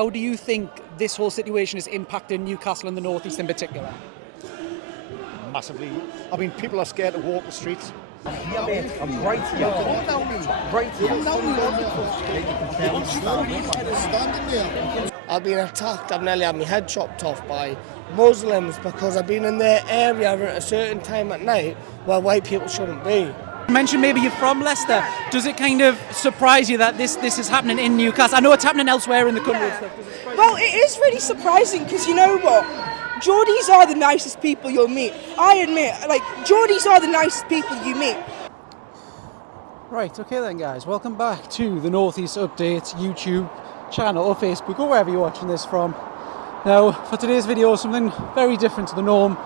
how do you think this whole situation is impacting Newcastle and the North East in particular? Massively. I mean, people are scared to walk the streets. Yeah, mate, I'm right here. Right here. I've been attacked, I've nearly had my head chopped off by Muslims because I've been in their area at a certain time at night where white people shouldn't be. You mentioned maybe you're from Leicester. Does it kind of surprise you that this is happening in Newcastle? I know it's happening elsewhere in the country and stuff. Well, it is really surprising because you know what? Geordies are the nicest people you'll meet. I admit, like, Geordies are the nicest people you meet. Right, okay then guys, welcome back to the North East Update YouTube channel or Facebook or wherever you're watching this from. Now, for today's video, something very different to the norm.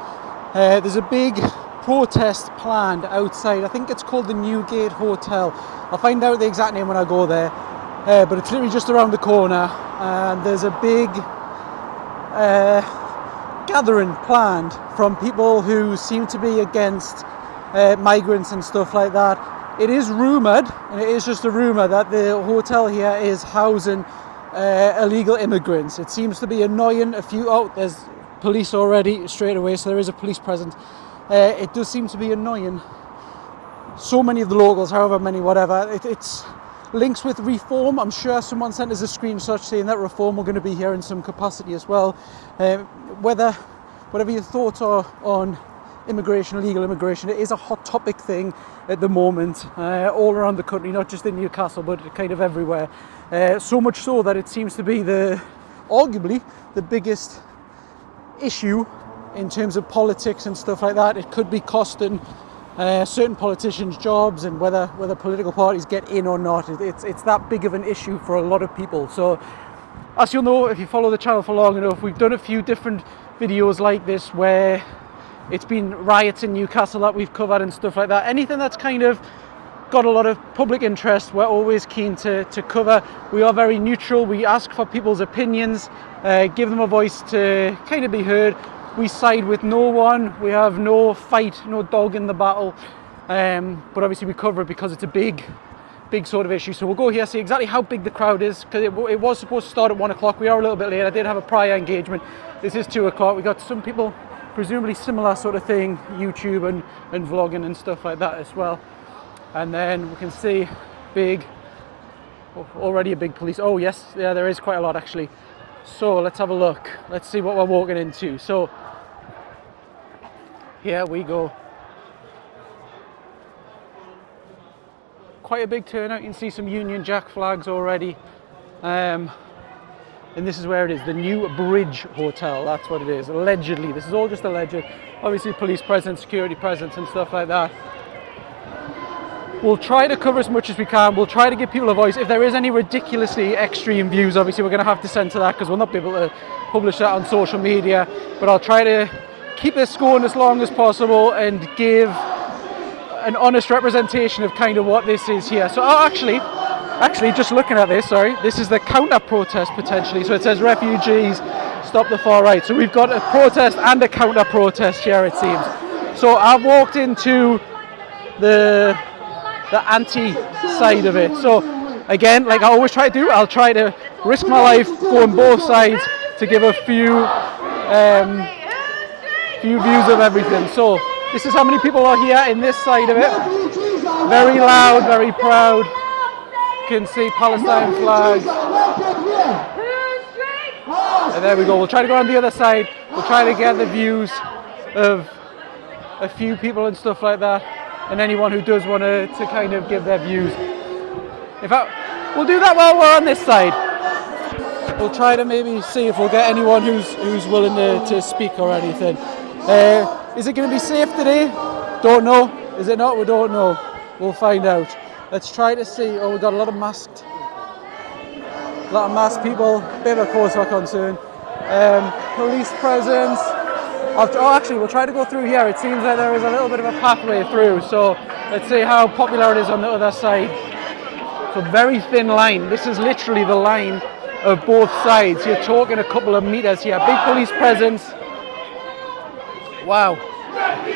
There's a big protest planned outside. I think it's called the Newgate Hotel. I'll find out the exact name when I go there. But it's literally just around the corner, and there's a big gathering planned from people who seem to be against migrants and stuff like that. It is rumoured, and it is just a rumour, that the hotel here is housing illegal immigrants. It seems to be annoying. There's police already straight away, so there is a police presence. It does seem to be annoying so many of the locals, however many, whatever. It's links with reform. I'm sure someone sent us a screenshot saying that reform are going to be here in some capacity as well. Whatever your thoughts are on immigration, illegal immigration, it is a hot topic thing at the moment, all around the country, not just in Newcastle, but kind of everywhere. So much so that it seems to be arguably the biggest issue in terms of politics and stuff like that. It could be costing certain politicians jobs, and whether political parties get in or not. It's that big of an issue for a lot of people. So as you'll know, if you follow the channel for long enough, we've done a few different videos like this where it's been riots in Newcastle that we've covered and stuff like that. Anything that's kind of got a lot of public interest, we're always keen to cover. We are very neutral. We ask for people's opinions, give them a voice to kind of be heard. We side with no one. We have no fight, no dog in the battle. But obviously we cover it because it's a big sort of issue. So we'll go here, see exactly how big the crowd is, because it was supposed to start at 1 o'clock. We are a little bit late. I did have a prior engagement. This is 2 o'clock. We got some people, presumably similar sort of thing, YouTube and vlogging and stuff like that as well. And then we can see already a big police. Oh yes, yeah, there is quite a lot actually. So let's have a look. Let's see what we're walking into. So here we go. Quite a big turnout. You can see some Union Jack flags already. And this is where it is, the New Bridge Hotel. That's what it is, allegedly. This is all just alleged. Obviously police presence, security presence and stuff like that. We'll try to cover as much as we can. We'll try to give people a voice. If there is any ridiculously extreme views, obviously we're going to have to censor that because we'll not be able to publish that on social media. But I'll try to keep this going as long as possible and give an honest representation of kind of what this is here. So actually just looking at this, sorry, this is the counter protest potentially. So it says refugees stop the far right. So we've got a protest and a counter protest here, it seems. So I've walked into the anti side of it. So again, like I always try to do, I'll try to risk my life going both sides to give a few views of everything. So this is how many people are here in this side of it. Very loud, very proud. You can see Palestine flags. And there we go. We'll try to go on the other side. We'll try to get the views of a few people and stuff like that, and anyone who does want to kind of give their views. In fact, we'll do that while we're on this side. We'll try to maybe see if we'll get anyone who's willing to speak or anything. Is it going to be safe today? Don't know. Is it not? We don't know. We'll find out. Let's try to see. Oh, we've got a lot of masked people. Bit of a cause for concern. Police presence. Actually, we'll try to go through here. It seems like there is a little bit of a pathway through. So let's see how popular it is on the other side. So very thin line. This is literally the line of both sides. You're talking a couple of meters here. Big police presence. Wow.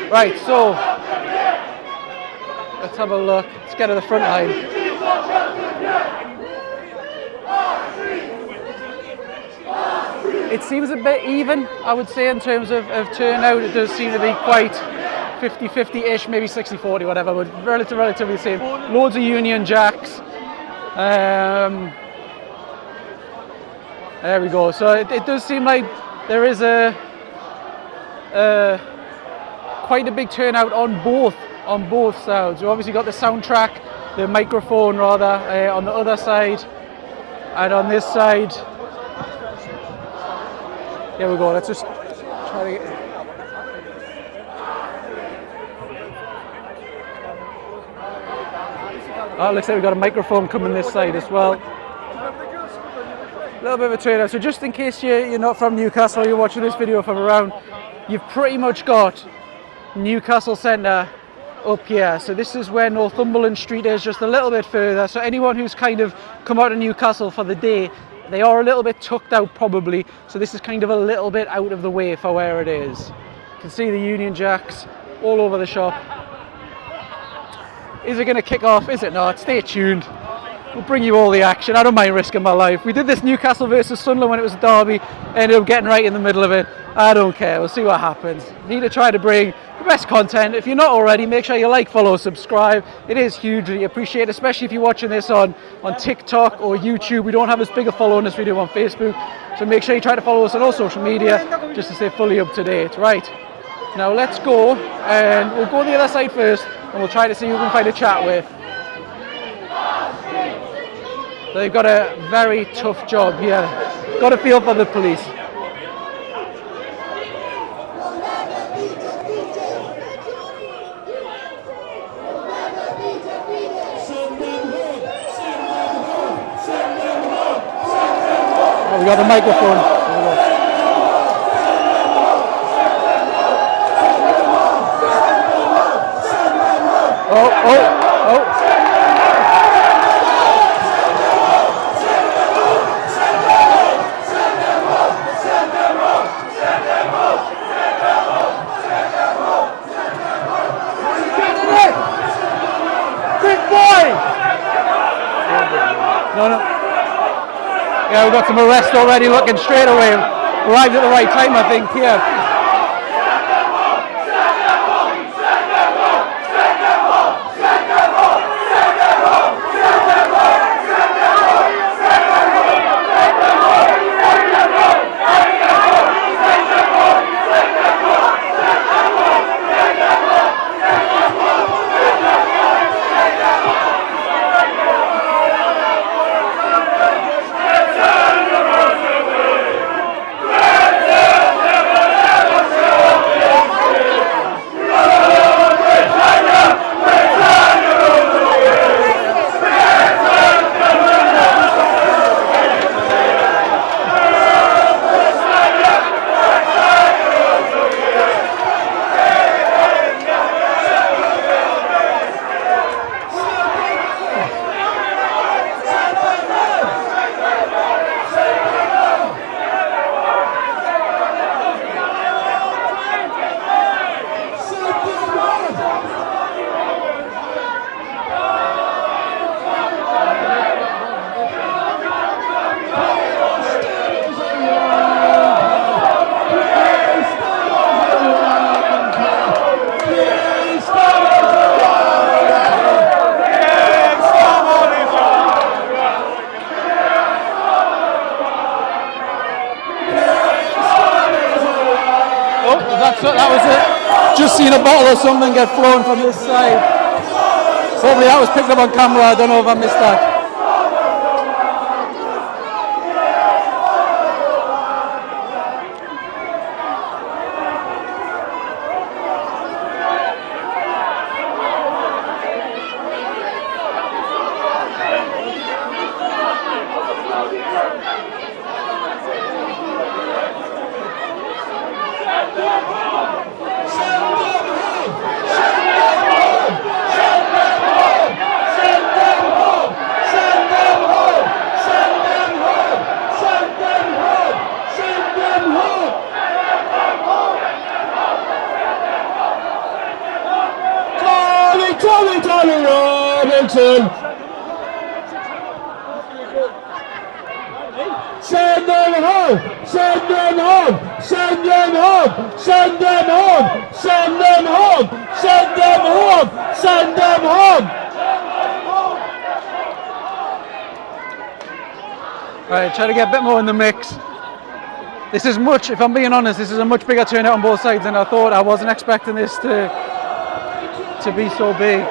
Right, so let's have a look. Let's get to the front line. It seems a bit even, I would say, in terms of turnout. It does seem to be quite 50-50-ish, maybe 60-40, whatever, but relatively the same. Loads of Union Jacks. There we go. So it does seem like there is quite a big turnout on both sides. We've obviously got the soundtrack, the microphone rather, on the other side, and on this side. There we go. Let's just try to get. Oh, looks like we've got a microphone coming this side as well. A little bit of a turnout. So just in case you're not from Newcastle, you're watching this video from around, you've pretty much got Newcastle Centre up here. So this is where Northumberland Street is, just a little bit further. So anyone who's kind of come out of Newcastle for the day, they are a little bit tucked out probably. So this is kind of a little bit out of the way for where it is. You can see the Union Jacks all over the shop. Is it going to kick off? Is it not? Stay tuned. We'll bring you all the action. I don't mind risking my life. We did this Newcastle versus Sunderland when it was a derby. Ended up getting right in the middle of it. I don't care. We'll see what happens. Need to try to bring the best content. If you're not already, make sure you like, follow, subscribe. It is hugely appreciated, especially if you're watching this on TikTok or YouTube. We don't have as big a following as we do on Facebook. So make sure you try to follow us on all social media just to stay fully up to date. Right. Now let's go, and we'll go the other side first, and we'll try to see who we can find a chat with. They've got a very tough job here. Got a feel for the police. Oh, we got the microphone. Yeah, we've got some arrests already looking straight away. Arrived at the right time, I think, here. That was it. Just seen a bottle or something get thrown from this side. Hopefully that was picked up on camera. I don't know if I missed that. Send them home! Send them home! Send them home! Send them home! Send them home! Send them home! Send them home! Right, try to get a bit more in the mix. This is much, if I'm being honest, this is a much bigger turnout on both sides than I thought. I wasn't expecting this to be so big.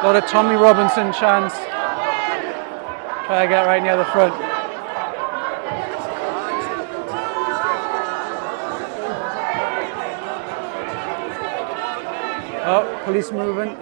A lot of Tommy Robinson chants. Try to get right near the front. Oh, police moving.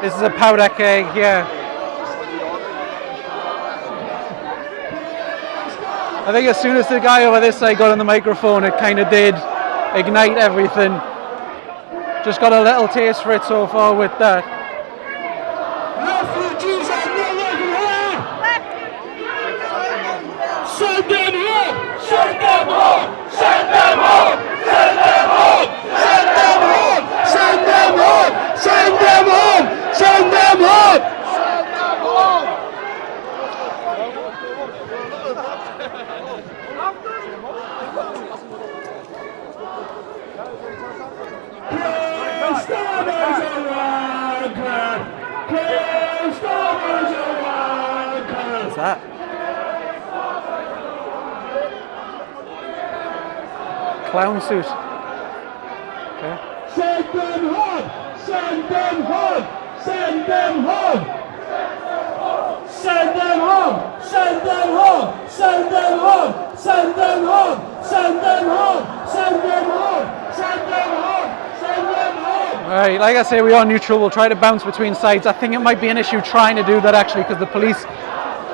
This is a powder keg, yeah. I think as soon as the guy over this side got on the microphone, it kind of did ignite everything. Just got a little taste for it so far with that. Refugees are no longer here! Send them home! Send them home! Send them home! Send them home! Send them home! Send them home! Send them home! Send them home! What's that? Clown suit. Okay. Send them home! Send them home! Send them home! Send them home! Send them home! Send them home! Send them home! Send them home! Send them home! Send them home! Send them home! Right, like I say, we are neutral. We'll try to bounce between sides. I think it might be an issue trying to do that actually, because the police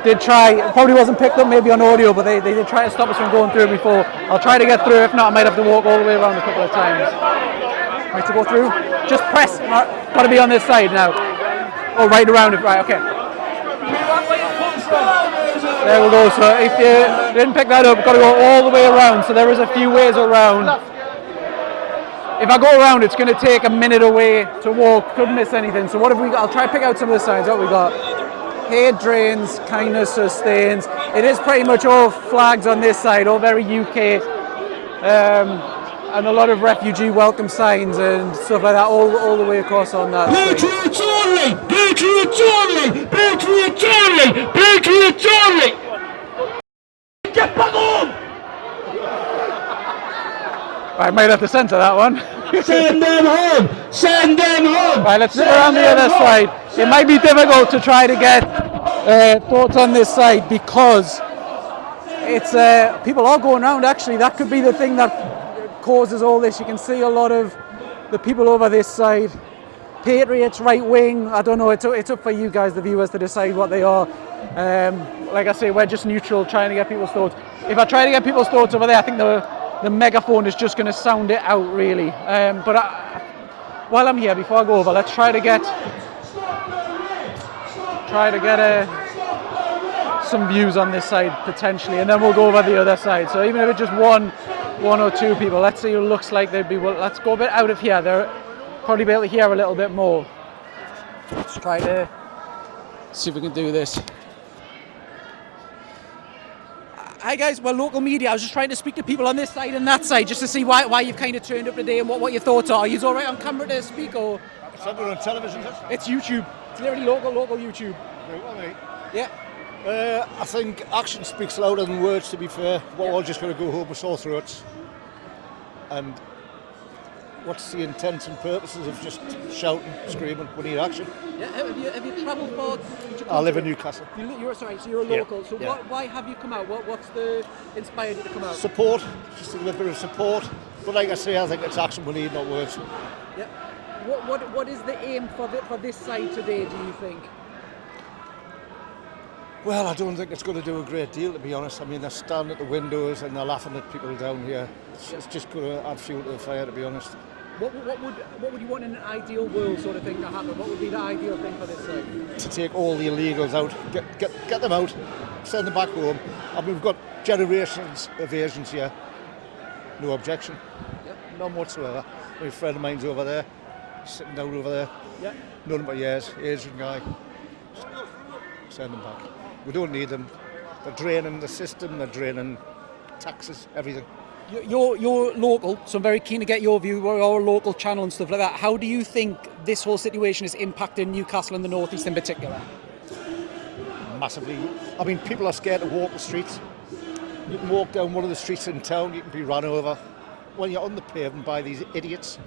did try. It probably wasn't picked up maybe on audio, but they did try to stop us from going through before. I'll try to get through. If not, I might have to walk all the way around a couple of times. Right, to go through, just press. Got to be on this side now. Oh, right around it. Right, okay. There we go. So if you didn't pick that up, got to go all the way around. So there is a few ways around. If I go around, it's going to take a minute away to walk. Couldn't miss anything. So what have we got? I'll try to pick out some of the signs. What we got? Hate drains, kindness sustains. It is pretty much all flags on this side, all very UK. And a lot of refugee welcome signs and stuff like that all the way across on that. Patriots only! Patriots only! Patriots only! Patriots only! Get back home! I might have to censor that one. Send them home! Send them home! Right, let's sit around the other side. It might be difficult to try to get thoughts on this side because it's people are going around. Actually, that could be the thing that causes all this. You can see a lot of the people over this side. Patriots, right wing. I don't know. It's up for you guys, the viewers, to decide what they are. Like I say, we're just neutral, trying to get people's thoughts. If I try to get people's thoughts over there, I think the megaphone is just going to sound it out really. But while I'm here, before I go over, let's try to get some views on this side potentially, and then we'll go over the other side. So even if it's just one or two people, let's see who looks like they'd be. Well, let's go a bit out of here. They'll probably be able to hear a little bit more. Let's try to see if we can do this. Hi guys, we're local media. I was just trying to speak to people on this side and that side just to see why you've kind of turned up today and what your thoughts are. Are you all right on camera to speak or? It's on television. It's YouTube. It's literally local YouTube. Yeah. I think action speaks louder than words, to be fair. We're all just going to go home with sore throats. And what's the intents and purposes of just shouting, screaming? We need action. Yeah. Have you travelled far? I live in Newcastle. You're sorry, so you're a local. Yeah. So Yeah. Why have you come out? What's the inspired you to come out? Support, just a little bit of support. But like I say, I think it's action we need, not words. Yeah. What is the aim for this side today, do you think? Well, I don't think it's going to do a great deal, to be honest. I mean, they're standing at the windows and they're laughing at people down here. It's just going to add fuel to the fire, to be honest. What would you want in an ideal world sort of thing to happen? What would be the ideal thing for this site? To take all the illegals out, get them out, send them back home. I mean, we've got generations of Asians here. No objection. Yep. None whatsoever. My friend of mine's over there, sitting down over there. Yeah. None but years, Asian guy. Send them back. We don't need them. They're draining the system, they're draining taxes, everything. You're local, so I'm very keen to get your view. We're our local channel and stuff like that. How do you think this whole situation is impacting Newcastle and the North East in particular? Massively. I mean, people are scared to walk the streets. You can walk down one of the streets in town, you can be run over. When you're on the pavement by these idiots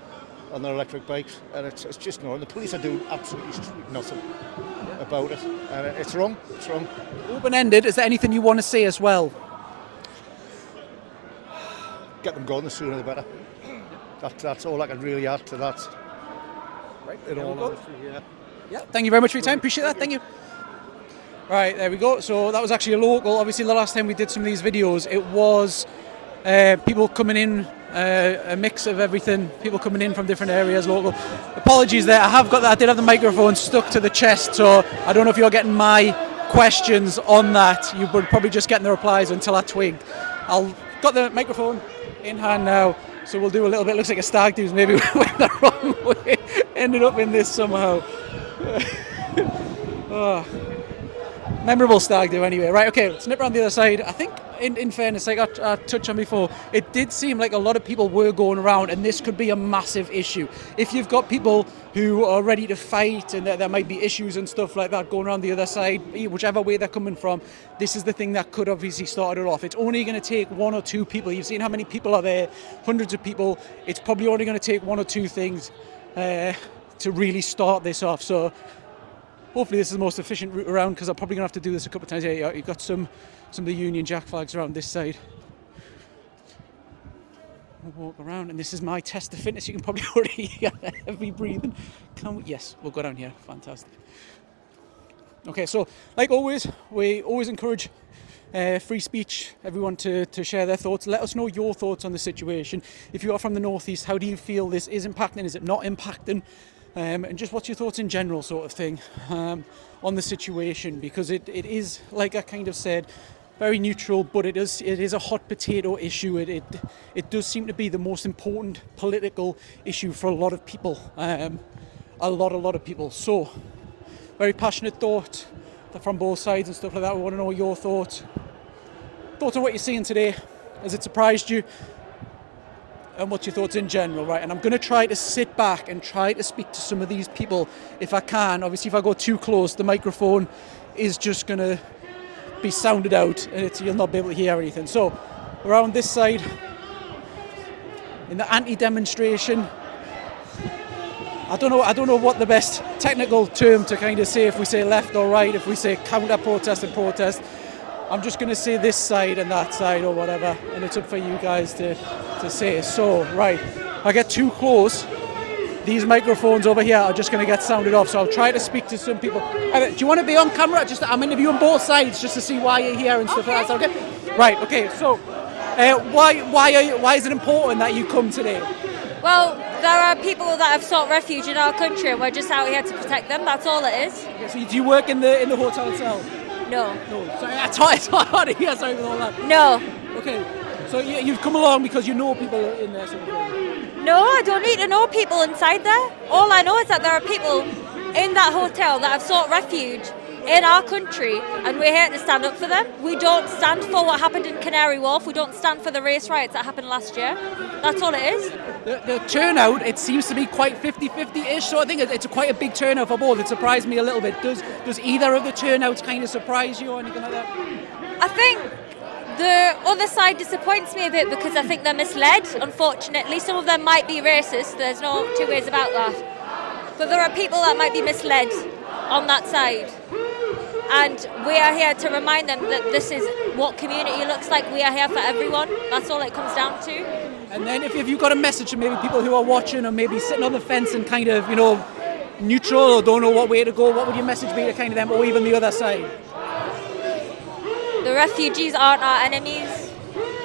on their electric bikes, and it's just not. And the police are doing absolutely nothing about it. And it's wrong, it's wrong. Open-ended, is there anything you want to say as well? Get them gone, the sooner the better. That's all I can really add to that. Right, In all honesty, yeah. Yeah, thank you very much for your time. Appreciate that. Thank you. Right, there we go. So that was actually a local. Obviously, the last time we did some of these videos, it was people coming in, a mix of everything. People coming in from different areas, local. Apologies there. I did have the microphone stuck to the chest, so I don't know if you're getting my questions on that. You were probably just getting the replies until I twigged. I'll got the microphone in hand now, so we'll do a little bit. Looks like a stag do, maybe went the wrong way. Ended up in this somehow. Oh. Memorable stag do anyway. Right, okay, let's nip around the other side. I think, in fairness, like I touched on before, it did seem like a lot of people were going around, and this could be a massive issue. If you've got people who are ready to fight and there might be issues and stuff like that going around the other side, whichever way they're coming from, this is the thing that could obviously start it off. It's only going to take one or two people. You've seen how many people are there, hundreds of people. It's probably only going to take one or two things to really start this off. So hopefully this is the most efficient route around, because I'm probably going to have to do this a couple of times. Yeah, you've got some of the Union Jack flags around this side. We'll walk around, and this is my test of fitness. You can probably already hear heavy breathing. Yes, we'll go down here. Fantastic. Okay, so like always, we always encourage free speech, everyone to share their thoughts. Let us know your thoughts on the situation. If you are from the North East, how do you feel this is impacting? Is it not impacting? And just what's your thoughts in general, sort of thing, on the situation, because it is, like I kind of said, very neutral, but it is a hot potato issue. It does seem to be the most important political issue for a lot of people, a lot of people. So, very passionate thought from both sides and stuff like that. We want to know your thoughts on what you're seeing today. Has it surprised you? And what's your thoughts in general, right? And I'm going to try to sit back and try to speak to some of these people if I can. Obviously, if I go too close, the microphone is just going to be sounded out, and you'll not be able to hear anything. So, around this side, in the anti-demonstration, I don't know what the best technical term to kind of say, if we say left or right, if we say counter-protest and protest. I'm just going to say this side and that side or whatever, and it's up for you guys to say. So, right, if I get too close, these microphones over here are just going to get sounded off, so I'll try to speak to some people. Do you want to be on camera? I'm interviewing both sides just to see why you're here and stuff like that. Okay? Right, okay, so why is it important that you come today? Well, there are people that have sought refuge in our country, and we're just out here to protect them. That's all it is. Okay, so do you work in the hotel itself? No. No. Sorry, it's hard to hear. Sorry for all that. No. Okay. So you've come along because you know people in there, sort of thing. No, I don't need to know people inside there. All I know is that there are people in that hotel that have sought refuge in our country, and we're here to stand up for them. We don't stand for what happened in Canary Wharf. We don't stand for the race riots that happened last year. That's all it is. The turnout, it seems to be quite 50-50-ish, so I think it's quite a big turnout for both. It surprised me a little bit. Does either of the turnouts kind of surprise you or anything like that? I think the other side disappoints me a bit because I think they're misled, unfortunately. Some of them might be racist, there's no two ways about that. But there are people that might be misled on that side. And we are here to remind them that this is what community looks like. We are here for everyone. That's all it comes down to. And then if you've got a message to maybe people who are watching or maybe sitting on the fence and kind of, neutral or don't know what way to go, what would your message be to kind of them, or even the other side? The refugees aren't our enemies.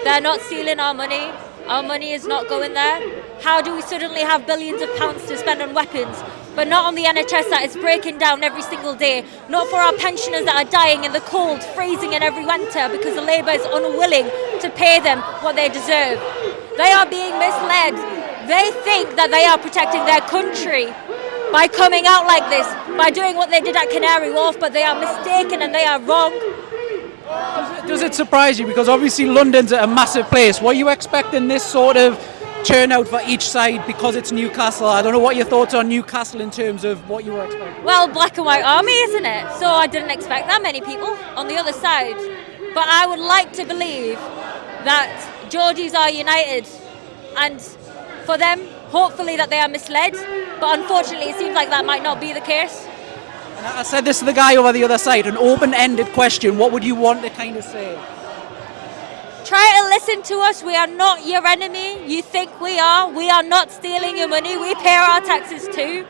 They're not stealing our money. Our money is not going there. How do we suddenly have billions of pounds to spend on weapons, but not on the NHS that is breaking down every single day, not for our pensioners that are dying in the cold, freezing in every winter because the Labour is unwilling to pay them what they deserve. They are being misled. They think that they are protecting their country by coming out like this, by doing what they did at Canary Wharf, but they are mistaken and they are wrong. Does it surprise you? Because obviously London's a massive place. Were you expecting this sort of turnout for each side because it's Newcastle? I don't know what your thoughts on Newcastle in terms of what you were expecting. Well, black and white army, isn't it? So I didn't expect that many people on the other side. But I would like to believe that Geordies are united, and for them, hopefully that they are misled. But unfortunately, it seems like that might not be the case. And I said this to the guy over the other side, an open-ended question. What would you want to kind of say? Try to listen to us. We are not your enemy. You think we are. We are not stealing your money. We pay our taxes too.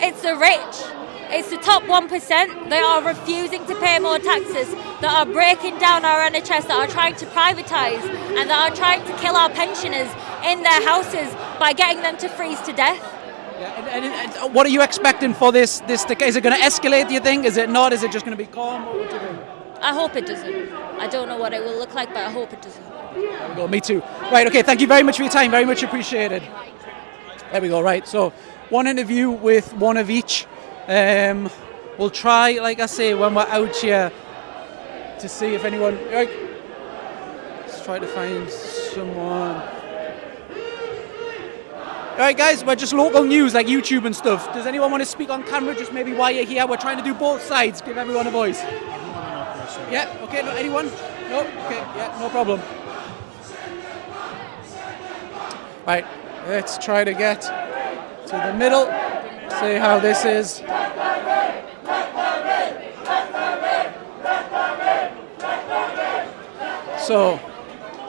It's the rich. It's the top 1%. They are refusing to pay more taxes, that are breaking down our NHS, that are trying to privatise, and that are trying to kill our pensioners in their houses by getting them to freeze to death. Yeah, and what are you expecting for this? Is it going to escalate, do you think? Is it not? Is it just going to be calm? What do you think? I hope it doesn't. I don't know what it will look like, but I hope it doesn't. There we go, me too. Right, okay, thank you very much for your time, very much appreciated. There we go, right, so one interview with one of each. We'll try, like I say, when we're out here to see if anyone... Right, let's try to find someone... Alright guys, we're just local news like YouTube and stuff. Does anyone want to speak on camera, just maybe why you're here? We're trying to do both sides, give everyone a voice. Yeah, okay, no, anyone? No? Okay, yeah, no problem. Right, let's try to get to the middle, see how this is. So,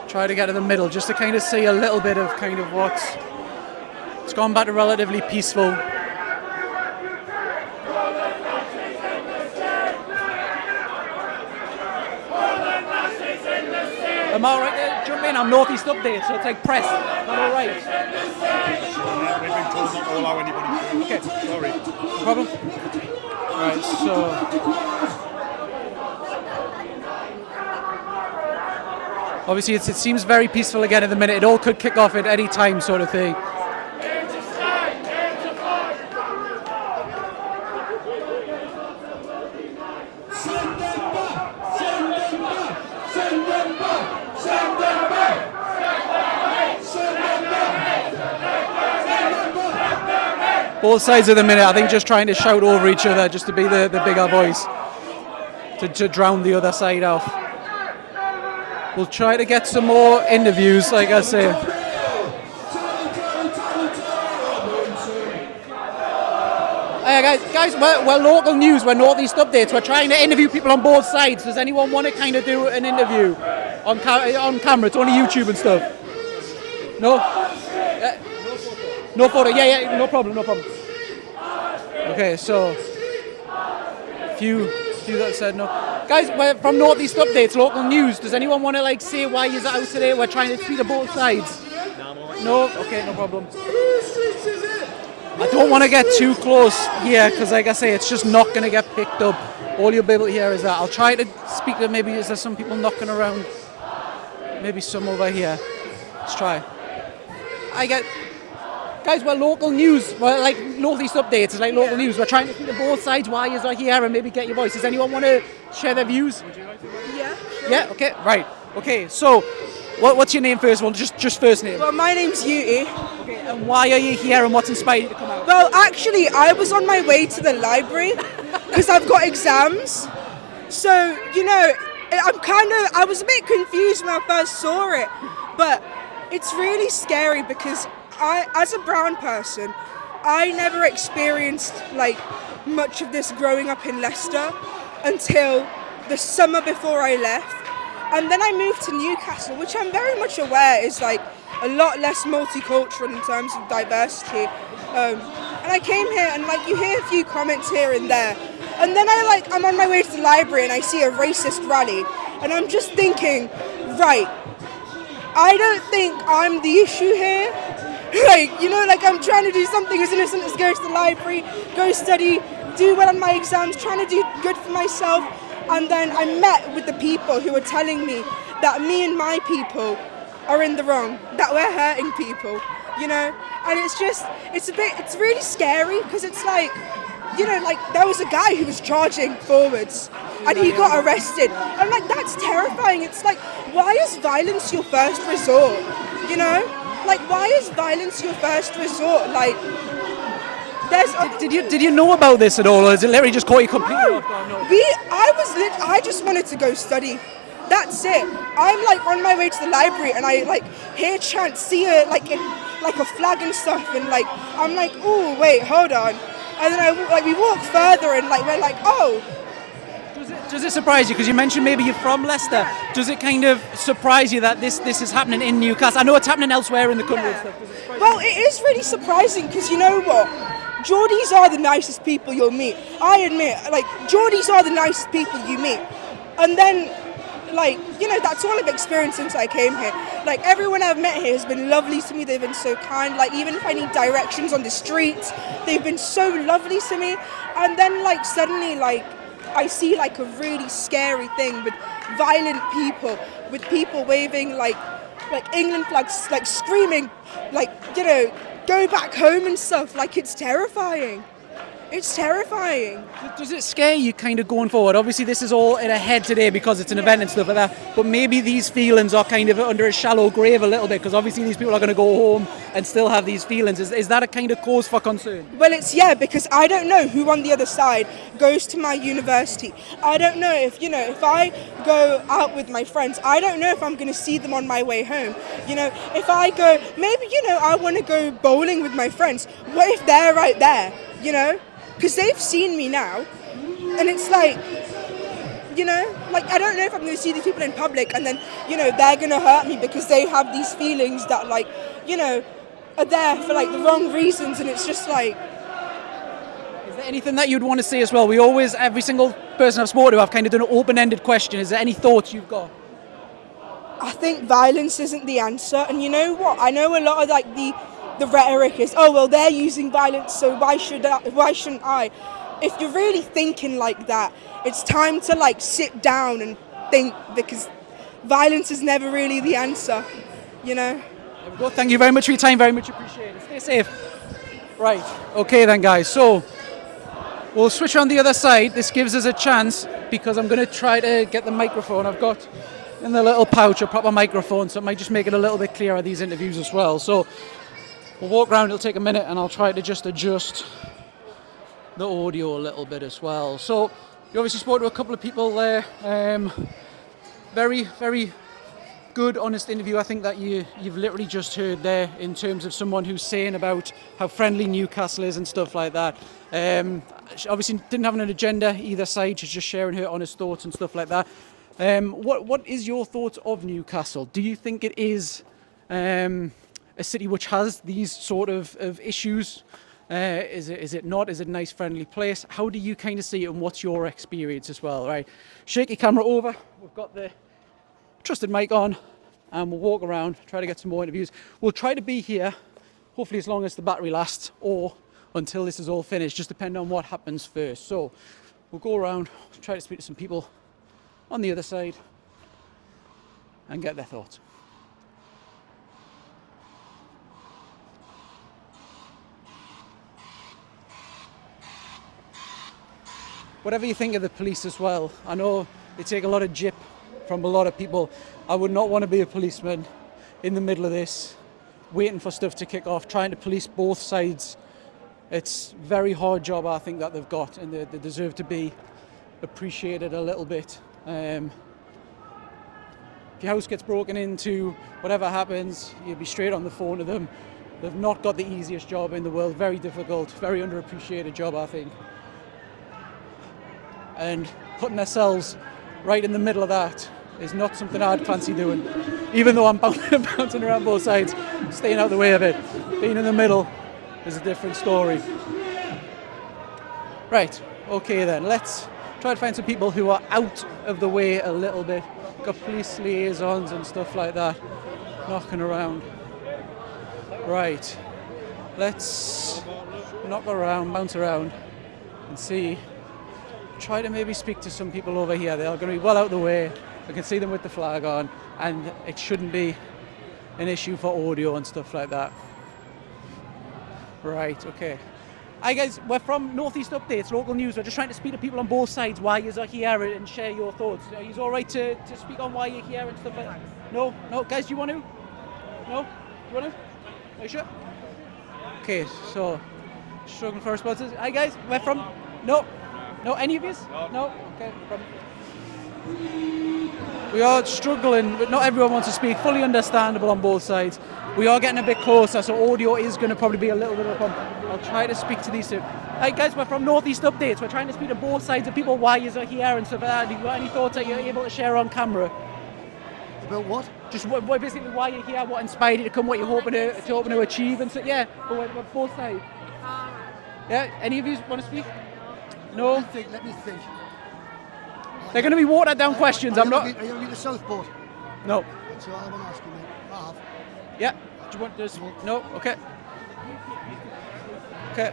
try to get to the middle just to kind of see a little bit of kind of what's... It's gone back to relatively peaceful. Am I alright there? Jump in, I'm Northeast Update, so it's like press. Am I alright? We've been told not to allow anybody through. Okay. Sorry. No problem. Right, so... Obviously, it seems very peaceful again at the minute. It all could kick off at any time, sort of thing. Both sides of the minute, I think, just trying to shout over each other, just to be the bigger voice, to drown the other side off. We'll try to get some more interviews, like I say. Hey guys, we're local news, we're Northeast Updates. We're trying to interview people on both sides. Does anyone want to kind of do an interview on camera? It's only YouTube and stuff. No? No photo. Yeah, no problem. Okay, so few that said no. Guys, we're from Northeast Updates, local news. Does anyone want to like say why you're out today? We're trying to speak to both sides. No? Okay, no problem. I don't want to get too close here because, like I say, it's just not going to get picked up. All you'll be able to hear is that. I'll try to speak to maybe, is there some people knocking around? Maybe some over here. Let's try. Guys, we're local news. We're like Northeast Updates. It's like local news. We're trying to speak to both sides, why you're here, and maybe get your voice. Does anyone want to share their views? Yeah. Sure. Yeah, okay, right. Okay, so what's your name first of all? Just first name. Well, my name's Yuti. Okay, and why are you here and what's inspired you to come out? Well, actually, I was on my way to the library because I've got exams. So, you know, I was a bit confused when I first saw it, but it's really scary because as a brown person, I never experienced like much of this growing up in Leicester until the summer before I left. And then I moved to Newcastle, which I'm very much aware is like a lot less multicultural in terms of diversity. And I came here and like you hear a few comments here and there. And then I'm on my way to the library and I see a racist rally. And I'm just thinking, right, I don't think I'm the issue here. Like, you know, like I'm trying to do something as innocent as go to the library, go study, do well on my exams, trying to do good for myself. And then I met with the people who were telling me that me and my people are in the wrong, that we're hurting people, you know? And it's really scary because it's like, you know, like there was a guy who was charging forwards and he got arrested. I'm like, that's terrifying. It's like, why is violence your first resort? You know? Like, why is violence your first resort? Like, there's... Did you know about this at all, or is it literally just caught you completely No. off guard? No. I just wanted to go study. That's it. I'm like on my way to the library and I like hear chants, see a flag and stuff, and like I'm like, oh wait, hold on. And then we walk further and like we're like, oh. Does it surprise you? Because you mentioned maybe you're from Leicester. Does it kind of surprise you that this is happening in Newcastle? I know it's happening elsewhere in the country. Yeah. And stuff. Does it surprise Well, it is really surprising because you know what? Geordies are the nicest people you'll meet. I admit, like, Geordies are the nicest people you meet. And then, like, you know, that's all I've experienced since I came here. Like, everyone I've met here has been lovely to me. They've been so kind. Like, even if I need directions on the streets, they've been so lovely to me. And then, like, suddenly, like, I see, like, a really scary thing with violent people, with people waving, like England flags, like, screaming, like, you know, go back home and stuff. Like, it's terrifying. It's terrifying. Does it scare you kind of going forward? Obviously this is all in a head today because it's an event and stuff like that, but maybe these feelings are kind of under a shallow grave a little bit because obviously these people are going to go home and still have these feelings. Is that a kind of cause for concern? Well, because I don't know who on the other side goes to my university. I don't know if I go out with my friends, I don't know if I'm going to see them on my way home. You know, if I go, maybe, I want to go bowling with my friends. What if they're right there, Because they've seen me now, and it's like, I don't know if I'm going to see these people in public and then, they're going to hurt me because they have these feelings that, are there for, the wrong reasons, and it's just like... Is there anything that you'd want to say as well? We always, every single person I've spoken to, I've kind of done an open-ended question. Is there any thoughts you've got? I think violence isn't the answer, and you know what? I know a lot of, the rhetoric is, oh, well, they're using violence, so why shouldn't I? If you're really thinking like that, it's time to, sit down and think, because violence is never really the answer, There we go. Thank you very much for your time. Very much appreciated. Stay safe. Right. Okay then, guys. So we'll switch on the other side. This gives us a chance because I'm going to try to get the microphone. I've got in the little pouch a proper microphone, so it might just make it a little bit clearer, these interviews as well. So we'll walk around, it'll take a minute, and I'll try to just adjust the audio a little bit as well. So you obviously spoke to a couple of people there. Very, very good, honest interview. I think that you've literally just heard there in terms of someone who's saying about how friendly Newcastle is and stuff like that. She obviously didn't have an agenda either side. She's just sharing her honest thoughts and stuff like that. What is your thoughts of Newcastle? Do you think it is a city which has these sort of issues? Is it not? Is it a nice, friendly place? How do you kind of see it, and what's your experience as well? Right, shake your camera over. We've got the trusted mic on, and we'll walk around, try to get some more interviews. We'll try to be here, hopefully as long as the battery lasts, or until this is all finished, just depending on what happens first. So we'll go around, try to speak to some people on the other side, and get their thoughts. Whatever you think of the police as well, I know they take a lot of jip from a lot of people. I would not want to be a policeman in the middle of this, waiting for stuff to kick off, trying to police both sides. It's a very hard job, I think, that they've got, and they deserve to be appreciated a little bit. If your house gets broken into, whatever happens, you'll be straight on the phone to them. They've not got the easiest job in the world, very difficult, very underappreciated job, I think. And putting themselves right in the middle of that is not something I'd fancy doing. Even though I'm bouncing around both sides, staying out of the way of it. Being in the middle is a different story. Right, okay then, let's try to find some people who are out of the way a little bit. got police liaisons and stuff like that knocking around. Right, let's knock around, bounce around and see. Try to maybe speak to some people over here. They're going to be well out of the way. I can see them with the flag on, and it shouldn't be an issue for audio and stuff like that. Right, okay. Hi guys, we're from Northeast Updates, local news. We're just trying to speak to people on both sides why you are here and share your thoughts. Are you all right to speak on why you're here and stuff like that? No? No? Guys, do you want to? No? Do you want to? Are you sure? Okay, so, struggling for responses. Hi guys, we're from... No? No? Any of you? No? Okay, we are struggling, but not everyone wants to speak. Fully understandable on both sides. We are getting a bit closer, so audio is going to probably be a little bit of a problem. I'll try to speak to these two. Hi guys, we're from Northeast Updates. We're trying to speak to both sides of people why you are here and stuff like that. Have you got any thoughts that you're able to share on camera? About what? Just basically why you're here, what inspired you to come, what you're hoping to achieve, and so yeah, but we're both sides. Yeah, any of you want to speak? No? Let me think. They're going to be watered down questions. I'm not... Are you in the Southport? No. So I want to ask you, mate. I have. Yeah. Do you want this? No? Okay. Okay.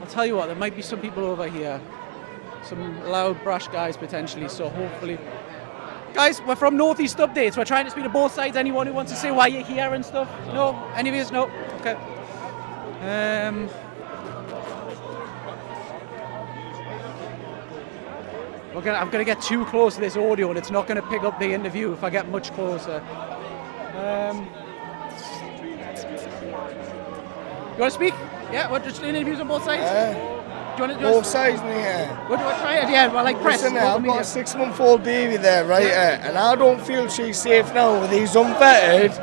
I'll tell you what, there might be some people over here. Some loud, brash guys potentially, so hopefully... Guys, we're from Northeast Updates. We're trying to speak to both sides. Anyone who wants to say why you're here and stuff? No? Any of you? No? Okay. I'm going to get too close to this audio and it's not going to pick up the interview if I get much closer. You want to speak? Yeah, what, just interviews on both sides? Do you want to both sides, mate. What do I try it? Yeah, well, like press. Listen, I've got a 6-month-old baby there, right? And I don't feel she's safe now with these unvetted,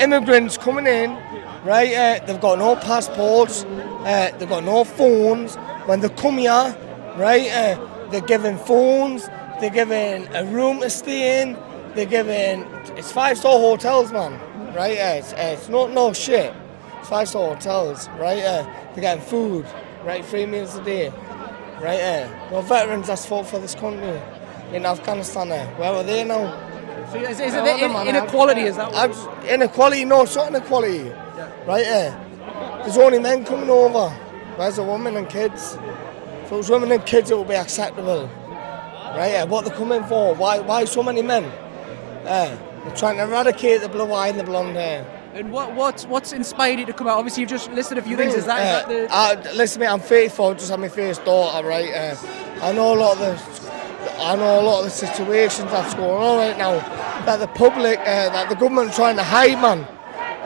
immigrants coming in, right? They've got no passports, they've got no phones. When they come here, right? They're given phones, they're given a room to stay in, they're given, it's 5-star hotels, man, right? It's not no shit. It's 5-star hotels, right? They're getting food, right? 3 meals a day, right? No veterans that's fought for this country in Afghanistan. Where are they now? So is it inequality? Is that what inequality? No, it's not inequality, right? There's only men coming over. Where's the women and kids? If it was women and kids, it would be acceptable, right? What they're coming for? Why so many men? They're trying to eradicate the blue eye and the blonde hair. And what's inspired you to come out? Obviously, you've just listed a few things. Is that the... Listen, mate, I'm 34. Just had my first daughter, right? I know a lot of the situations that's going on right now. That the public, that the government trying to hide, man.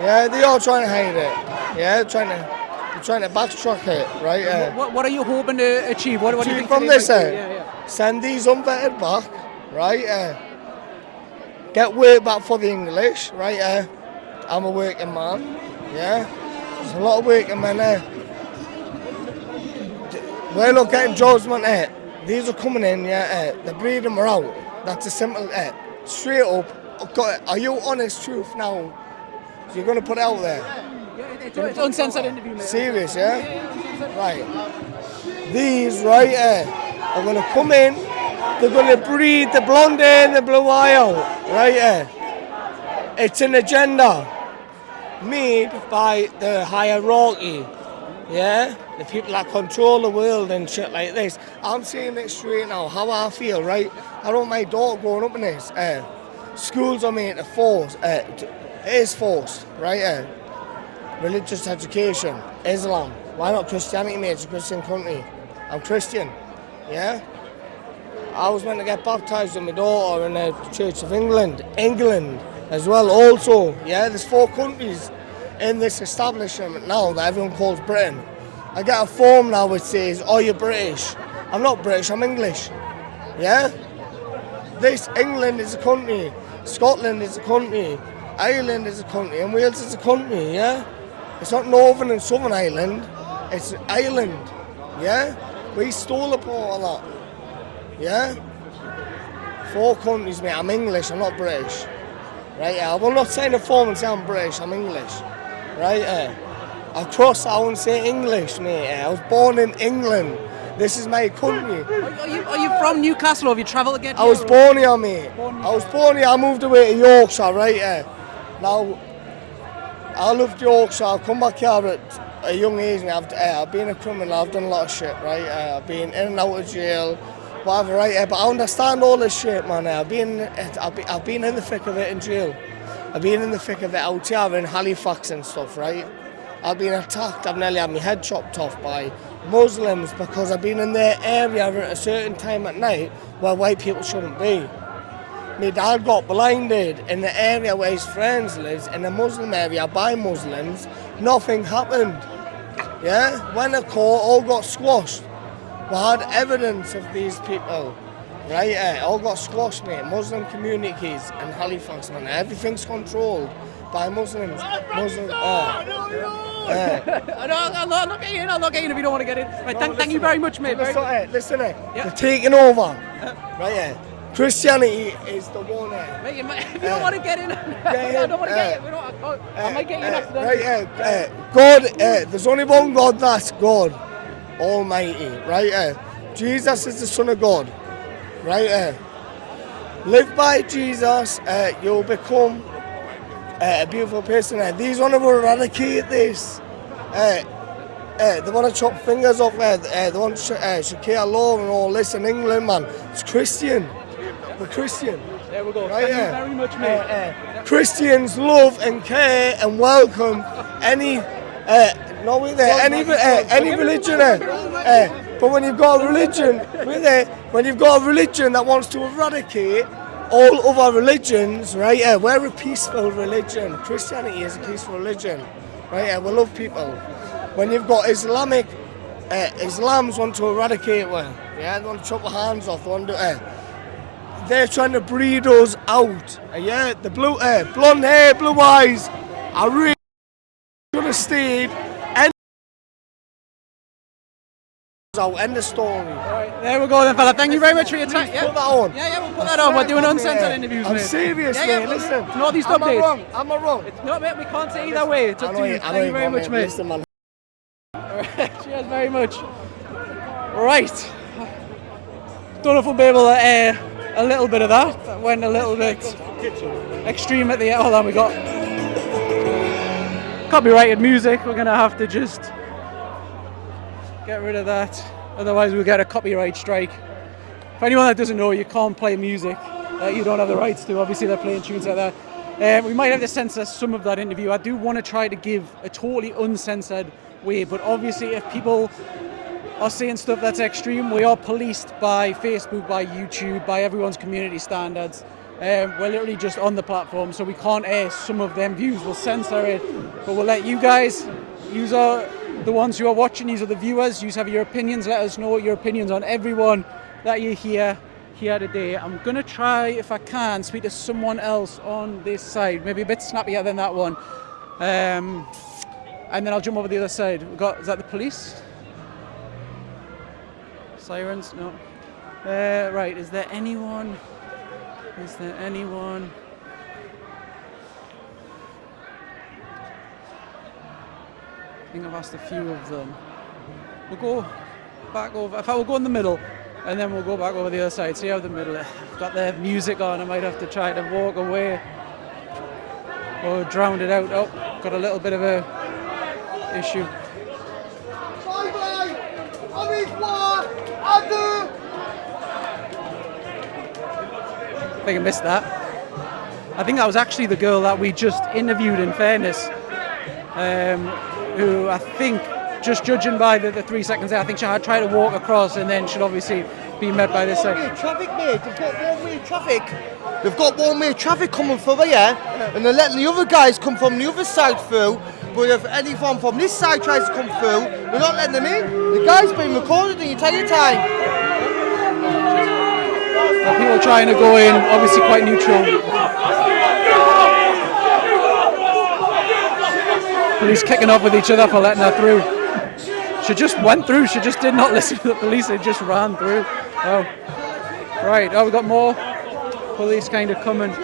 Yeah, they are trying to hide it. Yeah, trying to backtrack it, right? What are you hoping to achieve? What do you think from this? Send these unvetted back, right? Get work back for the English, right? I'm a working man, yeah. There's a lot of working men there. We're not getting jobs, man. These are coming in, yeah. They're breeding them out. That's a simple, straight up. Are you honest truth now? So you're going to put it out there? It's uncensored interview, mate. Serious, yeah? Right. These, right, are going to come in. They're going to breed the blonde hair and the blue eye out, right? It's an agenda made by the hierarchy, yeah? The people that control the world and shit like this. I'm saying it straight now, how I feel, right? I don't want my daughter growing up in this. Schools are made to force, it is forced, right? Religious education, Islam. Why not Christianity, mate? It's a Christian country. I'm Christian, yeah? I was meant to get baptised with my daughter in the Church of England as well also, yeah? There's 4 countries in this establishment now that everyone calls Britain. I get a form now which says, oh, you're British. I'm not British, I'm English, yeah? This, England is a country, Scotland is a country, Ireland is a country, and Wales is a country, yeah? It's not Northern and Southern Ireland, it's Ireland, yeah? We stole a part of that, yeah? 4 countries, mate, I'm English, I'm not British. Right, I will not sign a form and say I'm British, I'm English. Right, I'll cross out and say English, mate. I was born in England. This is my country. Are you from Newcastle or have you travelled again? I was born here, mate. I was born here. I moved away to Yorkshire, right here. Now, I loved Yorkshire. I've come back here at a young age. And I've been a criminal. I've done a lot of shit, right? I've been in and out of jail, whatever, right here. But I understand all this shit, man. I've been in the thick of it in jail. I've been in the thick of it out here in Halifax and stuff, right? I've been attacked. I've nearly had my head chopped off by Muslims because I've been in their area at a certain time at night where white people shouldn't be. My dad got blinded in the area where his friends lives, in a Muslim area by Muslims. Nothing happened. Yeah? Went to court, all got squashed. We had evidence of these people. Right? All got squashed, mate. Muslim communities in Halifax, man. Everything's controlled by Muslims. I'm not getting in. I'm not getting in if you don't want to get in. Right, thank you very much, mate. Listen, they're taking over. Right, Christianity is the one. Mate, if you don't want to get in, I don't want to get in. I might get you in accidentally. God, there's only one God, that's God Almighty. Right, Jesus is the Son of God. Right, live by Jesus, you'll become a beautiful person. These want to eradicate this. They want to chop fingers off. They want Sharia law and all this in England, man. It's Christian. We're Christian. There we go. Right, Thank you very much, mate. Christians love and care and welcome any religion. But when you've got a religion, that wants to eradicate all other religions, right? We're a peaceful religion. Christianity is a peaceful religion, right? We love people. When you've got Islams want to eradicate one, yeah, they want to chop our hands off. They're trying to breed us out. Yeah, the blonde hair, blue eyes. I really should have stayed. End the story. Right, there we go then, fella. Thank you very much for your time. Put that on. Yeah, we'll put that on. We're doing uncensored interviews, I'm mate. serious, mate. Listen. Northeast Am I updates. wrong? Am I wrong? No, mate, we can't say either way. It's up to you. Thank you very much, mate. Listen, man. Cheers very much. Right. Don't know if we'll be able to air a little bit of that. That went a little bit extreme at the end. Hold on, we got copyrighted music. We're going to have to just get rid of that. Otherwise we'll get a copyright strike. For anyone that doesn't know, you can't play music that you don't have the rights to. Obviously they're playing tunes like that. We might have to censor some of that interview. I do want to try to give a totally uncensored way, but obviously if people are saying stuff that's extreme, we are policed by Facebook, by YouTube, by everyone's community standards. We're literally just on the platform, so we can't air some of them views. We'll censor it, but we'll let you guys use the ones who are watching. These are the viewers. You have your opinions. Let us know your opinions on everyone that you hear here today. I'm going to try, if I can, speak to someone else on this side. Maybe a bit snappier than that one. And then I'll jump over the other side. Is that the police? Sirens? No. Right, is there anyone? I think I've asked a few of them. We'll go back over. In fact, we'll go in the middle, and then we'll go back over the other side. See how the middle. I've got the music on. I might have to try to walk away or drown it out. Oh, got a little bit of a issue. I think I missed that. I think that was actually the girl that we just interviewed, in fairness. Who I think, just judging by the 3 seconds there, I think she had tried to walk across and then should obviously be met by this side. Traffic, mate. They've got one-way traffic. They've got one-way traffic coming through here, and they're letting the other guys come from the other side through. But if anyone from this side tries to come through, they're not letting them in. The guy's been recorded the entire time. People trying to go in, obviously quite neutral. Police kicking off with each other for letting her through. She just went through. She just did not listen to the police. They just ran through. Oh, right. Oh, we've got more police kind of coming.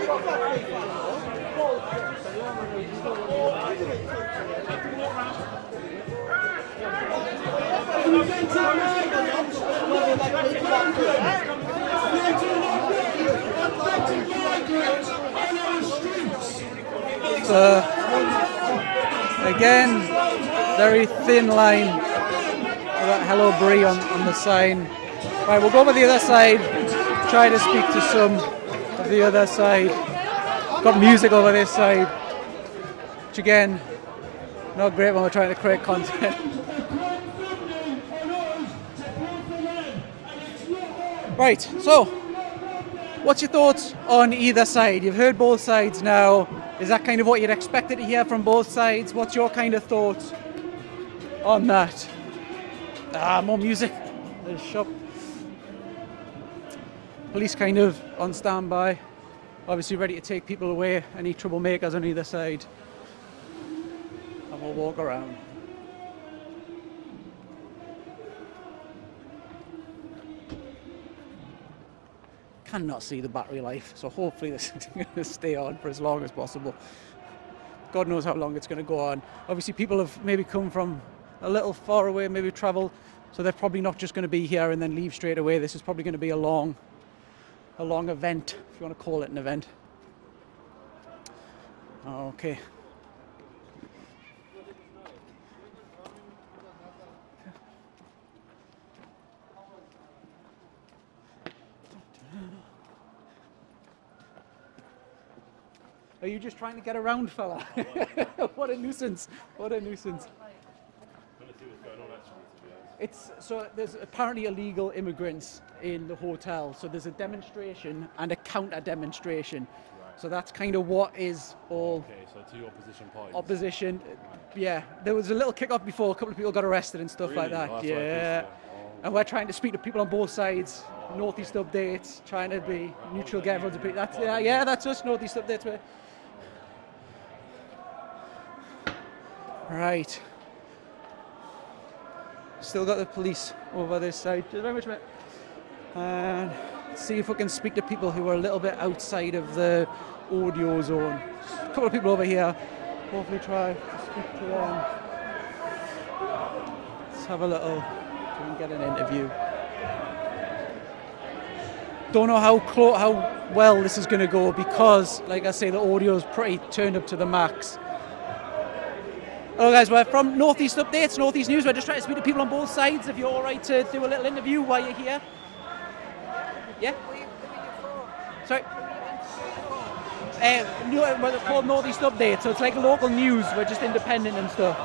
So, again, very thin line. We've got Hello Brie on the sign. Right, we'll go over the other side, try to speak to some of the other side. Got music over this side, which again, not great when we're trying to create content. Right, so, what's your thoughts on either side? You've heard both sides now. Is that kind of what you'd expected to hear from both sides? What's your kind of thoughts on that? More music. There's shop. Police kind of on standby. Obviously ready to take people away. Any troublemakers on either side. And we'll walk around. Cannot see the battery life, so hopefully this is going to stay on for as long as possible. God knows how long it's going to go on. Obviously people have maybe come from a little far away, maybe travel, so they're probably not just going to be here and then leave straight away. This is probably going to be a long event, if you want to call it an event. Okay. Are you just trying to get around, fella? What a nuisance. What a nuisance. So there's apparently illegal immigrants in the hotel. So there's a demonstration and a counter demonstration. Right. So that's kind of what is all. Okay, so two opposition parties. Opposition. Yeah. There was a little kick-off before. A couple of people got arrested and stuff like that. Oh, yeah. And we're trying to speak to people on both sides. Northeast updates, trying to be neutral, get everyone's opinion. That's that's us. Northeast updates. Right. Still got the police over this side. Thank you very much, mate. And see if we can speak to people who are a little bit outside of the audio zone. A couple of people over here. Hopefully try to speak to them. Let's have a little, try and get an interview. Don't know how well this is going to go because, like I say, the audio is pretty turned up to the max. Hello guys, we're from Northeast Updates, Northeast News. We're just trying to speak to people on both sides. If you're all right to do a little interview while you're here. Yeah? Sorry? We're called Northeast Updates, so it's like local news. We're just independent and stuff.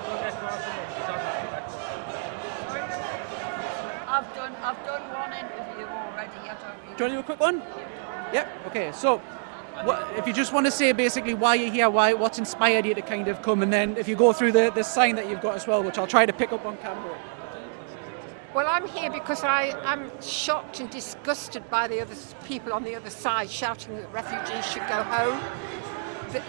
I've done one interview already. Do you want to do a quick one? Yep. Okay. So, if you just want to say basically why you're here, what's inspired you to kind of come, and then if you go through the sign that you've got as well, which I'll try to pick up on camera. Well, I'm here because I'm shocked and disgusted by the other people on the other side shouting that refugees should go home.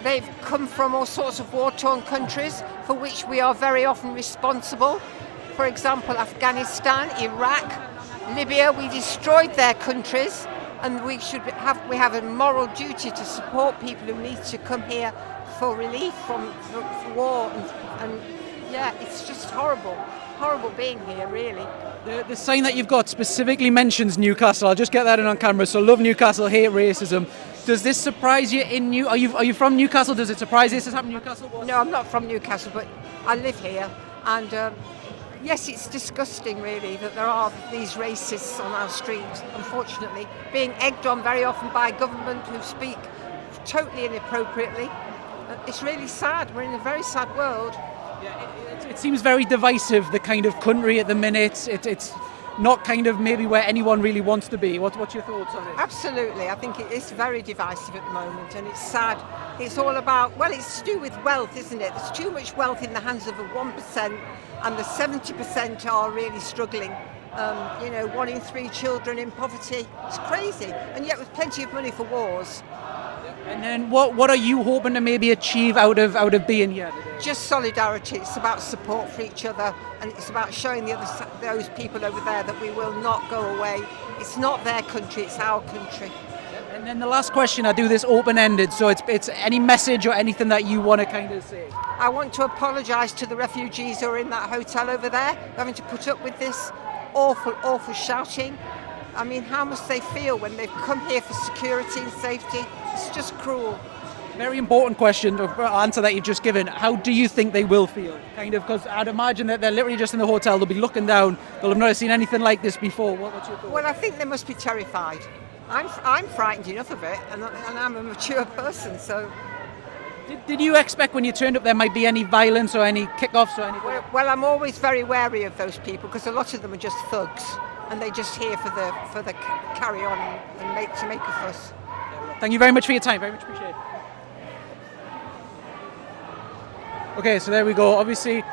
They've come from all sorts of war-torn countries for which we are very often responsible. For example, Afghanistan, Iraq, Libya, we destroyed their countries, and we have a moral duty to support people who need to come here for relief from war. And yeah, it's just horrible being here, really. The sign that you've got specifically mentions Newcastle. I'll just get that in on camera. So love Newcastle, hate racism. Does this surprise you Are you from Newcastle? Does it surprise you this has happened in Newcastle? No, I'm not from Newcastle, but I live here, and yes, it's disgusting really that there are these racists on our streets, unfortunately, being egged on very often by government who speak totally inappropriately. It's really sad. We're in a very sad world. Yeah, it seems very divisive, the kind of country at the minute. It's not kind of maybe where anyone really wants to be. What's your thoughts on it? Absolutely. I think it is very divisive at the moment, and it's sad. It's all about, well, it's to do with wealth, isn't it? There's too much wealth in the hands of the 1%, and the 70% are really struggling. 1 in 3 children in poverty. It's crazy, and yet with plenty of money for wars. And then what are you hoping to maybe achieve out of being here today? Just solidarity. It's about support for each other, and it's about showing those people over there that we will not go away. It's not their country, it's our country. And then the last question, I do this open-ended, so it's any message or anything that you want to kind of say. I want to apologise to the refugees who are in that hotel over there, having to put up with this awful shouting. I mean, how must they feel when they've come here for security and safety? It's just cruel. Very important question, or answer that you've just given. How do you think they will feel? Kind of, because I'd imagine that they're literally just in the hotel, they'll be looking down, they'll have never seen anything like this before. What's your thought? Well, I think they must be terrified. I'm frightened enough of it, and I'm a mature person, so... Did you expect when you turned up there might be any violence or any kick-offs or anything? Well, I'm always very wary of those people, because a lot of them are just thugs, and they're just here for the carry on and to make a fuss. Thank you very much for your time, very much appreciated. Okay, so there we go. Obviously,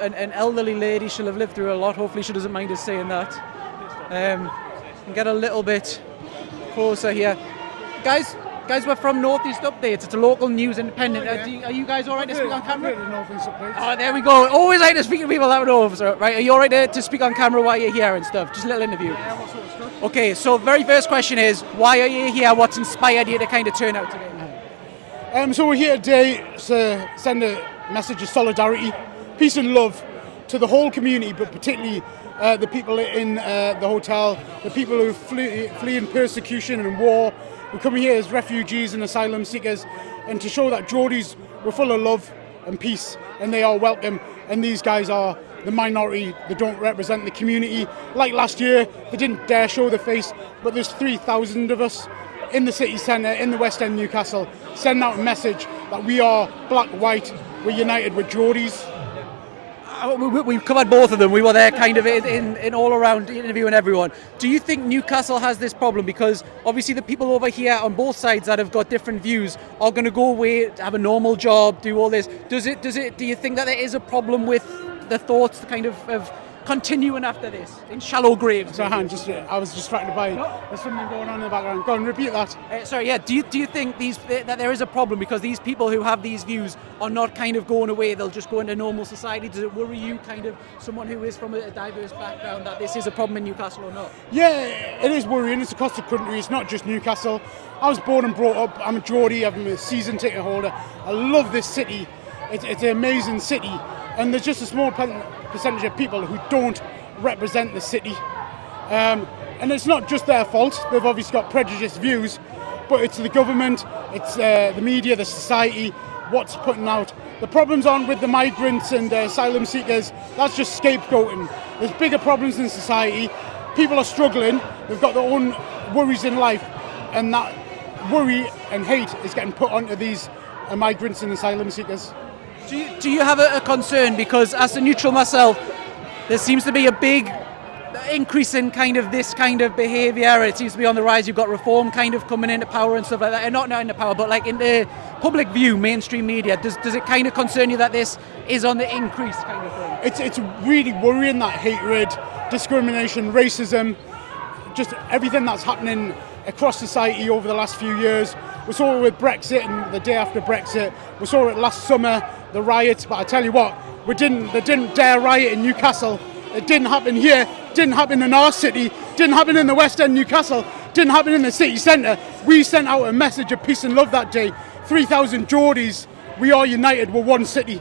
an elderly lady, she'll have lived through a lot. Hopefully she doesn't mind us saying that. And get a little bit closer here. Guys, we're from Northeast Updates. It's a local news independent. Are you guys all right to speak on camera? Oh, there we go. Always like to speak to people that know. So, right, are you all right to speak on camera while you're here and stuff? Just a little interview. Yeah, what sort of stuff? Okay, so very first question is, why are you here? What's inspired you to kind of turn out today? So we're here today to send a message of solidarity, peace and love to the whole community, but particularly the people in the hotel, the people who fleeing persecution and war. We come here as refugees and asylum seekers, and to show that Geordies were full of love and peace, and they are welcome. And these guys are the minority. They don't represent the community. Like last year, they didn't dare show their face, but there's 3,000 of us in the city centre, in the West End, Newcastle, sending out a message that we are black, white, we're united with Geordies. We've covered both of them. We were there kind of in all around interviewing everyone. Do you think Newcastle has this problem? Because obviously the people over here on both sides that have got different views are going to go away, have a normal job, do all this. Do you think that there is a problem with the thoughts kind of continuing after this in shallow graves? So I was distracted by there's something going on in the background. Go and repeat that. Sorry, yeah. Do you think that there is a problem because these people who have these views are not kind of going away? They'll just go into normal society. Does it worry you, kind of someone who is from a diverse background, that this is a problem in Newcastle or not? Yeah, it is worrying. It's across the country. It's not just Newcastle. I was born and brought up. I'm a Geordie. I'm a season ticket holder. I love this city. It's an amazing city, and there's just a small percentage of people who don't represent the city, and it's not just their fault. They've obviously got prejudiced views, but it's the government, it's the media, the society, what's putting out. The problems aren't with the migrants and asylum seekers. That's just scapegoating. There's bigger problems in society. People are struggling. They've got their own worries in life, and that worry and hate is getting put onto these migrants and asylum seekers. Do you have a concern? Because as a neutral myself, there seems to be a big increase in kind of this kind of behaviour. It seems to be on the rise. You've got reform kind of coming into power and stuff like that. And not into power, but like in the public view, mainstream media. Does it kind of concern you that this is on the increase kind of thing? It's really worrying, that hatred, discrimination, racism, just everything that's happening across society over the last few years. We saw it with Brexit and the day after Brexit. We saw it last summer, the riots. But I tell you what, they didn't dare riot in Newcastle. It didn't happen here, didn't happen in our city, didn't happen in the West End Newcastle, didn't happen in the city centre. We sent out a message of peace and love that day. 3,000 Geordies, we are united, we're one city.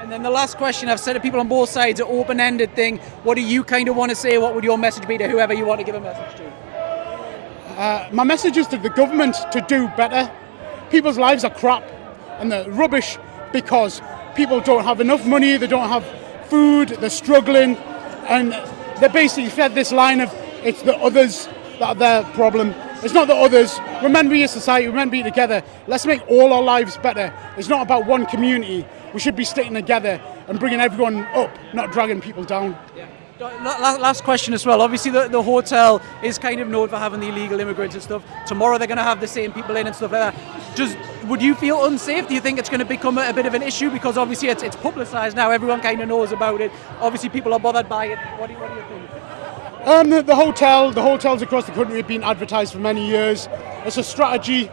And then the last question, I've said to people on both sides, an open-ended thing. What do you kind of want to say? What would your message be to whoever you want to give a message to? My message is to the government to do better. People's lives are crap and they're rubbish because people don't have enough money, they don't have food, they're struggling, and they're basically fed this line of it's the others that are their problem. It's not the others. We're meant to be a society, we're meant to be together. Let's make all our lives better. It's not about one community. We should be sticking together and bringing everyone up, not dragging people down. Yeah. Last question as well. Obviously the hotel is kind of known for having the illegal immigrants and stuff. Tomorrow they're going to have the same people in and stuff like that. Would you feel unsafe? Do you think it's going to become a bit of an issue? Because obviously it's publicised now, everyone kind of knows about it. Obviously people are bothered by it. What do you think? The hotels across the country have been advertised for many years. It's a strategy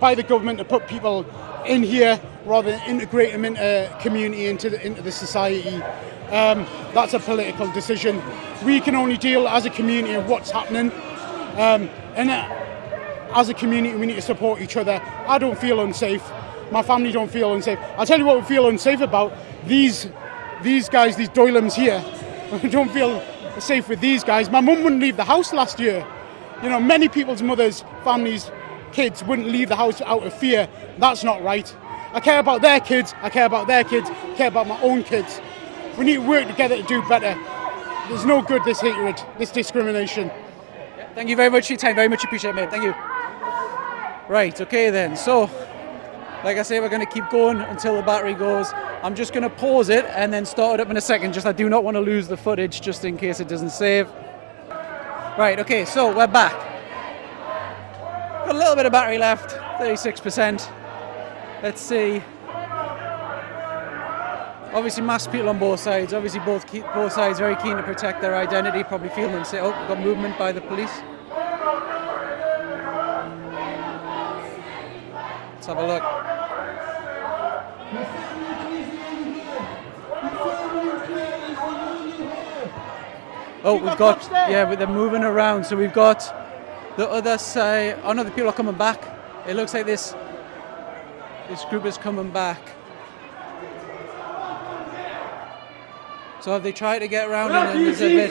by the government to put people in here rather than integrate them into community, into the society. That's a political decision. We can only deal as a community of what's happening, and as a community we need to support each other. I don't feel unsafe. My family don't feel unsafe. I'll tell you what we feel unsafe about. These guys, these doylams here. I don't feel safe with these guys. My mum wouldn't leave the house last year You know, many people's mothers, families, kids wouldn't leave the house out of fear. That's not right. I care about their kids, I care about their kids, I care about my own kids. We need to work together to do better. There's no good, this hatred, this discrimination. Thank you very much for your time, very much appreciated, mate. Thank you. Right, okay then. So, like I say, we're going to keep going until the battery goes. I'm just going to pause it and then start it up in a second. Just I do not want to lose the footage just in case it doesn't save. Right, okay, so we're back. Got a little bit of battery left, 36%. Let's see. Obviously masked people on both sides. Obviously both sides very keen to protect their identity, probably feeling them say, oh, we've got movement by the police. Let's have a look. Oh, we've got, yeah, they're moving around. So we've got the other side. Oh no, the people are coming back. It looks like this group is coming back. So have they tried to get around and then there's a bit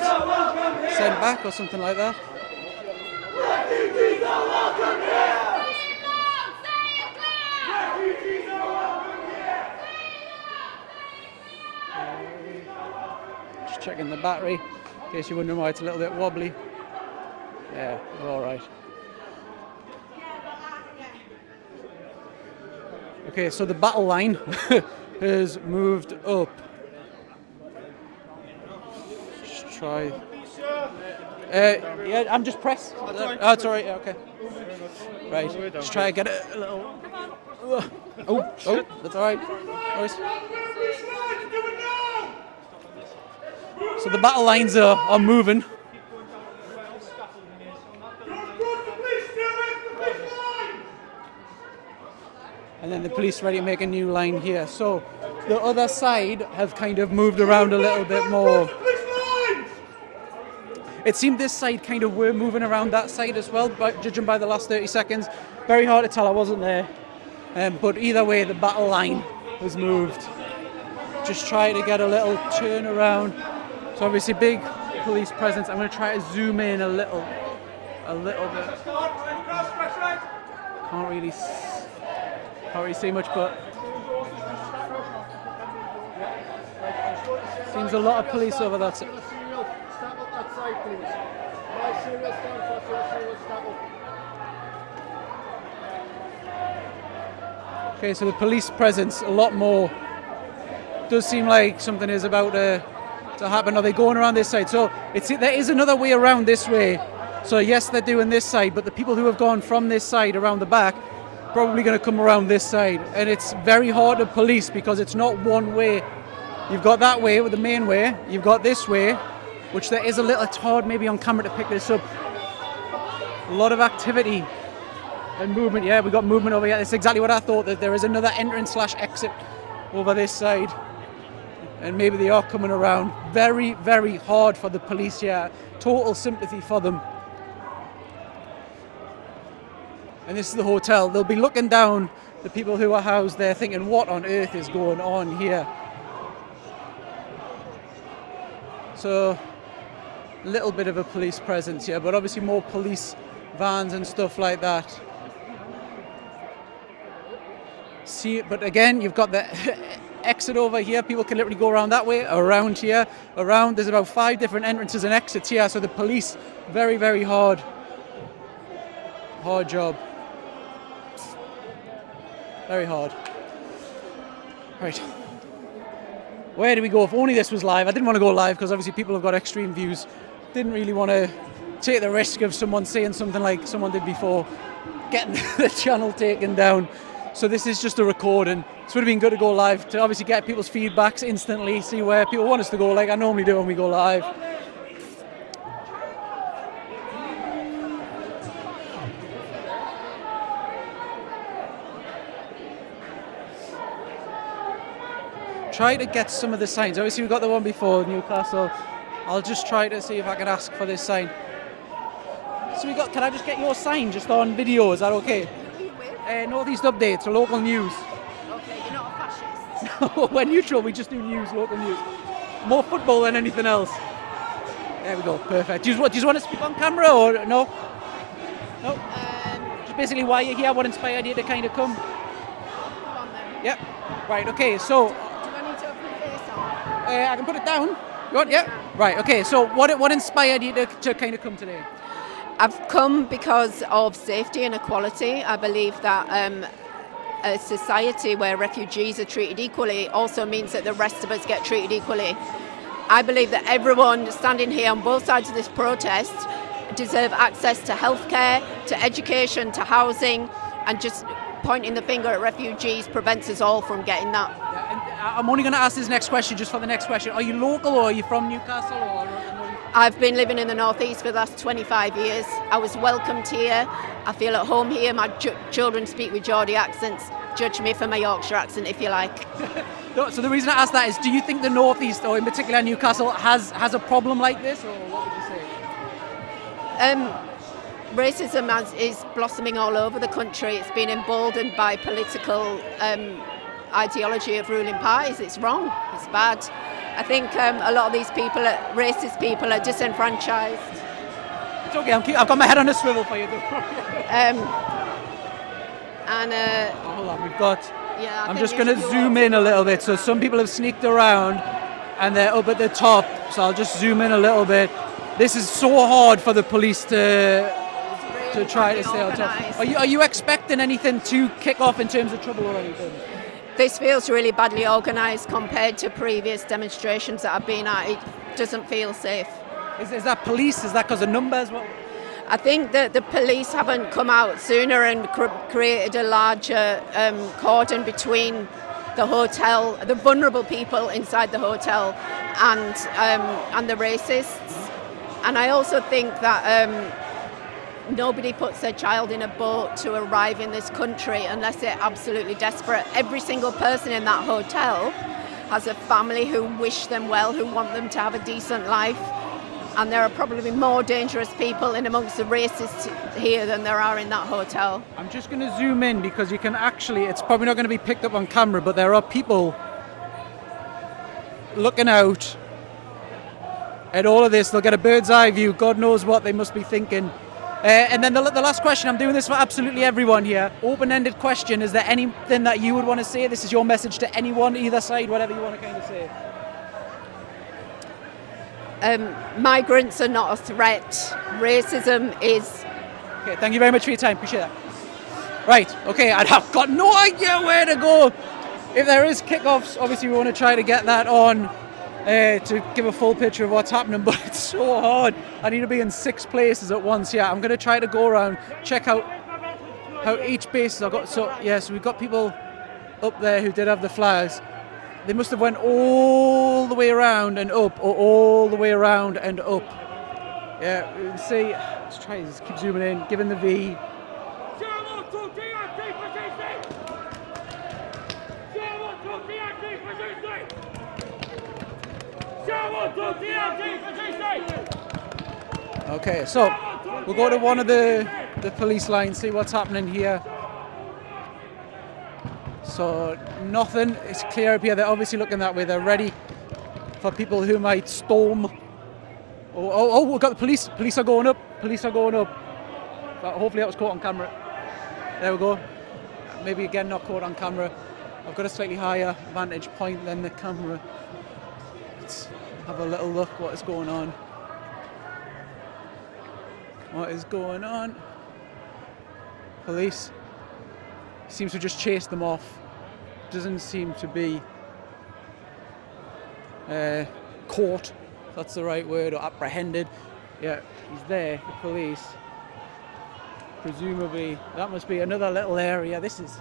sent back or something like that? Just checking the battery, in case you're wondering why it's a little bit wobbly. Yeah, we're all right. Okay, so the battle line has moved up. Just try. Yeah, I'm just pressed. Oh, it's all right. Yeah, okay. Right. Just try to get it a little. Oh, that's all right. Nice. So the battle lines are moving. And then the police ready to make a new line here. So the other side have kind of moved around a little bit more. It seemed this side kind of were moving around that side as well, but judging by the last 30 seconds. Very hard to tell, I wasn't there. But either way, the battle line has moved. Just try to get a little turn around. So obviously big police presence. I'm going to try to zoom in a little bit. Can't really see much, but seems a lot of police over that side. Okay, so the police presence, a lot more. Does seem like something is about to happen. Are they going around this side? So there is another way around this way. So yes, they're doing this side, but the people who have gone from this side around the back probably going to come around this side, and it's very hard to police because it's not one way. You've got that way with the main way, you've got this way, which there is a little, it's hard maybe on camera to pick this up. A lot of activity and movement. Yeah, we've got movement over here. That's exactly what I thought, that there is another entrance/exit over this side, and maybe they are coming around. Very, very hard for the police here. Total sympathy for them. And this is the hotel. They'll be looking down, the people who are housed there, thinking, what on earth is going on here? So, a little bit of a police presence here, but obviously more police vans and stuff like that. See, but again, you've got the exit over here. People can literally go around that way, around here, around. There's about 5 different entrances and exits here, so the police, very, very hard job. Very hard. Right. Where do we go? If only this was live. I didn't want to go live because obviously people have got extreme views. Didn't really want to take the risk of someone saying something like someone did before, getting the channel taken down. So this is just a recording. This would have been good to go live to obviously get people's feedbacks instantly, see where people want us to go, like I normally do when we go live. Try to get some of the signs. Obviously we got the one before, Newcastle. I'll just try to see if I can ask for this sign. So can I just get your sign just on video, is that okay? Northeast Updates, or local news. Okay, you're not a fascist. No, we're neutral, we just do news, local news. More football than anything else. There we go, perfect. Do you just want to speak on camera or no? No. Just basically why you're here, what inspired you to kind of come? Go on then. Yep. Right, okay, so Do I need to open the face on? I can put it down. You want? Yeah. Right, okay, so what inspired you to kind of come today? I've come because of safety and equality. I believe that a society where refugees are treated equally also means that the rest of us get treated equally. I believe that everyone standing here on both sides of this protest deserve access to healthcare, to education, to housing, and just pointing the finger at refugees prevents us all from getting that. Yeah, and I'm only going to ask this next question just for the next question. Are you local or are you from Newcastle? I've been living in the northeast for the last 25 years. I was welcomed here. I feel at home here. My children speak with Geordie accents. Judge me for my Yorkshire accent if you like. So the reason I ask that is, do you think the northeast, or in particular Newcastle, has a problem like this, or what would you say? Racism is blossoming all over the country. It's been emboldened by political ideology of ruling parties. It's wrong. It's bad. I think a lot of these people, racist people, are disenfranchised. It's okay. I've got my head on a swivel for you. Hold on. We've got. Yeah, I'm just going to zoom in a little bit. So some people have sneaked around, and they're up at the top. So I'll just zoom in a little bit. This is so hard for the police to try to stay on top. Are you expecting anything to kick off in terms of trouble or anything? This feels really badly organised compared to previous demonstrations that I've been at. It doesn't feel safe. Is that police? Is that because of numbers? What? I think that the police haven't come out sooner and created a larger cordon between the hotel, the vulnerable people inside the hotel, and the racists. And I also think that nobody puts their child in a boat to arrive in this country unless they're absolutely desperate. Every single person in that hotel has a family who wish them well, who want them to have a decent life. And there are probably more dangerous people in amongst the racists here than there are in that hotel. I'm just going to zoom in because you can actually, it's probably not going to be picked up on camera, but there are people looking out at all of this. They'll get a bird's eye view. God knows what they must be thinking. And then the last question, I'm doing this for absolutely everyone here. Open-ended question, is there anything that you would want to say? This is your message to anyone, either side, whatever you want to kind of say. Migrants are not a threat. Racism is. Okay, thank you very much for your time. Appreciate that. Right, okay, I've got no idea where to go. If there is kickoffs, obviously we want to try to get that on to give a full picture of what's happening, but it's so hard. I need to be in 6 places at once. Yeah, I'm going to try to go around, check out how each base I've got. So we've got people up there who did have the flags. They must have went all the way around and up, or all the way around and up. Yeah, we can see. Let's try this. Keep zooming in, giving the V. Okay, so we'll go to one of the police lines, see what's happening here. So nothing, it's clear up here. They're obviously looking that way. They're ready for people who might storm. Oh, we've got the police. Police are going up. Police are going up. But hopefully that was caught on camera. There we go. Maybe again not caught on camera. I've got a slightly higher vantage point than the camera. Let's have a little look what is going on. What is going on? Police. Seems to just chase them off. Doesn't seem to be caught, if that's the right word, or apprehended. Yeah, he's there, the police. Presumably, that must be another little area. This is,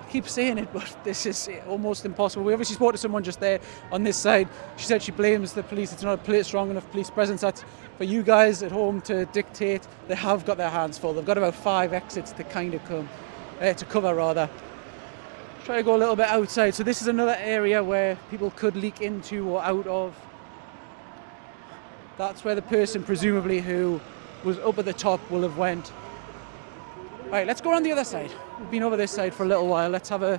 I keep saying it, but this is almost impossible. We obviously spoke to someone just there on this side. She said she blames the police. It's not a strong enough police presence. That's for you guys at home to dictate. They have got their hands full. They've got about 5 exits to kind of cover rather. Try to go a little bit outside. So this is another area where people could leak into or out of. That's where the person presumably who was up at the top will have went. Right, let's go around the other side. We've been over this side for a little while. Let's have a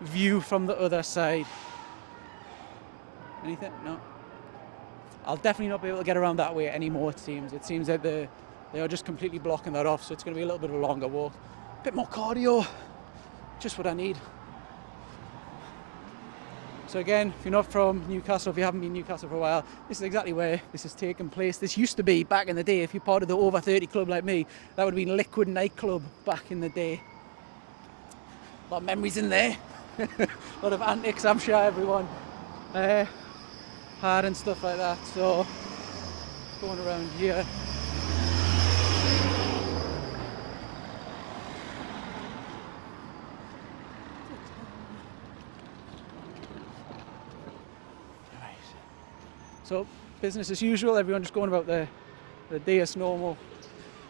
view from the other side. Anything? No. I'll definitely not be able to get around that way anymore, it seems. It seems that they are just completely blocking that off, so it's going to be a little bit of a longer walk. A bit more cardio, just what I need. So again, if you're not from Newcastle, if you haven't been in Newcastle for a while, this is exactly where this has taken place. This used to be, back in the day, if you're part of the over 30 club like me, that would have been Liquid nightclub back in the day. A lot of memories in there. A lot of antics, I'm sure everyone had and stuff like that. So, going around here. So, business as usual, everyone just going about the day as normal.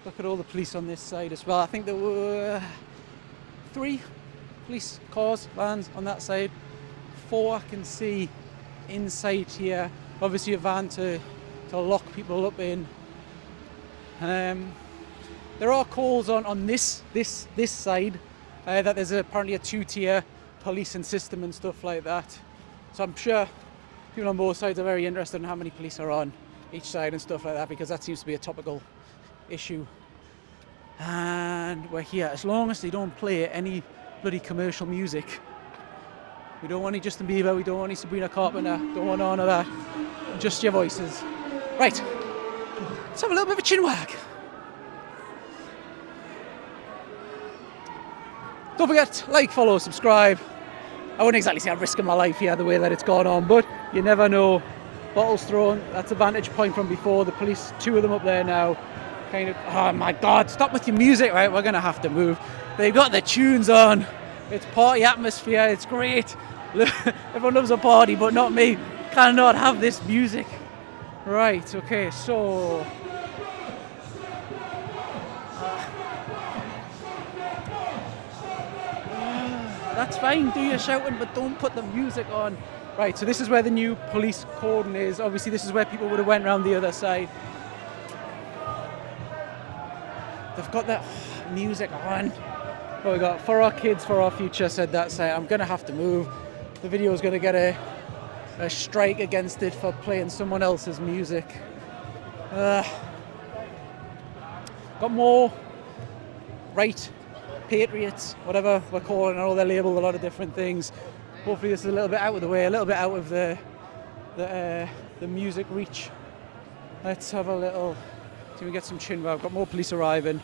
Look at all the police on this side as well. I think there were 3 police cars, vans on that side. 4 I can see inside here. Obviously a van to lock people up in. There are calls on this side that there's apparently a 2-tier policing system and stuff like that. So I'm sure people on both sides are very interested in how many police are on each side and stuff like that, because that seems to be a topical issue. And we're here. As long as they don't play any bloody commercial music. We don't want any Justin Bieber, we don't want any Sabrina Carpenter, don't want none of that. Just your voices. Right, let's have a little bit of a chin wag. Don't forget, like, follow, subscribe. I wouldn't exactly say I'm risking my life here the way that it's gone on, but you never know. Bottles thrown, that's a vantage point from before. The police, 2 of them up there now. Kind of, oh my God, stop with your music, right? We're gonna have to move. They've got the tunes on. It's party atmosphere, it's great. Everyone loves a party, but not me. Cannot have this music. Right, okay, so... That's fine, do your shouting, but don't put the music on. Right, so this is where the new police cordon is. Obviously, this is where people would have went around the other side. They've got that music on. What we got? For our kids, for our future, said that side. I'm gonna have to move. The video is gonna get a strike against it for playing someone else's music. Got more right patriots, whatever we're calling it. I know they're labelled a lot of different things. Hopefully this is a little bit out of the way, a little bit out of the music reach. Let's have a little, see if we get some chin wag. Got more police arriving.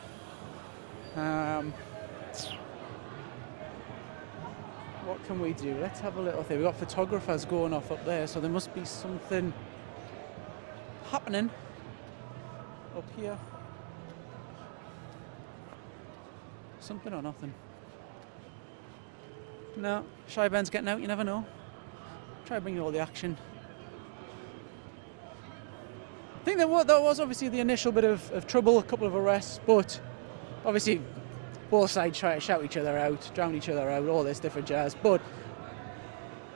What can we do? Let's have a little thing. We've got photographers going off up there, so there must be something happening up here. Something or nothing? No, Shy Ben's getting out, you never know. Try to bring you all the action. I think there was obviously the initial bit of trouble, a couple of arrests, but obviously both sides try to shout each other out, drown each other out, all this different jazz. But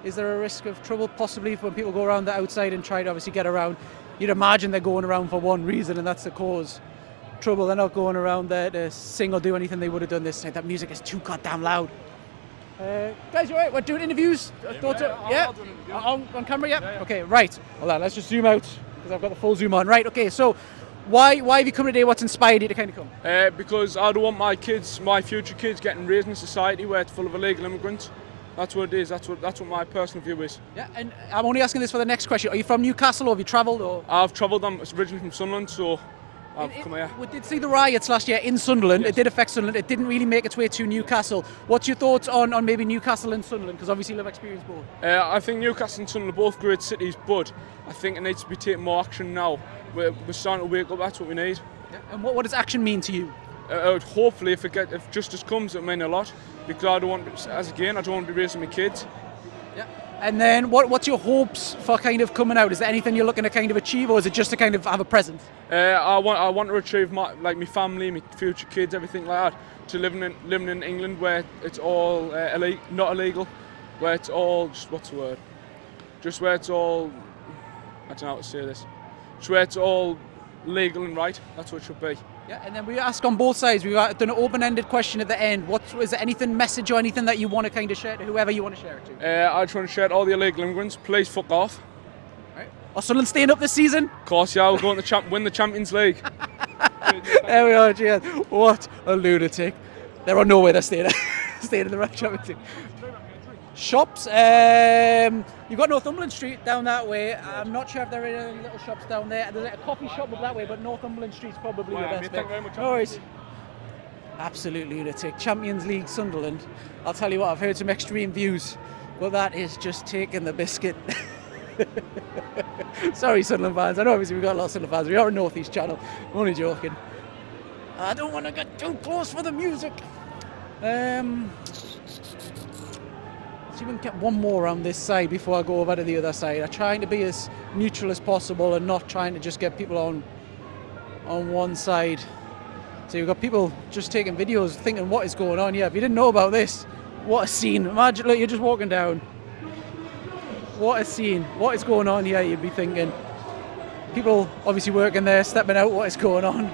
is there a risk of trouble possibly when people go around the outside and try to obviously get around? You'd imagine they're going around for one reason, and that's to cause trouble. They're not going around there to sing or do anything they would have done this side. That music is too goddamn loud. Guys, you alright? We're doing interviews? Yeah? On camera, yeah? Yeah. Okay, right. Hold on, let's just zoom out, because I've got the full zoom on. Right, okay, so why have you come today? What's inspired you to kind of come? Because I don't want my kids, my future kids, getting raised in a society where it's full of illegal immigrants. That's what it is. That's what my personal view is. Yeah, and I'm only asking this for the next question. Are you from Newcastle, or have you travelled? Or I've travelled. I'm originally from Sunderland, so I've come here. We did see the riots last year in Sunderland. Yes. It did affect Sunderland. It didn't really make its way to Newcastle. What's your thoughts on maybe Newcastle and Sunderland? Because obviously you've experienced both. I think Newcastle and Sunderland are both great cities, but I think it needs to be taking more action now. We're starting to wake up. That's what we need. Yeah. And what does action mean to you? Hopefully, if justice comes, it'll mean a lot. Because I don't want to be raising my kids. Yeah. And then what's your hopes for kind of coming out? Is there anything you're looking to kind of achieve, or is it just to kind of have a present? I want to achieve my family, my future kids, everything like that. To living in England where it's all not illegal, where it's all Just where it's all, I don't know how to say this. Just where it's all legal and right. That's what it should be. Yeah, and then we ask on both sides. We've done an open-ended question at the end. Is there anything, message or anything that you want to kind of share to whoever you want to share it to? I just want to share to all the illegal immigrants. Please fuck off. Right. Are Sunderland staying up this season? Of course, yeah, we're going to win the Champions League. There we are, cheers. What a lunatic. They're on no way they're staying, staying in the right Champions League. Shops, you've got Northumberland Street down that way. I'm not sure if there are any little shops down there. There's a coffee shop up that way, but Northumberland Street's probably the best bet. No worries. Absolute lunatic. Champions League Sunderland. I'll tell you what, I've heard some extreme views, but that is just taking the biscuit. Sorry, Sunderland fans. I know obviously we've got a lot of Sunderland fans. We are a North East channel. I'm only joking. I don't want to get too close for the music. See if we can get one more around this side before I go over to the other side. I'm trying to be as neutral as possible and not trying to just get people on one side. So you've got people just taking videos thinking what is going on here. If you didn't know about this, what a scene. Imagine, look, you're just walking down. What a scene. What is going on here, you'd be thinking. People obviously working there, stepping out, what is going on.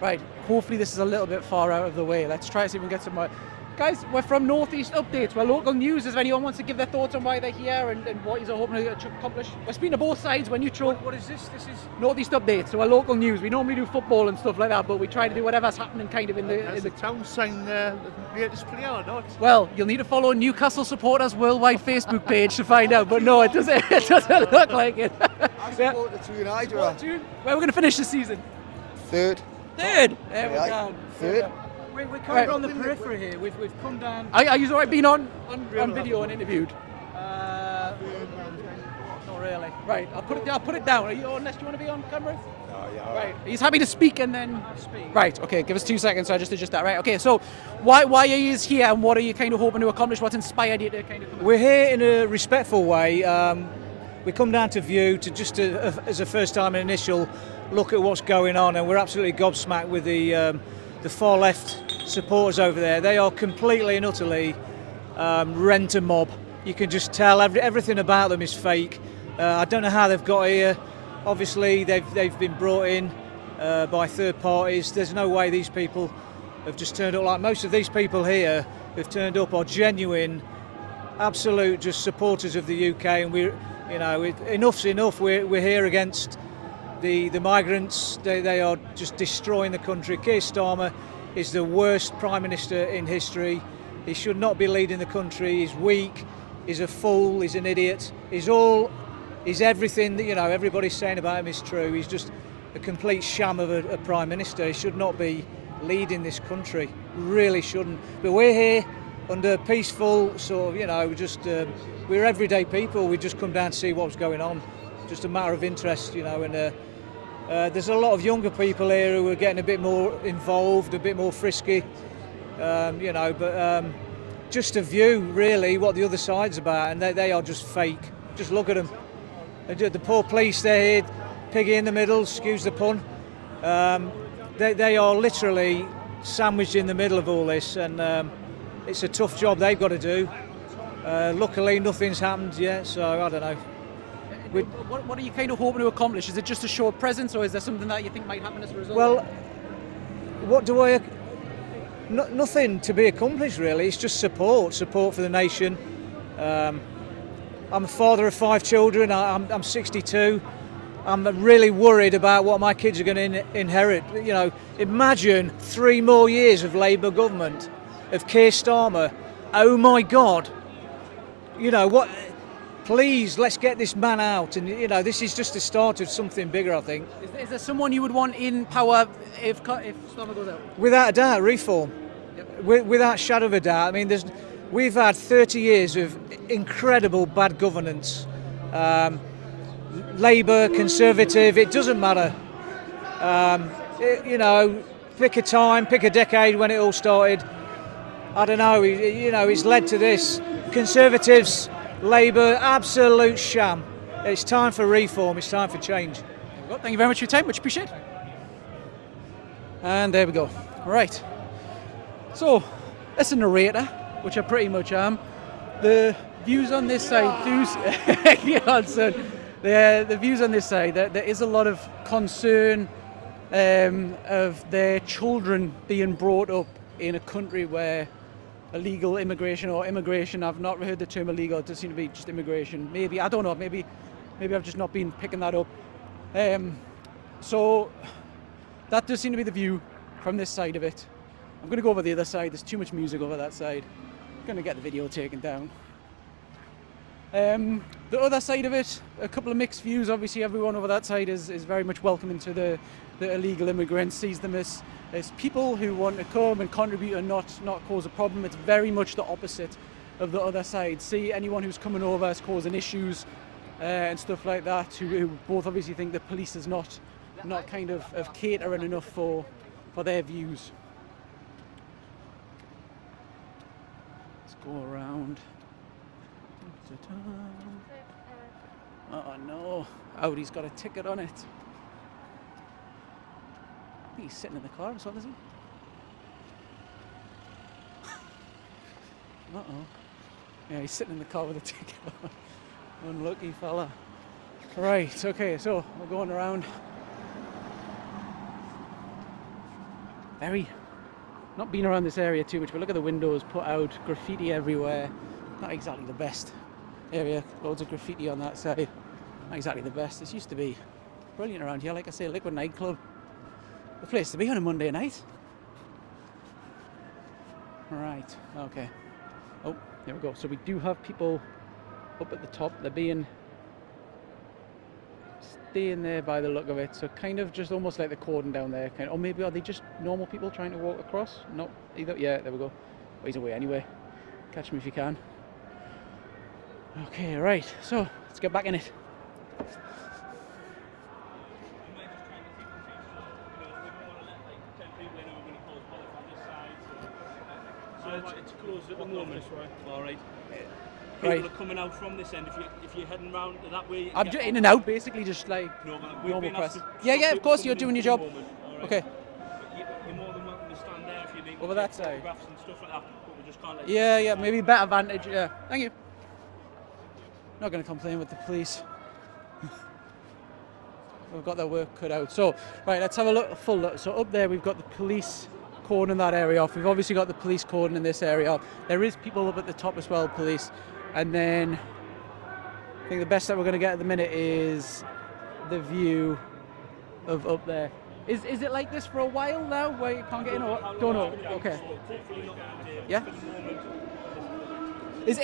Right, hopefully this is a little bit far out of the way. Let's try to see if we can get some more. Guys, we're from North East Updates. We're local news. If anyone wants to give their thoughts on why they're here and what you're hoping to accomplish. We're speaking to both sides. We're neutral. What is this? This is North East Updates. So we're local news. We normally do football and stuff like that, but we try to do whatever's happening kind of in the town sign the latest player or not? Well, you'll need to follow Newcastle Supporters Worldwide Facebook page to find out, but no, it doesn't look like it. I support the two United. Where we're going to finish the season? Third. There we go. Third. We're kind of on the periphery here. We've come down. Are you alright being on video and interviewed? Not really. Right, I'll put it down. Are you, unless you want to be on camera? No, yeah. Right. He's happy to speak and then. Speak. Right. Okay. Give us 2 seconds. So I just adjust that. Right. Okay. So, why are you here and what are you kind of hoping to accomplish? What's inspired you to kind of? We're here in a respectful way. We come down to view to just as a first time initial look at what's going on, and we're absolutely gobsmacked with the far left supporters over there. They are completely and utterly rent a mob. You can just tell everything about them is fake. I don't know how they've got here. Obviously they've been brought in by third parties. There's no way these people have just turned up. Like most of these people here who've turned up are genuine, absolute just supporters of the UK, and we're, you know, enough's enough. We're here against the migrants. They are just destroying the country. Keir Starmer is the worst Prime Minister in history. He should not be leading the country. He's weak, he's a fool, he's an idiot. He's everything that, you know, everybody's saying about him is true. He's just a complete sham of a Prime Minister. He should not be leading this country, really shouldn't. But we're here under peaceful sort of, you know, just we're everyday people. We just come down to see what's going on. Just a matter of interest, you know, and there's a lot of younger people here who are getting a bit more involved, a bit more frisky, you know, but just to view really what the other side's about, and they are just fake. Just look at them. The poor police, they're here, piggy in the middle, excuse the pun. They are literally sandwiched in the middle of all this, and it's a tough job they've got to do. Luckily, nothing's happened yet, so I don't know. What are you kind of hoping to accomplish? Is it just a show of presence, or is there something that you think might happen as a result? Well, what do I... nothing to be accomplished, really. It's just support for the nation. I'm a father of 5 children. I'm 62. I'm really worried about what my kids are going to inherit. You know, imagine 3 more years of Labour government, of Keir Starmer. Oh my God. You know, what... Please, let's get this man out, and you know, this is just the start of something bigger, I think. Is there someone you would want in power if Starmer goes out? Without a doubt, reform. Yep. Without a shadow of a doubt. I mean, we've had 30 years of incredible bad governance. Labour, Conservative, it doesn't matter. You know, pick a time, pick a decade when it all started. I don't know, you know, it's led to this. Conservatives, Labour, absolute sham. It's time for reform, it's time for change. Well, thank you very much for your time, much appreciated. And there we go. Right. So, that's a narrator, which I pretty much am. The views on this side, the views on this side, there is a lot of concern of their children being brought up in a country where illegal immigration or immigration. I've not heard the term illegal. It does seem to be just immigration. Maybe, I don't know, maybe I've just not been picking that up. So that does seem to be the view from this side of it. I'm going to go over the other side. There's too much music over that side. I'm going to get the video taken down. The other side of it, a couple of mixed views. Obviously everyone over that side is very much welcoming to the illegal immigrants, sees them as people who want to come and contribute and not cause a problem. It's very much the opposite of the other side. See anyone who's coming over as causing issues and stuff like that, who both obviously think the police is not kind of catering enough for their views. Let's go around. Oh no, Audi's got a ticket on it. I think he's sitting in the car as well, is he? Uh-oh. Yeah, he's sitting in the car with a ticket on. Unlucky fella. Right, okay, so we're going around. Not been around this area too much, but look at the windows put out, graffiti everywhere. Not exactly the best area, loads of graffiti on that side. Not exactly the best. This used to be brilliant around here, like I say, Liquid nightclub. The place to be on a Monday night. Right, okay. Oh, there we go. So we do have people up at the top. They're staying there by the look of it. So kind of just almost like the cordon down there. Or maybe are they just normal people trying to walk across? No, either. Yeah, there we go. Well, he's away anyway. Catch me if you can. Okay, right. So let's get back in it. It's closed at the moment. All right. Right. People are coming out from this end. If you're heading round that way, I'm just in and out, basically, just like normal press. Yeah, of course, you're doing your job. Okay. You're more than welcome to stand there if you need over that side. Photographs and stuff like that. But we just can't let Yeah, maybe better vantage. Yeah, thank you. Not going to complain with the police. We've got their work cut out. So, right, let's have a full look. So up there, we've got the police cordoning that area off. We've obviously got the police cordoning this area off. There is people up at the top as well, police. And then I think the best that we're going to get at the minute is the view of up there. Is it like this for a while now, where you can't get in, or don't know? Okay. Yeah. Is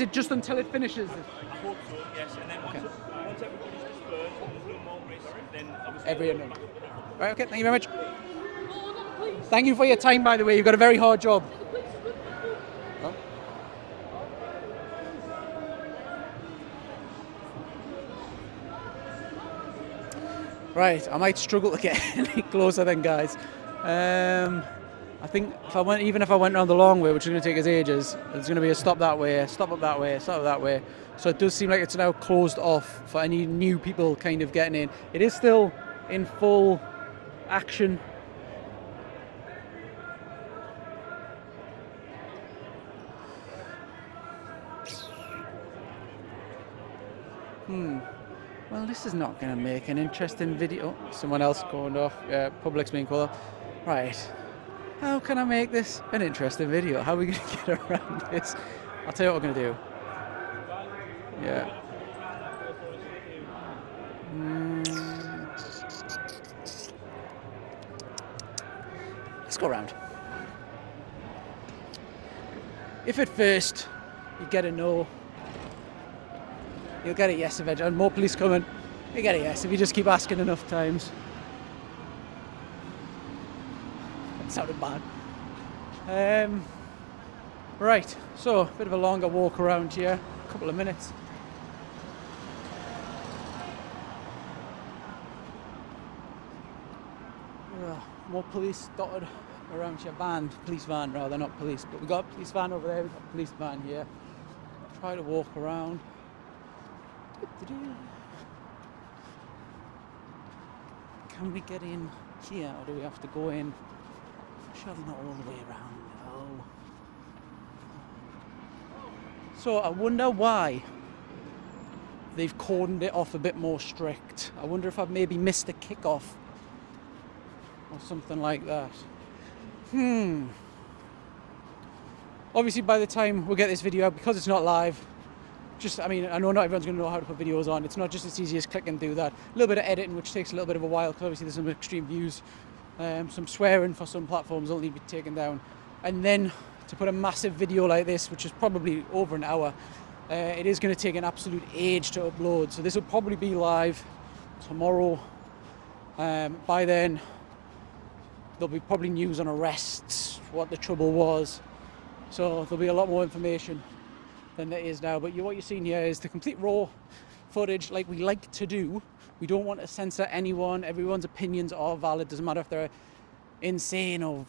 it just until it finishes? I hope so, yes. And then once everybody's dispersed and there's no more risk, then obviously... Everyone. Right, okay, thank you very much. Thank you for your time, by the way. You've got a very hard job. Oh. Right, I might struggle to get any closer then, guys. I think if I went around the long way, which is going to take us ages, there's going to be a stop that way, stop up that way, stop up that way. So it does seem like it's now closed off for any new people kind of getting in. It is still in full action. Well, this is not going to make an interesting video. Someone else going off. Public's being called off. Right. How can I make this an interesting video? How are we going to get around this? I'll tell you what we're going to do. Yeah. Let's go around. If at first you get a no, you'll get a yes eventually. And more police coming, you get a yes if you just keep asking enough times. That sounded bad. Right, so a bit of a longer walk around here, a couple of minutes. More police dotted around here, police van rather, not police, but we've got a police van over there, we've got a police van here. Try to walk around. Can we get in here, or do we have to go in? Surely not all the way around. Oh. So I wonder why they've cordoned it off a bit more strict. I wonder if I've maybe missed a kickoff or something like that. Obviously, by the time we get this video out, because it's not live, I know not everyone's going to know how to put videos on. It's not just as easy as click and do that. A little bit of editing, which takes a little bit of a while, because obviously there's some extreme views. Some swearing for some platforms will need to be taken down. And then to put a massive video like this, which is probably over an hour, it is going to take an absolute age to upload. So this will probably be live tomorrow. By then, there'll be probably news on arrests, what the trouble was. So there'll be a lot more information than there is now. But what you're seeing here is the complete raw footage, like we like to do. We don't want to censor anyone. Everyone's opinions are valid. Doesn't matter if they're insane or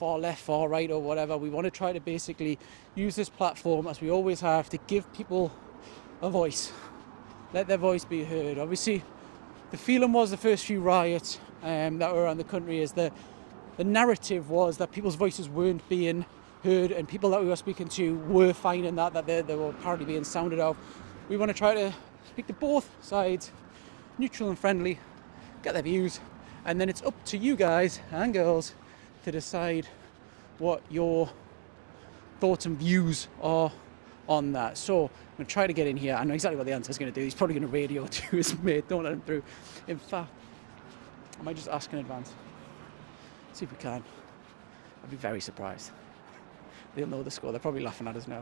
far left, far right, or whatever. We want to try to basically use this platform, as we always have, to give people a voice. Let their voice be heard. Obviously, the feeling was the first few riots that were around the country is the narrative was that people's voices weren't being heard, and people that we were speaking to were finding that they were apparently being sounded out. We want to try to speak to both sides, neutral and friendly, get their views, and then it's up to you guys and girls to decide what your thoughts and views are on that. So I'm going to try to get in here. I know exactly what the answer is going to do. He's probably going to radio to his mate. Don't let him through. In fact, I might just ask in advance. See if we can. I'd be very surprised. They'll know the score. They're probably laughing at us now.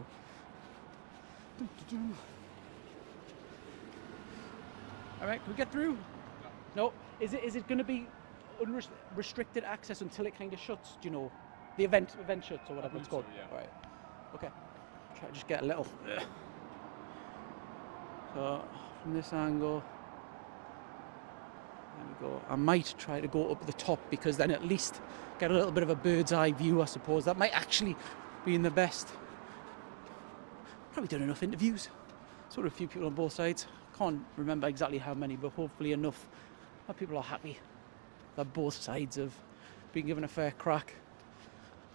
All right, can we get through? No. Is it going to be unrestricted access until it kind of shuts? Do you know, the event shuts or whatever it's called? So, yeah. All right. Okay. Try to just get a little. So from this angle, there we go. I might try to go up the top, because then at least get a little bit of a bird's eye view. I suppose that might actually be in the best. Probably done enough interviews. Sort of a few people on both sides. Can't remember exactly how many, but hopefully enough that people are happy that both sides have been given a fair crack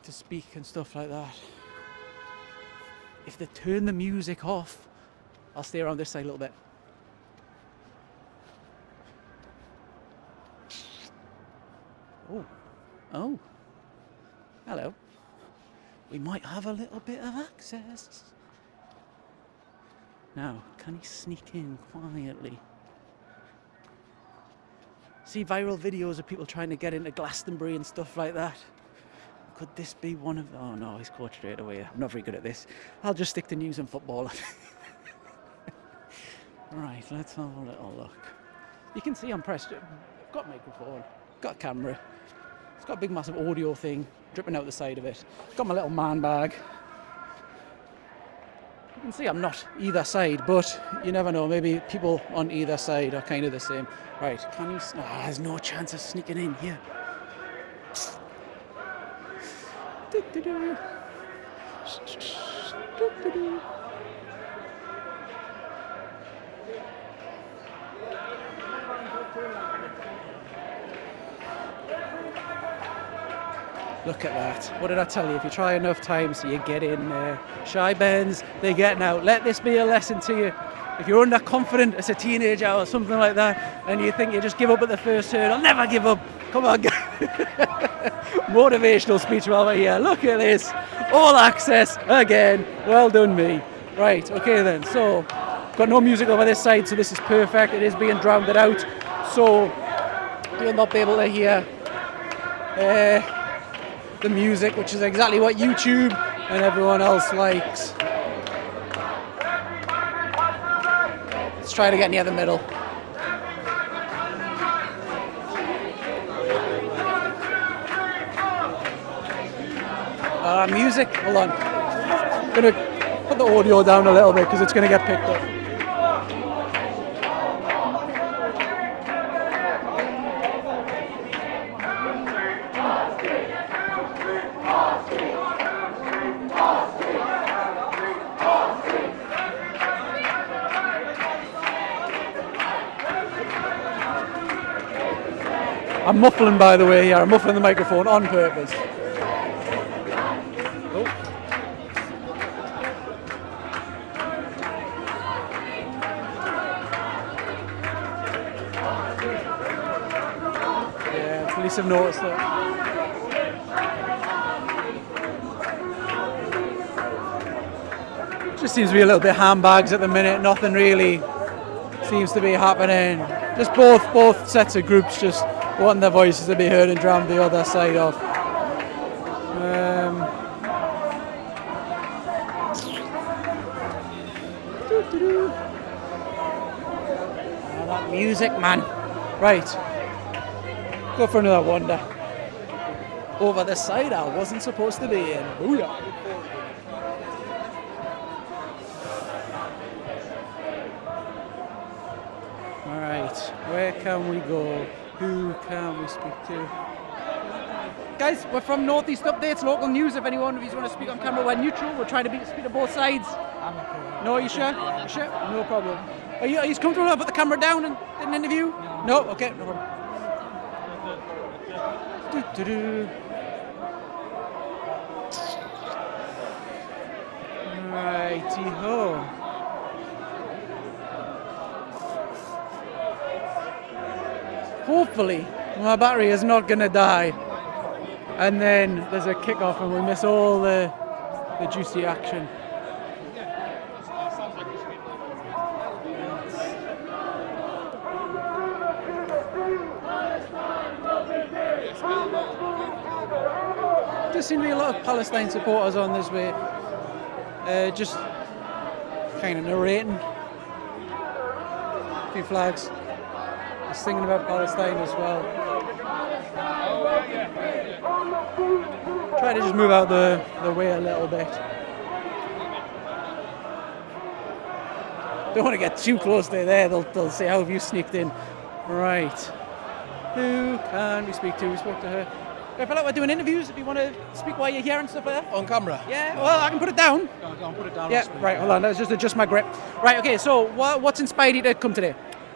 to speak and stuff like that. If they turn the music off, I'll stay around this side a little bit. Oh, hello. We might have a little bit of access. Now, can he sneak in quietly? See viral videos of people trying to get into Glastonbury and stuff like that. Could this be one of... Oh no, he's caught straight away. I'm not very good at this. I'll just stick to news and football. Right, let's have a little look. You can see I'm pressed. I've got a microphone, got a camera. It's got a big massive audio thing dripping out the side of it. Got my little man bag. You can see I'm not either side, but you never know. Maybe people on either side are kind of the same. Right, can you... there's no chance of sneaking in here. Look at that. What did I tell you? If you try enough times, you get in there. Shy Bens, they're getting out. Let this be a lesson to you. If you're underconfident as a teenager or something like that, and you think you just give up at the first hurdle, never give up. Come on, motivational speech while we're here. Look at this. All access again. Well done, me. Right, okay then. So, got no music over this side, so this is perfect. It is being drowned out, so you'll not be able to hear the music, which is exactly what YouTube and everyone else likes. Let's try to get near the middle. Music, hold on. I'm gonna put the audio down a little bit because it's gonna get picked up. I'm muffling, by the way, here. I'm muffling the microphone on purpose. Oh. Yeah, police have noticed that. Just seems to be a little bit handbags at the minute. Nothing really seems to be happening. Just both sets of groups just wanting their voices to be heard and drown the other side off. Oh, that music, man. Right. Go for another wonder. Over the side I wasn't supposed to be in. Booyah. Alright, where can we go? Who can we speak to? Guys, we're from Northeast Updates, local news. If anyone of you want to speak on camera, we're neutral. We're trying to speak to both sides. I'm okay. No, are you sure? You sure? No problem. Are you comfortable to put the camera down and did an interview? No? Okay, no problem. Do-do-do. Righty-ho. Hopefully, my battery is not going to die. And then there's a kick-off and we miss all the juicy action. There seem to be a lot of Palestine supporters on this way. Just kind of narrating. A few flags. Just singing about Palestine as well. Try to just move out the way a little bit. Don't want to get too close to there. They'll say, how have you sneaked in? Right. Who can we speak to? We spoke to her. I feel like we're doing interviews. If you want to speak while you're here and stuff like that. On camera? Yeah, well, I can put it down. Go on, put it down. Yeah, right, hold on. Let's just adjust my grip. Right, okay, so what's inspired you to come today?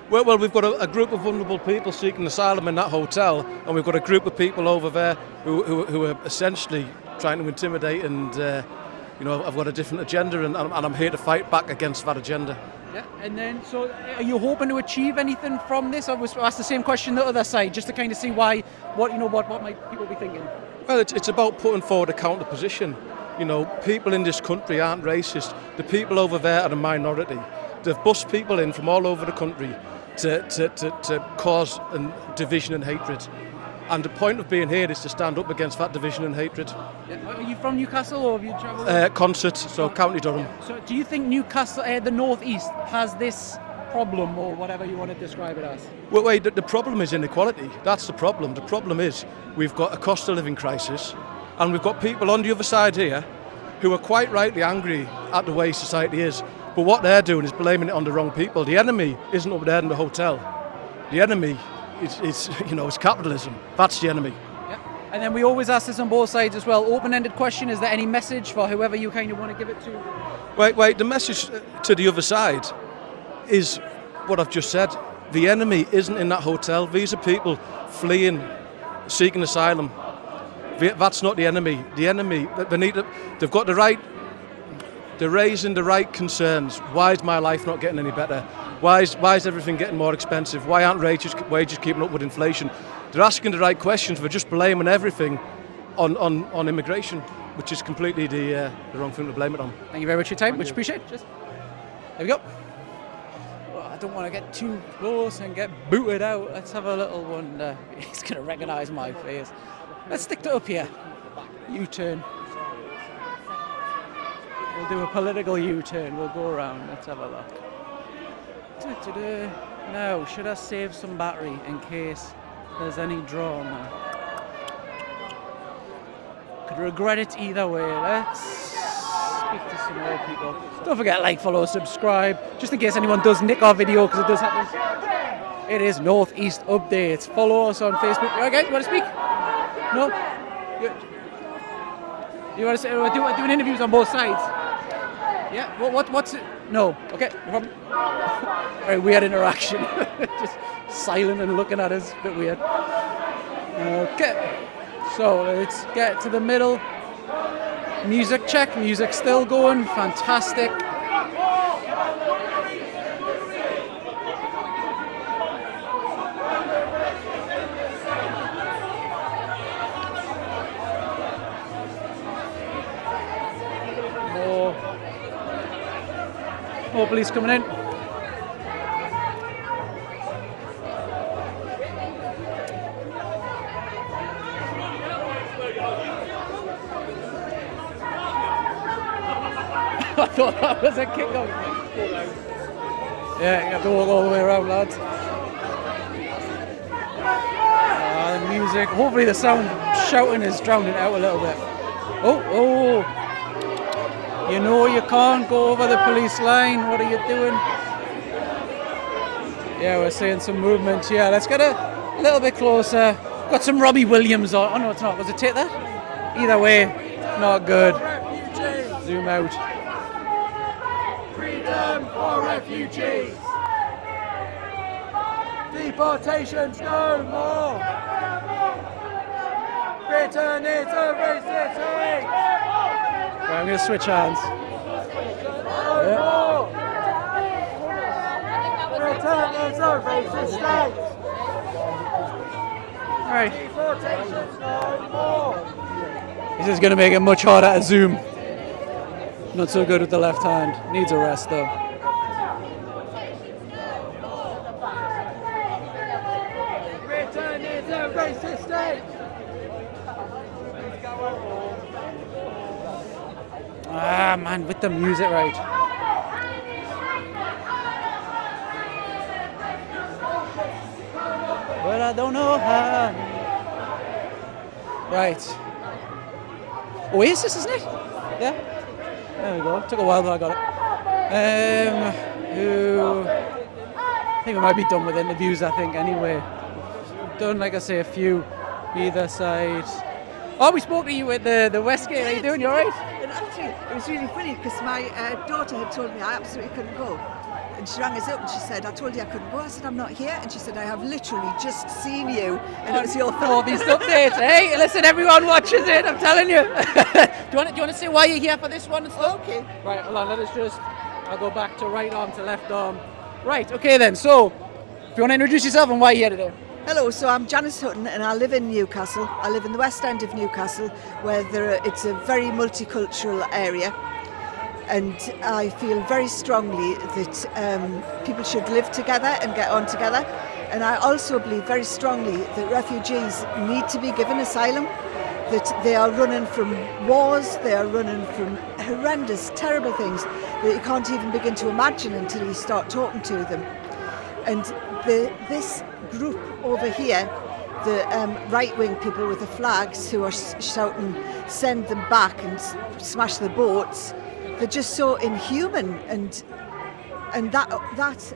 Well, we've got a group of vulnerable people seeking asylum in that hotel, and we've got a group of people over there who are essentially trying to intimidate and, I've got a different agenda, and I'm here to fight back against that agenda. Yeah, and then, so are you hoping to achieve anything from this? I was asked the same question the other side, just to kind of see what might people be thinking? Well, it's about putting forward a counter position. People in this country aren't racist. The people over there are a minority. They've bussed people in from all over the country to cause division and hatred. And the point of being here is to stand up against that division and hatred. Yeah. Are you from Newcastle or have you travelled? Concert, so County Durham. So do you think Newcastle, the North East, has this problem or whatever you want to describe it as? Well, wait, the problem is inequality. That's the problem. The problem is we've got a cost of living crisis, and we've got people on the other side here who are quite rightly angry at the way society is. But what they're doing is blaming it on the wrong people. The enemy isn't up there in the hotel. The enemy is capitalism. That's the enemy. Yeah. And then we always ask this on both sides as well. Open-ended question, is there any message for whoever you kind of want to give it to? Wait, the message to the other side is what I've just said. The enemy isn't in that hotel. These are people fleeing, seeking asylum. That's not the enemy. The enemy, they've got the right, they're raising the right concerns. Why is my life not getting any better? Why is everything getting more expensive? Why aren't wages keeping up with inflation? They're asking the right questions. We're just blaming everything on immigration, which is completely the wrong thing to blame it on. Thank you very much for your time, which appreciate it. There we go. Well, I don't want to get too close and get booted out. Let's have a little one. He's going to recognise my face. Let's stick to up here. U-turn. We'll do a political U-turn. We'll go around. Let's have a look. Now, should I save some battery in case there's any drama? Could regret it either way. Let's speak to some more people. Don't forget, like, follow, subscribe, just in case anyone does nick our video, because it does happen. It is Northeast Updates. Follow us on Facebook. Okay, you want to speak? No? You want to say, we're doing interviews on both sides? Yeah, what's it? No, okay, no problem. Very weird interaction. Just silent and looking at us, a bit weird. Okay, so let's get to the middle. Music check, music still going, fantastic. More police coming in. I thought that was a kick-off. Yeah, you have to walk all the way around, lads. The music. Hopefully the sound shouting is drowning it out a little bit. Oh. You know you can't go over the police line. What are you doing? Yeah, we're seeing some movement. Yeah, let's get a little bit closer. Got some Robbie Williams on. Oh, no, it's not. Was it take that? Either way, not good. Zoom out. Freedom for refugees. Deportations no more. Britain is a racist state. Right, I'm going to switch hands. No more. Britain is a racist state. Right. Deportations no more. This is going to make it much harder to zoom. Not so good with the left hand. Needs a rest though. Britain is a racist state. Ah, man, with the music right. But I don't know how. Right. Oasis, isn't it? Yeah. There we go. Took a while, but I got it. I think we might be done with interviews, I think, anyway. We've done, like I say, a few either side. Oh, we spoke to you at the Westgate. How you doing? You all right? And actually, it was really funny because my daughter had told me I absolutely couldn't go. And she rang us up and she said, I told you I couldn't go. I said, I'm not here. And she said, I have literally just seen you. And it was your fault. All these updates. Hey, listen, everyone watches it. I'm telling you. do you want to say why you're here for this one and stuff? Okay. Right, hold on. I'll go back to right arm to left arm. Right, okay then. So, if you want to introduce yourself and why you're here today. Hello, so I'm Janice Hutton and I live in Newcastle. I live in the West End of Newcastle where it's a very multicultural area. And I feel very strongly that people should live together and get on together. And I also believe very strongly that refugees need to be given asylum, that they are running from wars, they are running from horrendous, terrible things that you can't even begin to imagine until you start talking to them. And this group over here, the right-wing people with the flags who are shouting, send them back and smash the boats, they're just so inhuman, and that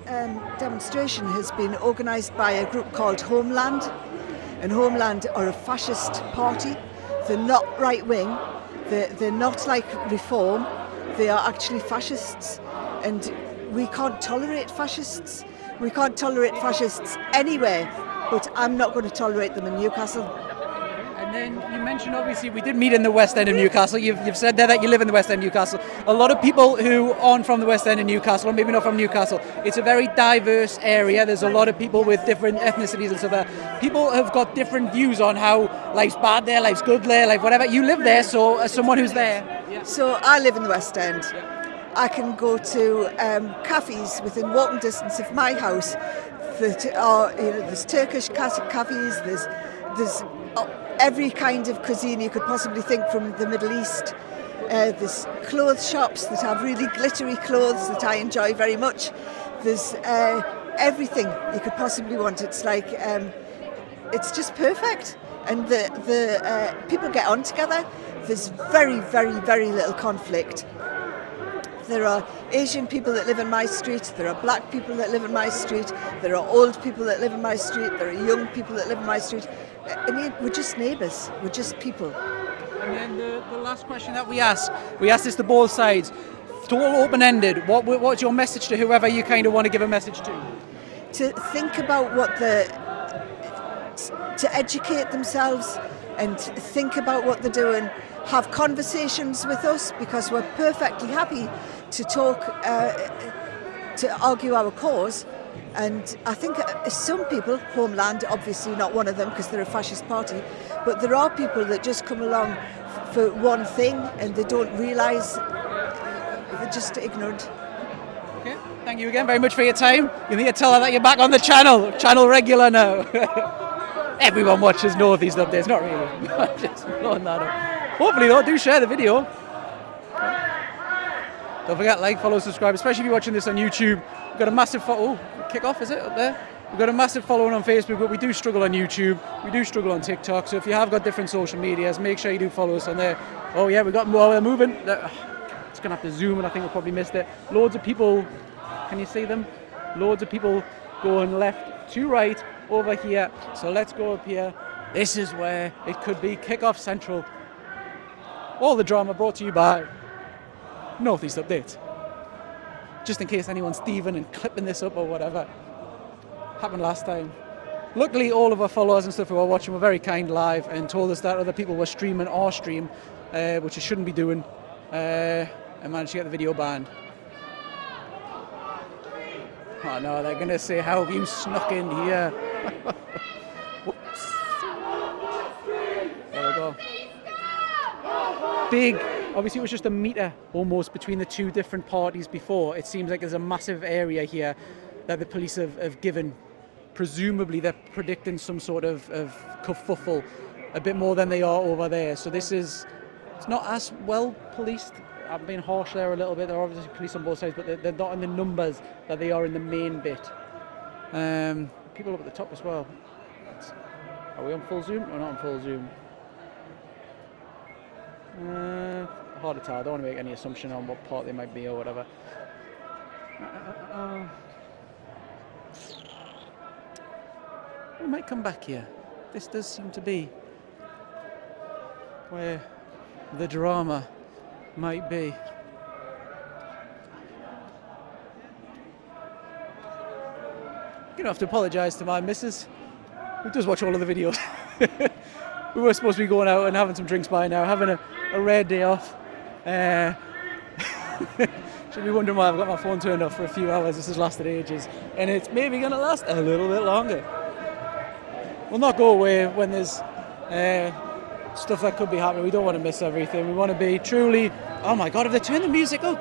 demonstration has been organised by a group called Homeland, and Homeland are a fascist party. They're not right-wing, they're not like Reform, they are actually fascists, and we can't tolerate fascists. We can't tolerate fascists anywhere, but I'm not going to tolerate them in Newcastle. And then you mentioned, obviously, we did meet in the West End of Newcastle. You've said there that you live in the West End of Newcastle. A lot of people who aren't from the West End of Newcastle, or maybe not from Newcastle, it's a very diverse area. There's a lot of people with different ethnicities and stuff there. People have got different views on how life's bad there, life's good there, like whatever. You live there, so as someone who's there. Yeah. So I live in the West End. I can go to cafes within walking distance of my house that are, there's Turkish cafes, there's every kind of cuisine you could possibly think from the Middle East. There's clothes shops that have really glittery clothes that I enjoy very much. There's everything you could possibly want. It's like, it's just perfect. And the people get on together. There's very, very, very little conflict. There are Asian people that live in my street, there are black people that live in my street, there are old people that live in my street, there are young people that live in my street. I mean, we're just neighbours, we're just people. And then the last question that we asked this to both sides, total open-ended, what's your message to whoever you kind of want to give a message to? To think about to educate themselves and think about what they're doing, have conversations with us because we're perfectly happy to talk, to argue our cause. And I think some people, Homeland, obviously not one of them because they're a fascist party, but there are people that just come along for one thing and they don't realise, they're just ignorant. Okay. Thank you again very much for your time. You need to tell her that you're back on the channel regular now. Everyone watches Northeast Updates, not really. Just blowing that up. Hopefully though, do share the video. Don't forget, like, follow, subscribe, especially if you're watching this on YouTube. We've got a massive kick off, is it, up there? We've got a massive following on Facebook, but we do struggle on YouTube. We do struggle on TikTok, so if you have got different social medias, make sure you do follow us on there. Oh yeah, we got more, we're moving. It's gonna have to zoom, and I think we probably missed it. Loads of people, can you see them? Loads of people going left to right over here. So let's go up here. This is where it could be kickoff central. All the drama brought to you by Northeast Updates. Just in case anyone's thieving and clipping this up or whatever. Happened last time. Luckily, all of our followers and stuff who are watching were very kind live and told us that other people were streaming our stream, which they shouldn't be doing, and managed to get the video banned. Oh no, they're gonna say, how have you snuck in here? Whoops. There we go. Big, obviously it was just a metre almost between the two different parties before. It seems like there's a massive area here that the police have given. Presumably they're predicting some sort of kerfuffle, a bit more than they are over there. So this is, it's not as well policed. I'm being harsh there a little bit. There are obviously police on both sides, but they're not in the numbers that they are in the main bit. People up at the top as well. Are we on full zoom or not on full zoom? Hard to tell. I don't want to make any assumption on what part they might be or whatever. We might come back here. This does seem to be where the drama might be. You're gonna have to apologise to my missus, who does watch all of the videos. We were supposed to be going out and having some drinks by now, having a rare day off. Should be wondering why I've got my phone turned off for a few hours. This has lasted ages, and it's maybe going to last a little bit longer. We'll not go away when there's stuff that could be happening. We don't want to miss everything. We want to be truly... Oh my God, have they turned the music up?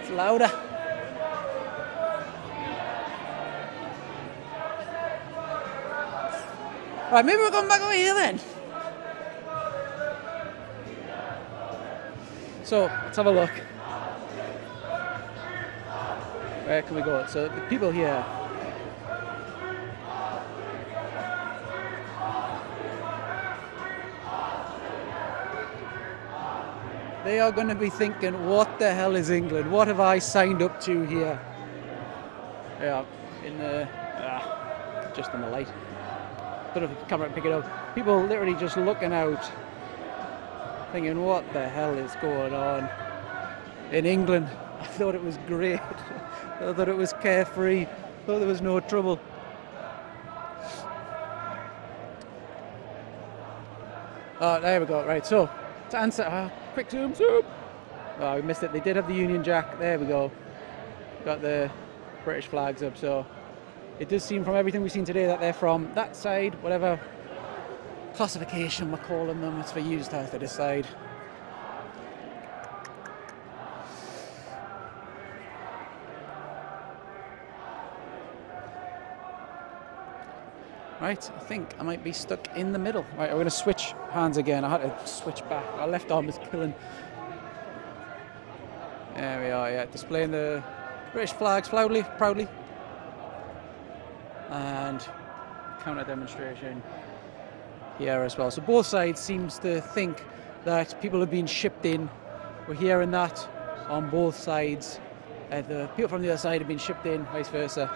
It's louder. Right, maybe we're going back over here then. So, let's have a look. Where can we go? So, the people here. They are going to be thinking, what the hell is England? What have I signed up to here? Yeah, in the... just in the light. Bit of a camera to pick it up. People literally just looking out, thinking, what the hell is going on in England? I thought it was great. I thought it was carefree. I thought there was no trouble. Oh, there we go. Right, so to answer, quick zoom. Oh, we missed it. They did have the Union Jack. There we go. Got the British flags up. So it does seem from everything we've seen today that they're from that side, whatever classification we're calling them. It's for you to have to decide. Right, I think I might be stuck in the middle. Right, I'm going to switch hands again. I had to switch back. My left arm is killing. There we are, yeah. Displaying the British flags proudly. And counter demonstration here as well. So both sides seems to think that people have been shipped in. We're hearing that on both sides. The people from the other side have been shipped in, vice versa.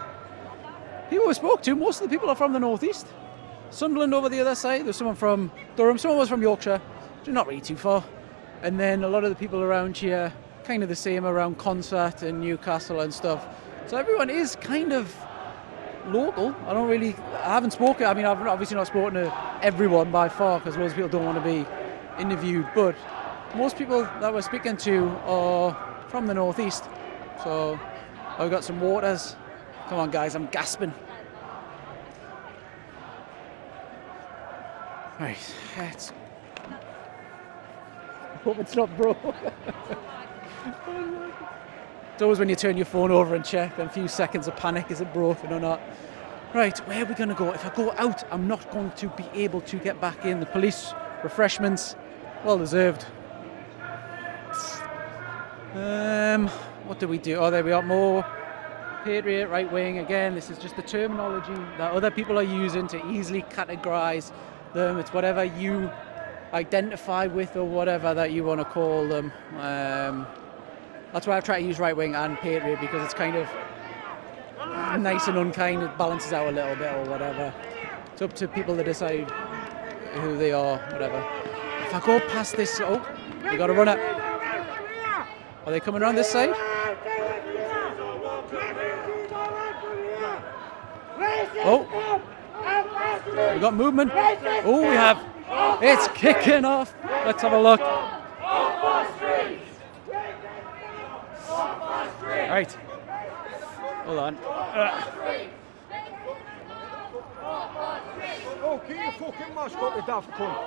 People we spoke to, most of the people are from the northeast. Sunderland over the other side. There's someone from Durham, someone was from Yorkshire, so not really too far. And then a lot of the people around here, kind of the same around Concert and Newcastle and stuff. So everyone is kind of local. I haven't spoken, I've obviously not spoken to everyone by far because loads of people don't want to be interviewed, but most people that we're speaking to are from the northeast. So I've got some waters. Come on guys, I'm gasping. Right, let's Hope it's not broke. It's always when you turn your phone over and check, and a few seconds of panic, is it broken or not? Right, where are we going to go? If I go out, I'm not going to be able to get back in. The police refreshments, well deserved. What do we do? Oh, there we are, more Patriot, right wing. Again, this is just the terminology that other people are using to easily categorise them. It's whatever you identify with or whatever that you want to call them. That's why I've tried to use right wing and Patriot, because it's kind of nice and unkind. It balances out a little bit or whatever. It's up to people to decide who they are, whatever. If I go past this, oh, we got to run it. Are they coming around this side? Oh, we got movement. Oh, we have. It's kicking off. Let's have a look. Right. Hold on. Oh, keep your fucking mask up, you daft cunt.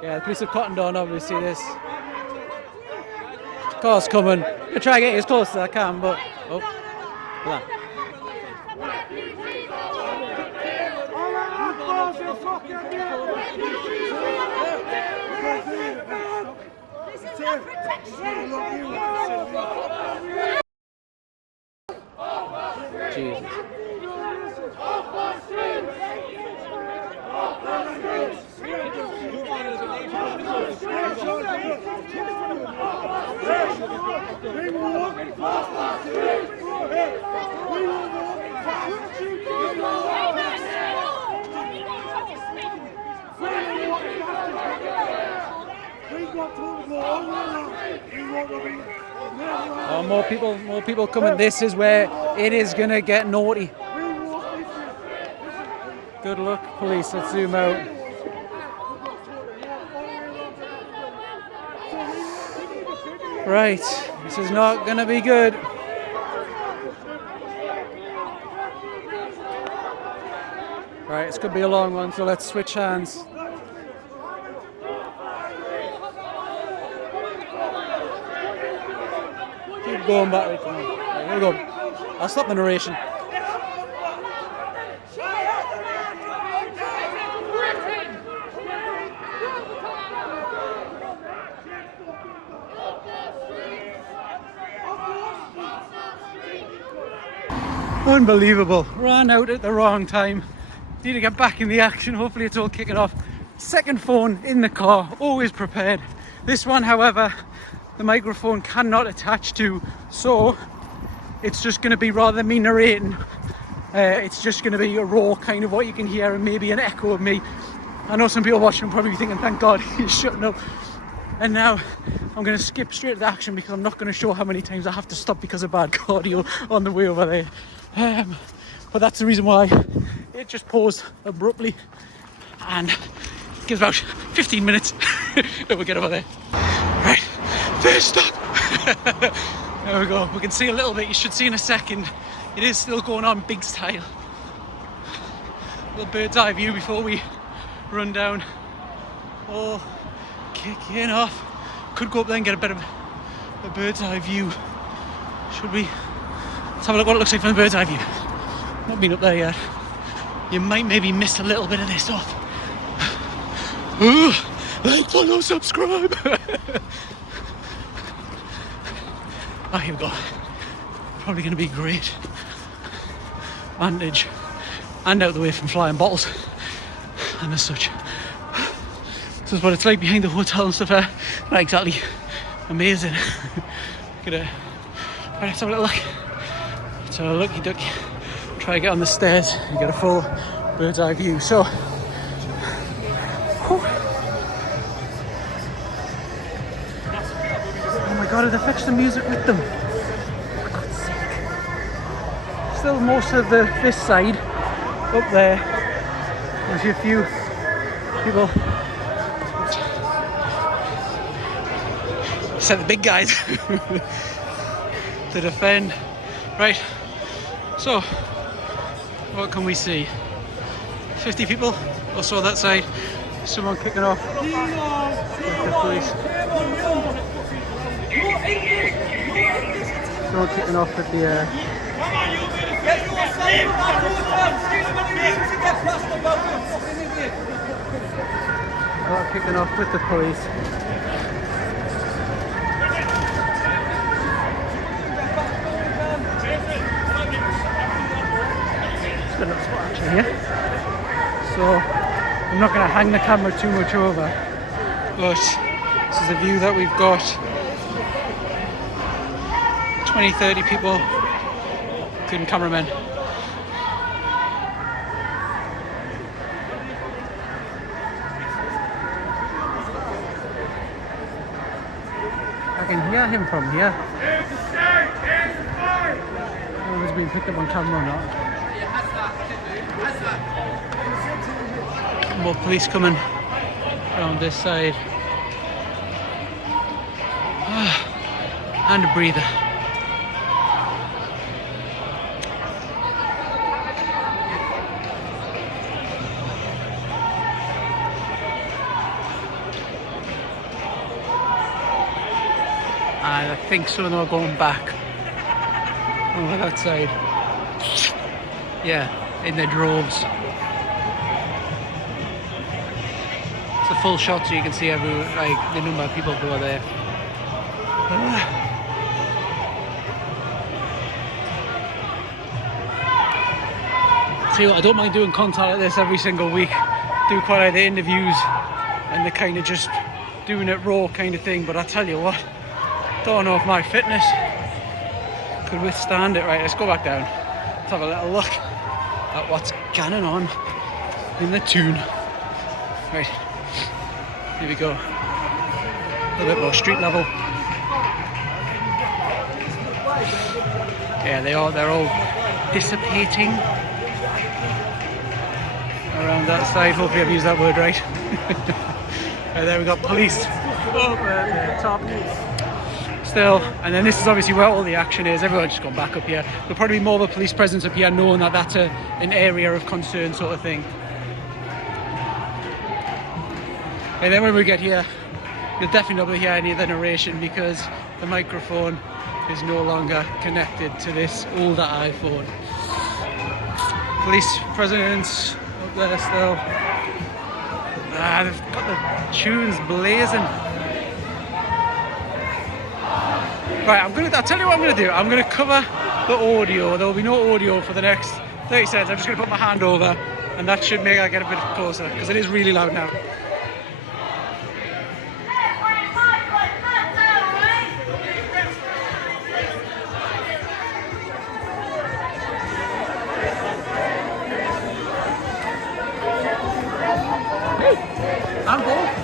Yeah, the police have cottoned on, obviously, this. Car's coming. I'm going to try to get as close as I can, but... Oh, hold on. Jesus. Oh, more people coming. This is where it is gonna get naughty. Good luck, police. Let's zoom out. Right, this is not gonna be good. Right, this could be a long one, so let's switch hands. Keep going back, right, come on. Right, here we go. I'll stop the narration. Unbelievable. Ran out at the wrong time. Need to get back in the action. Hopefully it's all kicking off. Second phone in the car, always prepared. This one, however, the microphone cannot attach to, so it's just going to be, rather than me narrating, it's just going to be a raw kind of what you can hear and maybe an echo of me. I know some people watching will probably be thinking, thank God he's shutting up. And now I'm going to skip straight to the action because I'm not going to show how many times I have to stop because of bad cardio on the way over there. But that's the reason why it just paused abruptly, and gives about 15 minutes and we'll get over there. Right, first stop. There we go. We can see a little bit. You should see in a second. It is still going on big style. Little bird's eye view before we run down. Oh, kicking off. Could go up there and get a bit of a bird's eye view. Should we? Let's have a look what it looks like from the bird's eye view. Not been up there yet. You might maybe miss a little bit of this off. Ooh, like, follow, subscribe. Oh, here we go. Probably going to be great. Vantage. And out the way from flying bottles. And as such. This is what it's like behind the hotel and stuff there. Not exactly amazing. Look at it. Right, let's have a little look. So looky ducky. Try to get on the stairs and get a full bird's eye view. So, whew. Oh my God, did they fetch the music with them? For God's sake. Still most of this side up there. There's a few people. Sent the big guys to defend. Right, so What can we see? 50 people or so that side. Someone kicking off with the police. Someone kicking off with the kicking off with the police. It's a good little spot actually here. So I'm not going to hang the camera too much over, but this is a view that we've got. 20-30 people, including cameramen. I can hear him from here. I don't know if it's being picked up on camera or not. More police coming around this side. And a breather. I think some of them are going back over that side. Yeah, in their droves. It's a full shot so you can see every, like, the number of people who are there. See what, I don't mind doing content like this every single week. Do quite like the interviews and the kind of just doing it raw kind of thing, but I tell you what, don't know if my fitness could withstand it. Right, let's go back down. Let's have a little look at what's going on in the tune. Right, here we go. A little bit more street level. Yeah, they're all dissipating around that side. Hopefully I've used that word right. Right there we got police up at the top. Still, and then this is obviously where all the action is. Everyone's just gone back up here. There'll probably be more of a police presence up here, knowing that that's an area of concern sort of thing. And then when we get here, you'll definitely not hear any of the narration because the microphone is no longer connected to this older iPhone. Police presence up there still. They've got the tunes blazing. Right, I'll tell you what I'm going to do. I'm going to cover the audio. There will be no audio for the next 30 seconds. I'm just going to put my hand over and that should make I get a bit closer because it is really loud now. I'm both.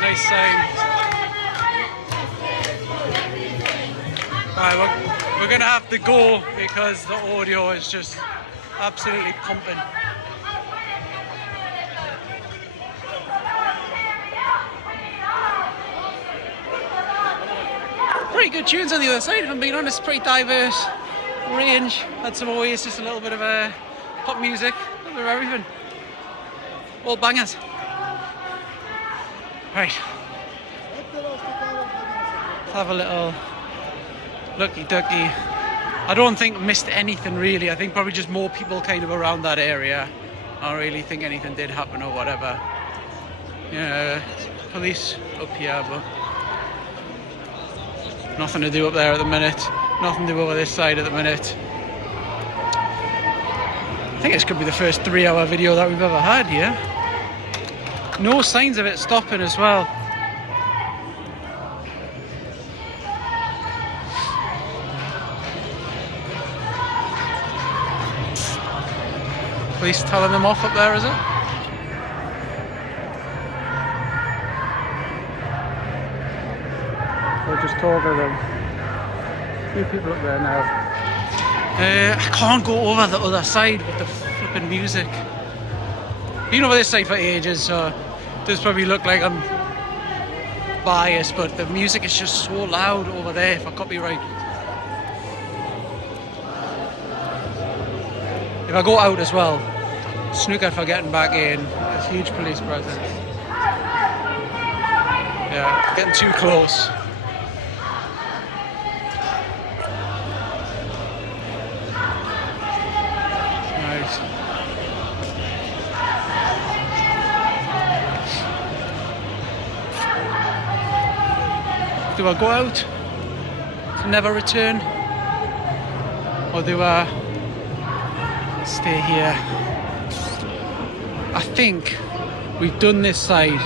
Nice sound. Right, we're gonna have to go because the audio is just absolutely pumping. Pretty good tunes on the other side, if I'm being honest. Pretty diverse range. Had some Oasis, a little bit of pop music, a little bit of everything. All bangers. Right. Let's have a little looky ducky. I don't think missed anything really. I think probably just more people kind of around that area. I don't really think anything did happen or whatever. Yeah, police up here, but nothing to do up there at the minute. Nothing to do over this side at the minute. I think this could be the first 3-hour video that we've ever had here. No signs of it stopping as well. Police telling them off up there, is it? We're just talking to them. A few people up there now. I can't go over the other side with the flipping music. Been over this side for ages, so it does probably look like I'm biased, but the music is just so loud over there for copyright. If I go out as well, snooker for getting back in. There's huge police presence. Yeah, getting too close. Do I go out to never return, or do I stay here? I think we've done this side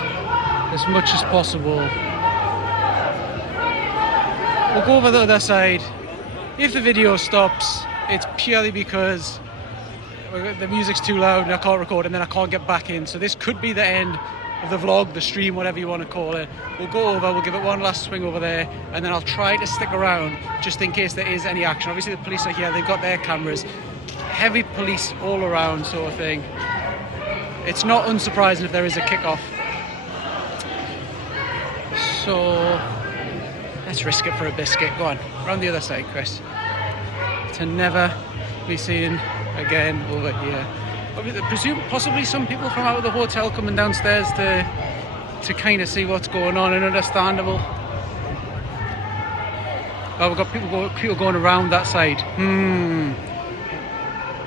as much as possible. We'll go over the other side. If the video stops, it's purely because the music's too loud and I can't record, and then I can't get back in. So this could be the end of the vlog, the stream, whatever you want to call it. We'll go over, we'll give it one last swing over there, and then I'll try to stick around just in case there is any action. Obviously the police are here, they've got their cameras, heavy police all around sort of thing. It's not unsurprising if there is a kick-off. So let's risk it for a biscuit. Go on, round the other side, Chris. To never be seen again over here. I presume possibly some people from out of the hotel coming downstairs to kind of see what's going on, and understandable. Oh, we've got people going around that side.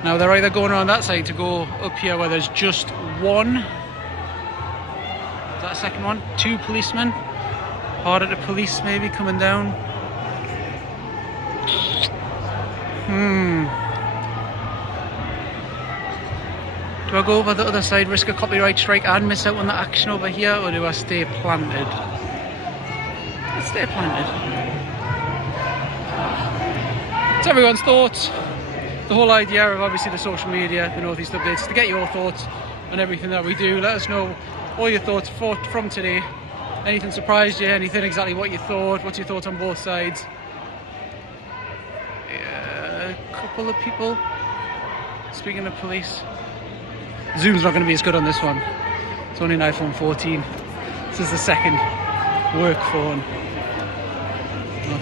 Now they're either going around that side to go up here where there's just one. Is that a second one? 2 policemen. Harder to police maybe coming down. Do I go over the other side, risk a copyright strike and miss out on the action over here, or do I stay planted? Let's stay planted. It's everyone's thoughts. The whole idea of obviously the social media, the Northeast Updates, to get your thoughts on everything that we do. Let us know all your thoughts from today. Anything surprised you? Anything exactly what you thought? What's your thoughts on both sides? A couple of people. Speaking of police. Zoom's not going to be as good on this one. It's only an iPhone 14. This is the second work phone.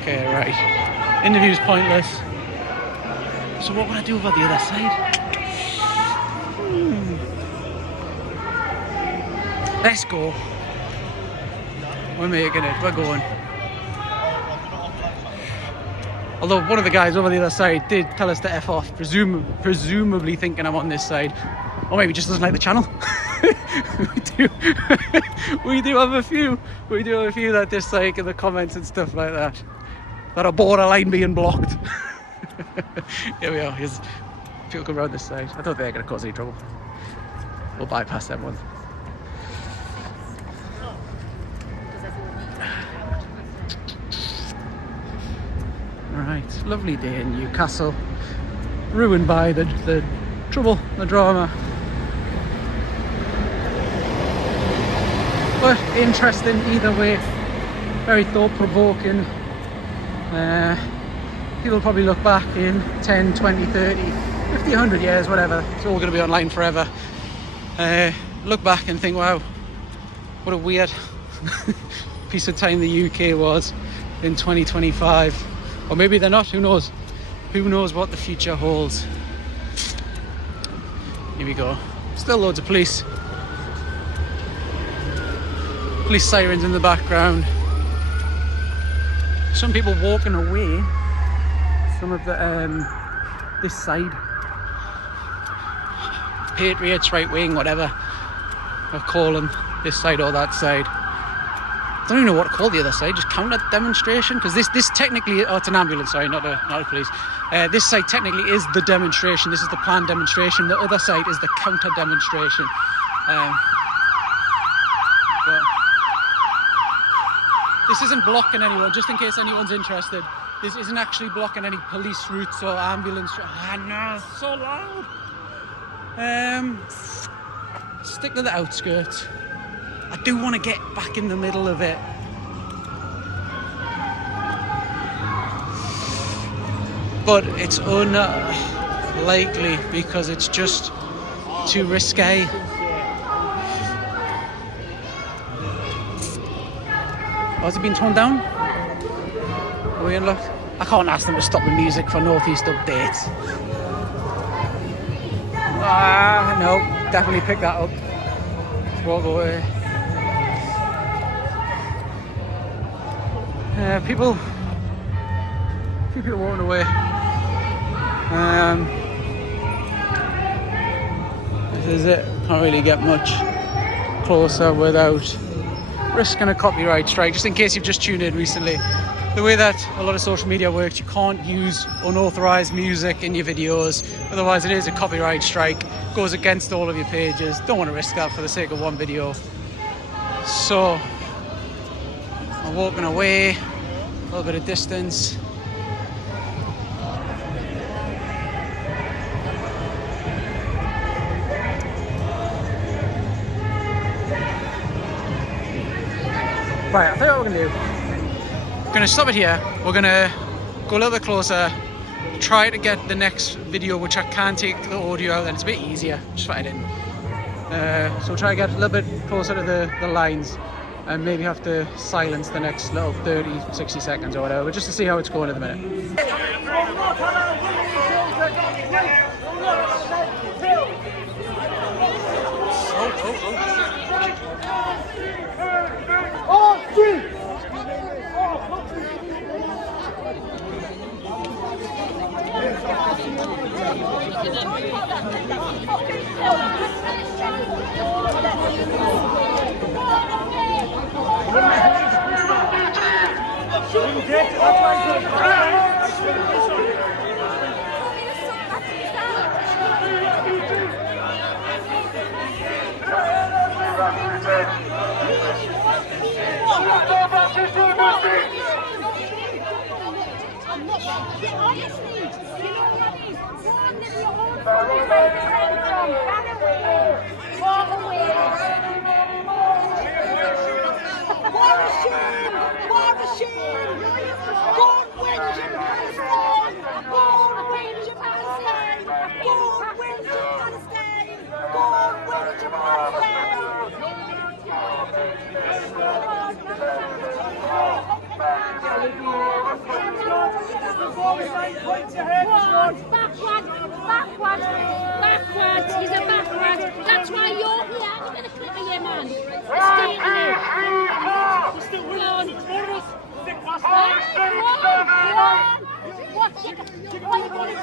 Okay, right. Interview's pointless. So what would I do over the other side? Let's go. We're making it. We're going. Although one of the guys over the other side did tell us to F off, presumably thinking I'm on this side. Or maybe just doesn't like the channel. we do have a few that dislike in the comments and stuff like that are borderline being blocked. Here we are. Here's people come around this side. I don't think they're going to cause any trouble. We'll bypass them one. Alright, lovely day in Newcastle. Ruined by the trouble, the drama. But interesting either way, very thought-provoking. People probably look back in 10, 20, 30, 50, 100 years, whatever. It's all going to be online forever. Look back and think, wow, what a weird piece of time the UK was in 2025. Or maybe they're not, who knows? Who knows what the future holds? Here we go. Still loads of police. Police sirens in the background. Some people walking away. Some of the this side. Patriots, right wing, whatever. I'll call them this side or that side. I don't even know what to call the other side. Just counter demonstration, because this technically, oh, it's an ambulance. Sorry, not a police. This side technically is the demonstration. This is the planned demonstration. The other side is the counter demonstration. This isn't blocking anyone, just in case anyone's interested. This isn't actually blocking any police routes or ambulance. Ah, no, it's so loud. Stick to the outskirts. I do want to get back in the middle of it. But it's unlikely because it's just too risque. Has it been torn down? Are we in luck? I can't ask them to stop the music for Northeast updates. No, definitely pick that up. Let's walk away. People walking away. This is it. Can't really get much closer without risking a copyright strike. Just in case you've just tuned in recently, the way that a lot of social media works, you can't use unauthorized music in your videos, otherwise it is a copyright strike, goes against all of your pages. Don't want to risk that for the sake of one video. So I'm walking away, a little bit of distance. Right, I think what we're going to do, we're going to stop it here, we're going to go a little bit closer, try to get the next video which I can take the audio out, and it's a bit easier, just for editing. So we'll try to get a little bit closer to the lines and maybe have to silence the next little 30, 60 seconds or whatever, just to see how it's going at the minute. Backwards, he's a backwards. That's why you're here. I'm going to clip you, man. Stay here. You're still with us. What are you going to do? What are you going to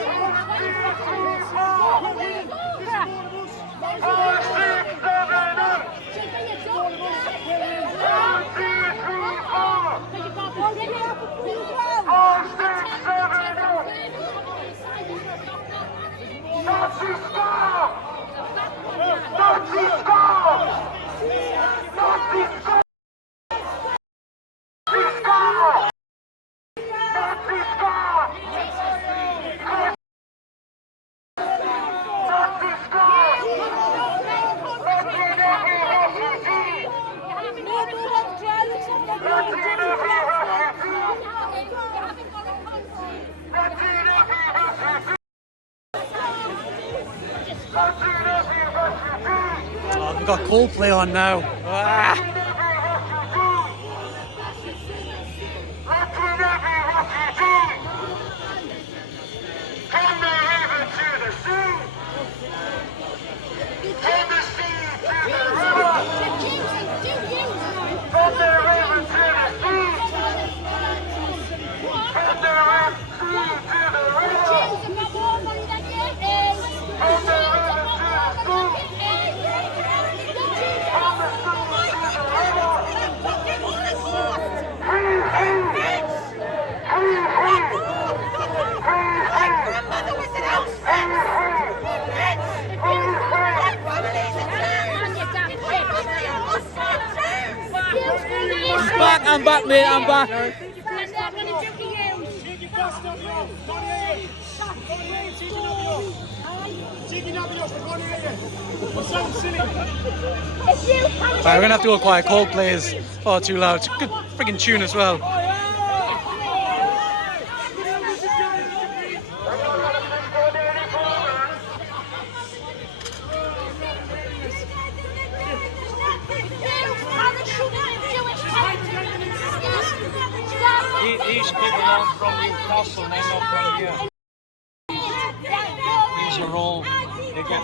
Oh, we've got Coldplay on now. I'm back, mate, I'm back. Right, we're gonna have to go quiet. Coldplay is far too loud. It's a good freaking tune as well. These people aren't from Newcastle, they're not from here. These are all, they get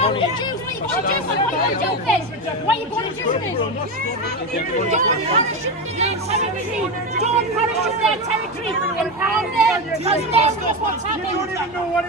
money for standing. What are you going to do this? Don't parachute their territory. Don't parachute their territory and harm them, because that's what's happening. You don't even know what it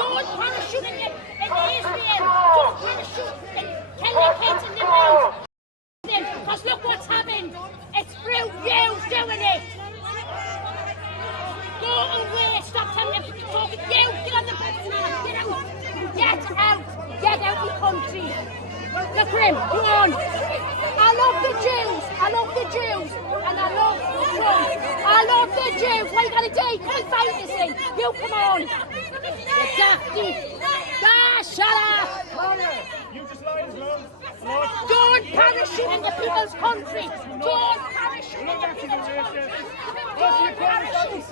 Don't parachute in Israel. Don't parachute and kill their kids in the mouth. Because look what's happened. It's through you doing it. Go away. Stop telling them to talk. You get on the bus now. Get out. Get out. Get out of the country. Look at him. Go on. I love the Jews. I love the Jews. And I love Trump. I love the Jews. What are you going to do? Come fight this thing. You come on. You dafty. Shut up. You just lied as well. Don't parachute into people's country. Don't parachute into people's country. Don't parachute.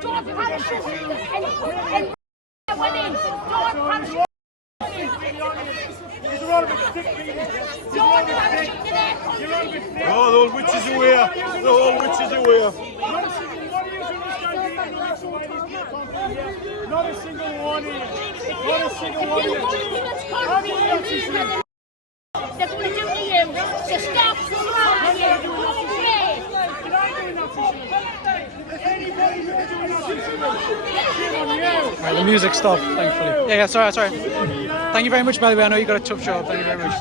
Don't parachute. And women. Don't parachute. Oh, the old witches are here. The old witches are here. Not a single one in it. Not a single one in it. They're going to do to you to stop slaughtering you. Right, the music stopped, thankfully. Yeah, sorry. Thank you very much, by the way. I know you got a tough job. Thank you very much.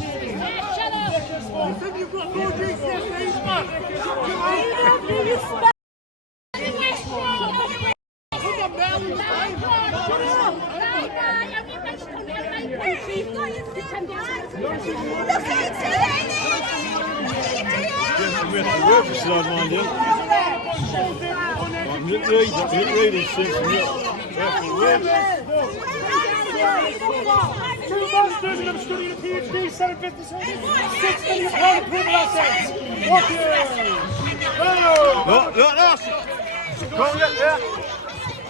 Two monsters and I'm studying a PhD, 7 business owners, 6 million pound approval assets.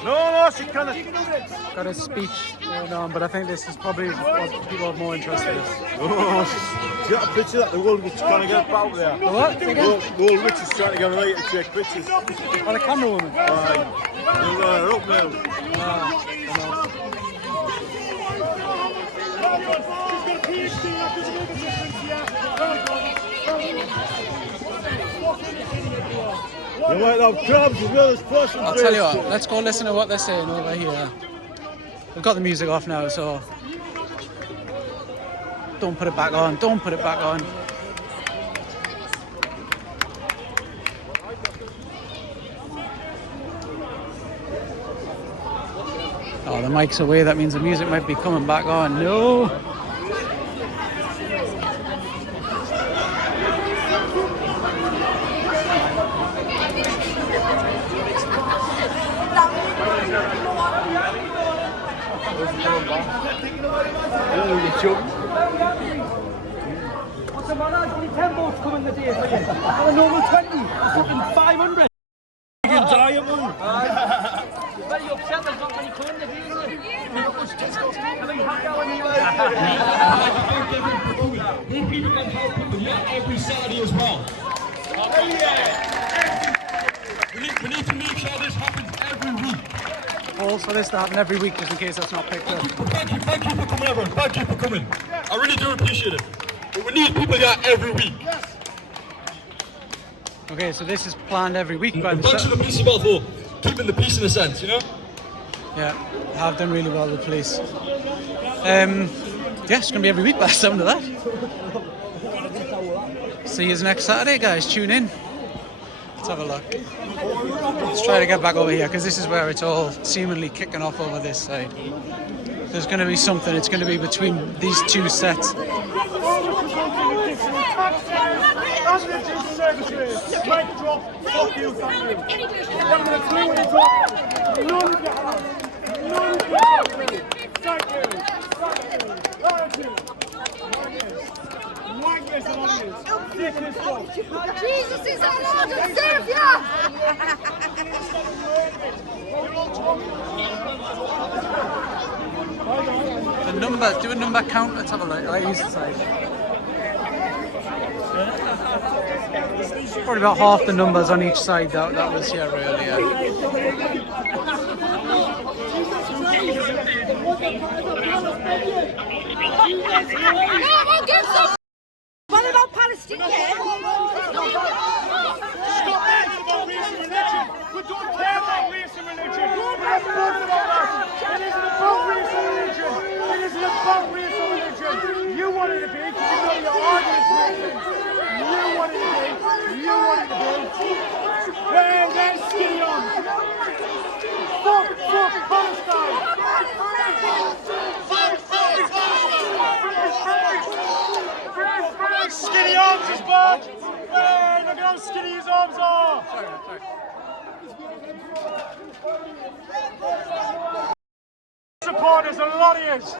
No, she can't. Got a speech going on, but I think this is probably what people are more interested in. Oh, you got a picture that the world witch trying to get back there. The what? The world witch is trying to get away to take pictures. Oh, the camera woman. Up now. You might have crabs as well as flush. I'll tell you what, let's go listen to what they're saying over here. We've got the music off now, so don't put it back on. Don't put it back on. Oh, the mic's away. That means the music might be coming back on. No. What's the matter? There's only 10 boats coming the day for you. A normal 20. Fucking 500. You can die at one. Very upset there's not many coming the day, isn't it? Every Saturday as well. We need to make sure this happens every week. Calls for this to happen every week, just in case that's not picked up. Thank you for coming, everyone. Thank you for coming. I really do appreciate it. But we need people here every week. Okay, so this is planned every week by the Thanks to the police as well for keeping the peace in a sense, you know? Yeah, have done really well, the police. Yeah, it's going to be every week by the sound of that. See you next Saturday, guys. Tune in. Let's have a look. Let's try to get back over here, because this is where it's all seemingly kicking off over this side. There's going to be something. It's going to be between these two sets. Jesus is our Lord and Saviour! The number, do a number count. Let's have a look. Like east side. Probably about half the numbers on each side that was here earlier. What about Palestinians? We don't care about race and religion. We're not talking about that. It isn't about race and religion. It isn't about race and religion. You wanted to be, because you know your argument's racist. You wanted to be. You wanted to be. There's skinny on. Fuck Palestine. Skinny arms is bad. Hey, look at how skinny his arms are. Sorry. Supporters, a lot of you. So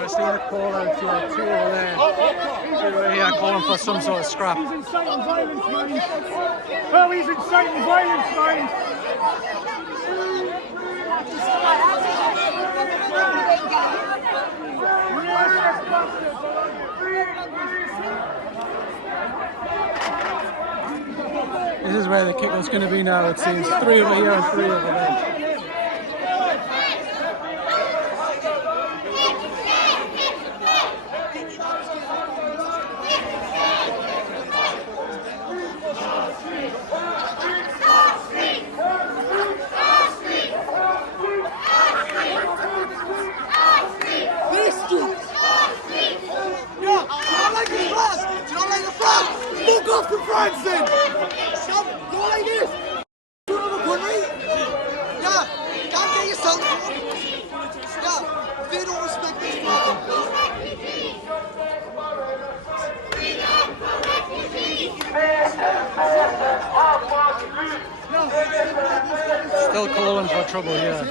I see the call out to two over there. Two over here calling for some sort of scrap. He's inciting violence, man. Oh, he's inciting violence, man. This is where the kick-off's going to be now, it seems. 3 over here and 3 over there. Fuck off to France then! Stop! Go like this! Do another country? Yeah! Can't get yourself! Yeah! They don't respect this flag! Still calling for trouble here.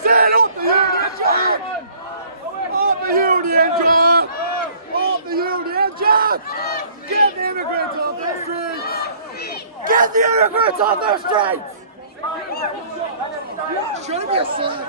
Set up the Union Jack! Up the Union Jack! Up the Union Jack! Get the immigrants off the streets! Get the immigrants off the streets! Should be a slap!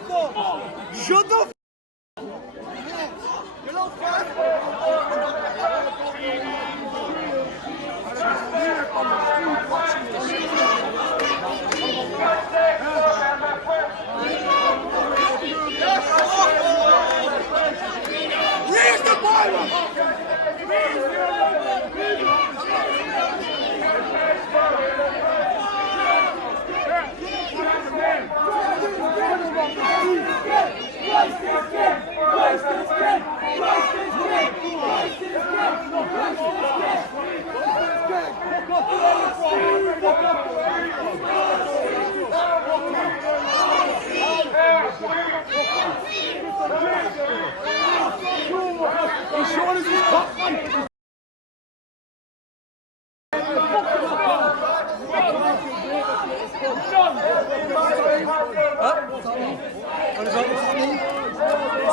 Shut the f***. You're not Raise the Bible!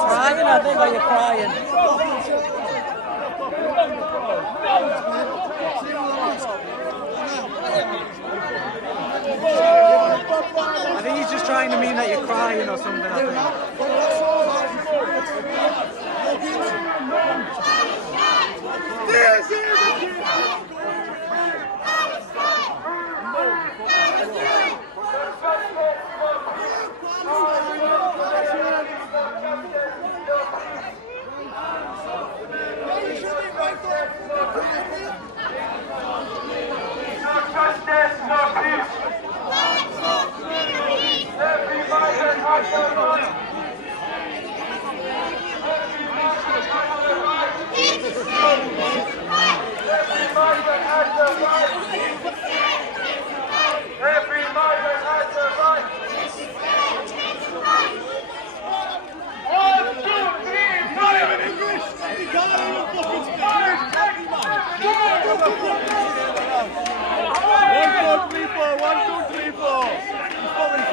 Crying, I think, or you're crying. I think he's just trying to mean that you're crying or something, I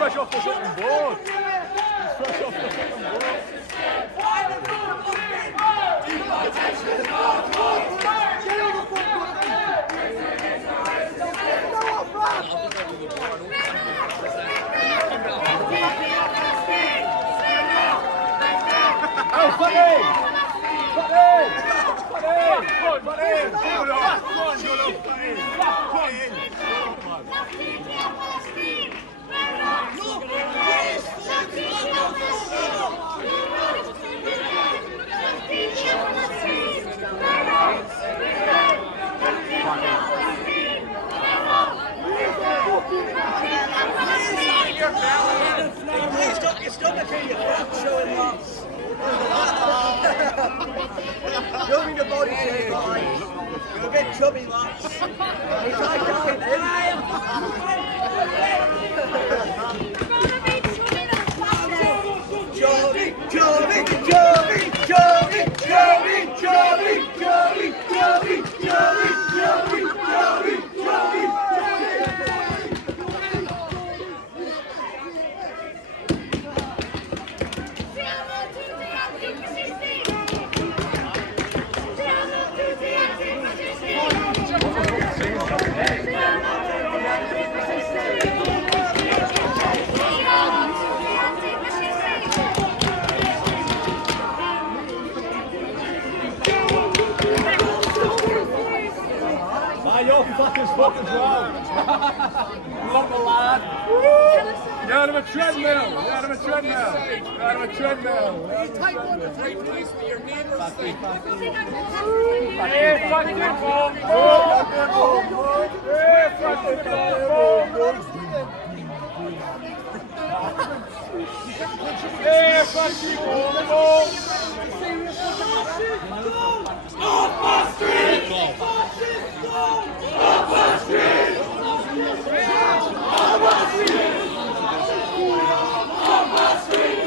Fresh off the fucking board. He's fresh off the fucking board. Oh, funny! Please stop your stomach in your front showing lots. Show me the body shape, boys. You'll get chubby lots. It's like going Chubby, chubby, chubby, chubby, chubby, chubby, chubby, chubby, chubby, chubby, chubby, chubby. Your fucker's fuck as well. Love the lad. You're out of a treadmill. You're out of a treadmill. You're out of a treadmill. You take one to three place with your neighbours thing. Hey, fucking bomb. Hey, fucking bomb. Hey, fucking bomb. Off my street. Off my street! Off my street!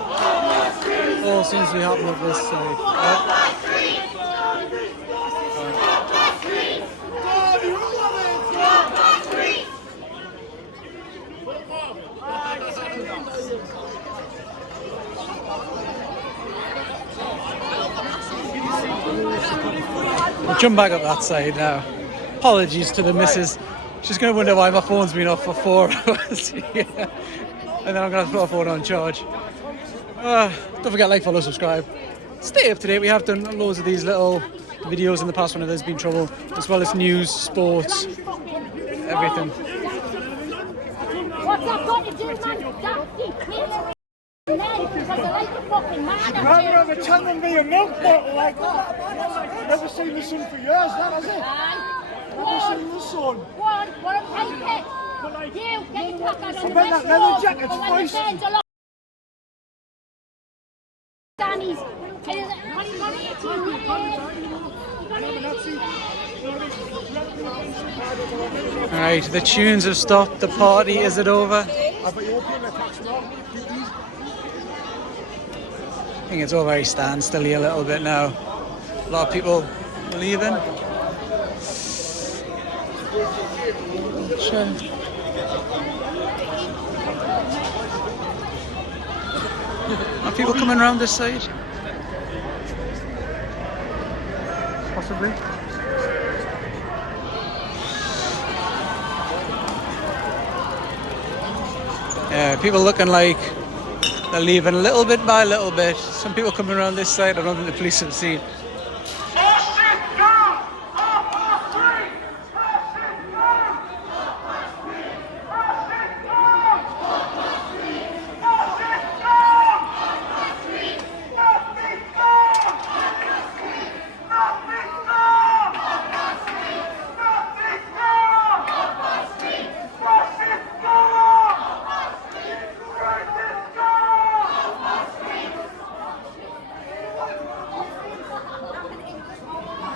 Off my street! All seems to be happening at this side. Off my street! Off my street! Off my street! We'll jump back up that side now. Apologies to the missus. She's going to wonder why my phone's been off for 4 hours. Yeah. And then I'm going to put my phone on charge. Don't forget, like, follow, subscribe. Stay up to date. We have done loads of these little videos in the past when there's been trouble, as well as news, sports, everything. What's that got to do, man? I'd rather have a tan than be a milk bottle like that. Never seen the sun for years, that has it? Never seen the sun. What a paper. You, get your placard on I the bet that leather jacket's feisty. Danny's. Right, the tunes have stopped. The party, is it over? I think it's all very standstill here a little bit now. A lot of people leaving. Sure. Are people coming around this side? Possibly. Yeah, people looking like they're leaving little bit by little bit. Some people coming around this side. I don't think the police have seen.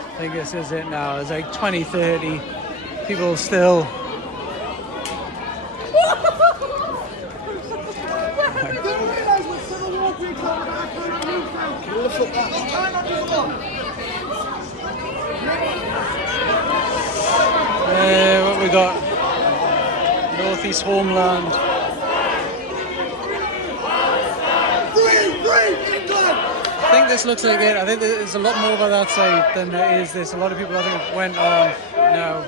I think this is it now. It's like 20, 30 people still. What we got? Northeast Homeland. I think this looks like it. I think there's a lot more over that side than there is this. A lot of people, I think, went on now.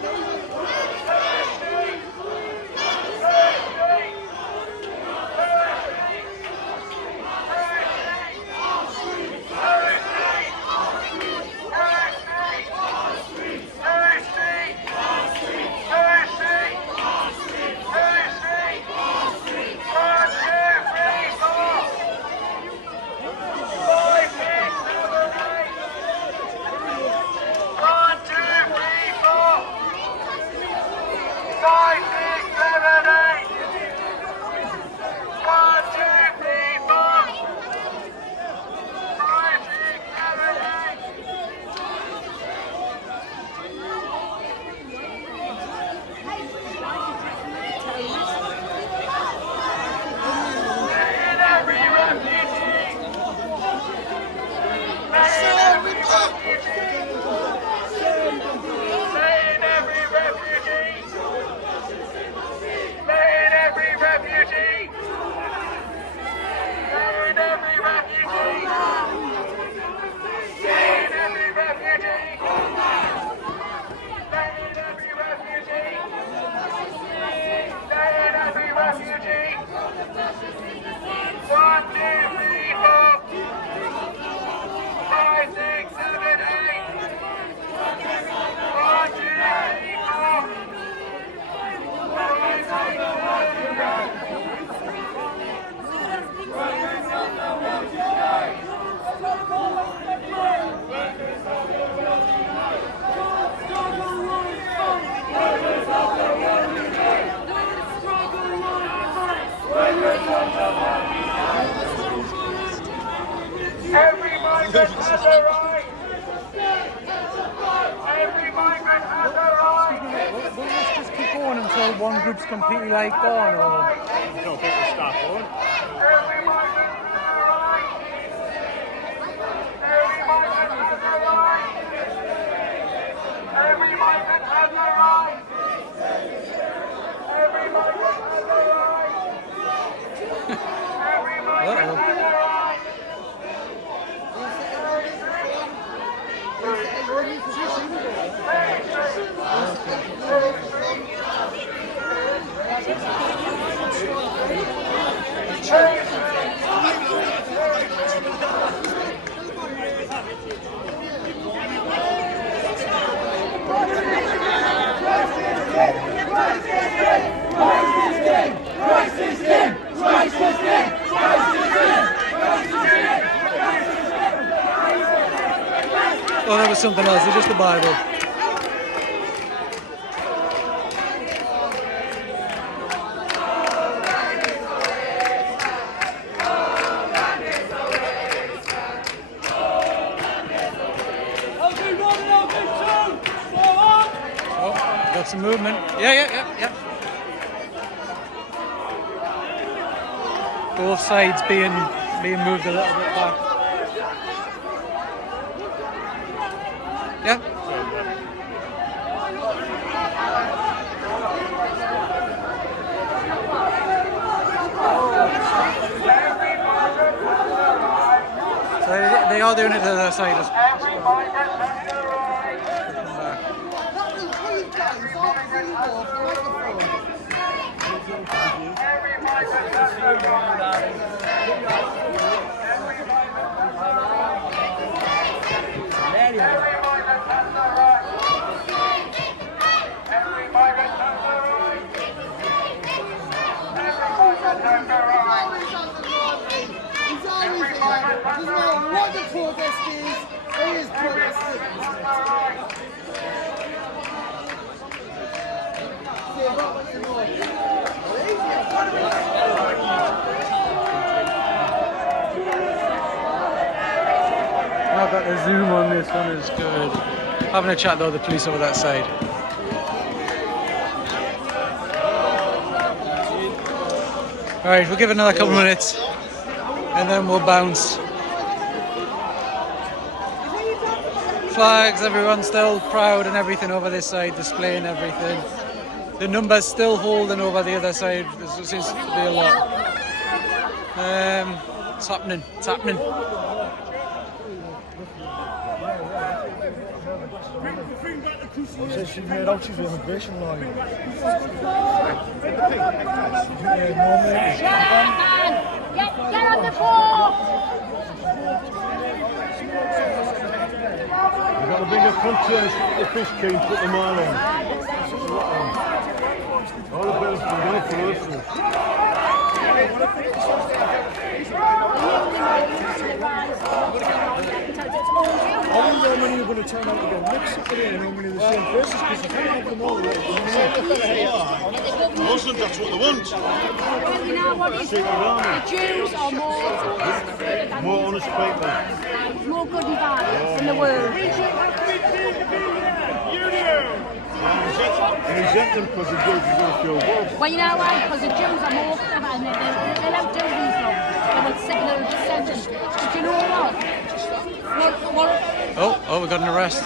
Every migrant has a right. Every migrant has a right. Will this just keep going until one group's completely like gone, or? No, people start going. Every migrant has a right. Every migrant has a right. Every migrant has a right. Every migrant has a right. Every migrant has a right. Oh, that was something else. It's just the Bible. Oh, got some movement. Yeah. Both sides being moved a little bit back. Yeah. So they are doing it to the side as Doesn't matter what the protest is, it is protesting. I've got the zoom on this one is good. Having a chat though, the police over that side. Alright, we'll give it another couple of minutes and then we'll bounce. Flags, everyone's still proud and everything over this side, displaying everything. The numbers still holding over the other side. There seems to be a lot. It's happening. Says she made out she's an immigration lawyer. Get on the boat! We've got to bring a container to the fish queue and put them all on. All the bills can go for us. I wonder how many are going to turn out to go mixed up and how many of the same faces, because you can't have them all. Muslims, that's what they want. You know what it is? The Jews are more honest people. more good and bad in the world. You resent them because the Jews are going to feel good. Well, you know why? Because the Jews are more clever and they don't do these things. They will just send them. But you know what? Oh, we got an arrest.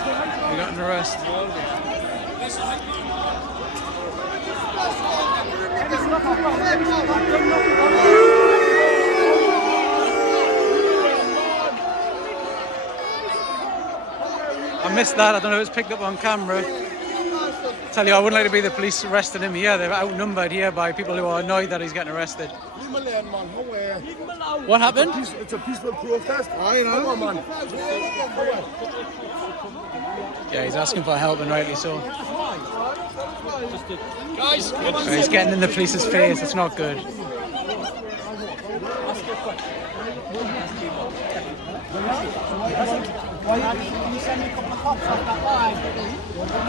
I missed that. I don't know if it's picked up on camera. Tell you, I wouldn't like to be the police arresting him here. They're outnumbered here by people who are annoyed that he's getting arrested. What happened? It's a peaceful protest. I know. Come on, man. Yeah, he's asking for help, and rightly so. Guys, He's getting in the police's face. It's not good.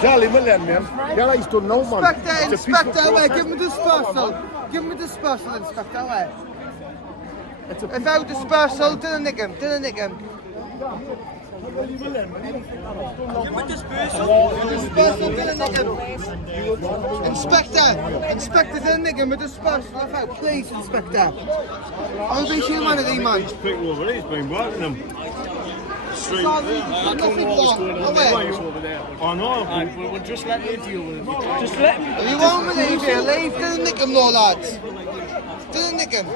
Charlie, man. Yeah, he's done no, man. Inspector, wait, give me the dispersal. Give me the dispersal, Inspector, wait. Without dispersal, didn't nick him. Inspector, didn't nick him with dispersal. Please, Inspector. I'll be humanity, man. People over there, he's been working them. Nothing wrong. I know. We'll just let you deal with it. Just let him. If you won't believe it, leave. Didn't nick him, no, lads. Doesn't nick him.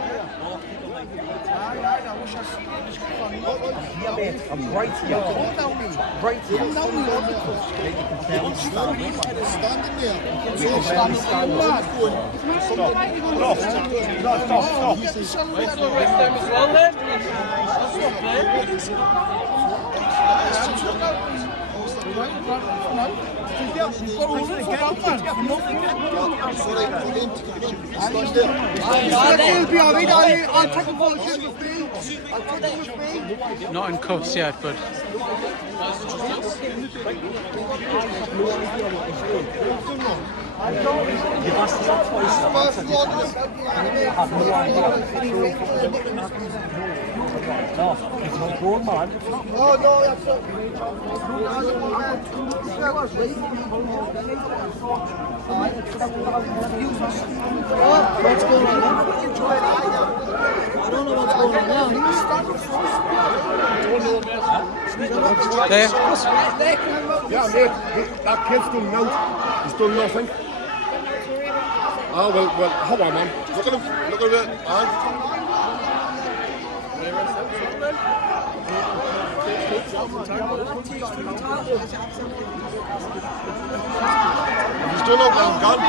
Yeah, mate, I'm right here. Right here. Come down here. Standing there. Not in cuffs yet, but You've asked us that twice. I have no idea. No, he's not a grown man. Oh, no, that's not. What's going on now? I don't know what's going on now. Yeah, mate, that kid's done out. He's done nothing. Oh, well, how on, man? Look at him, He's done up now, gone.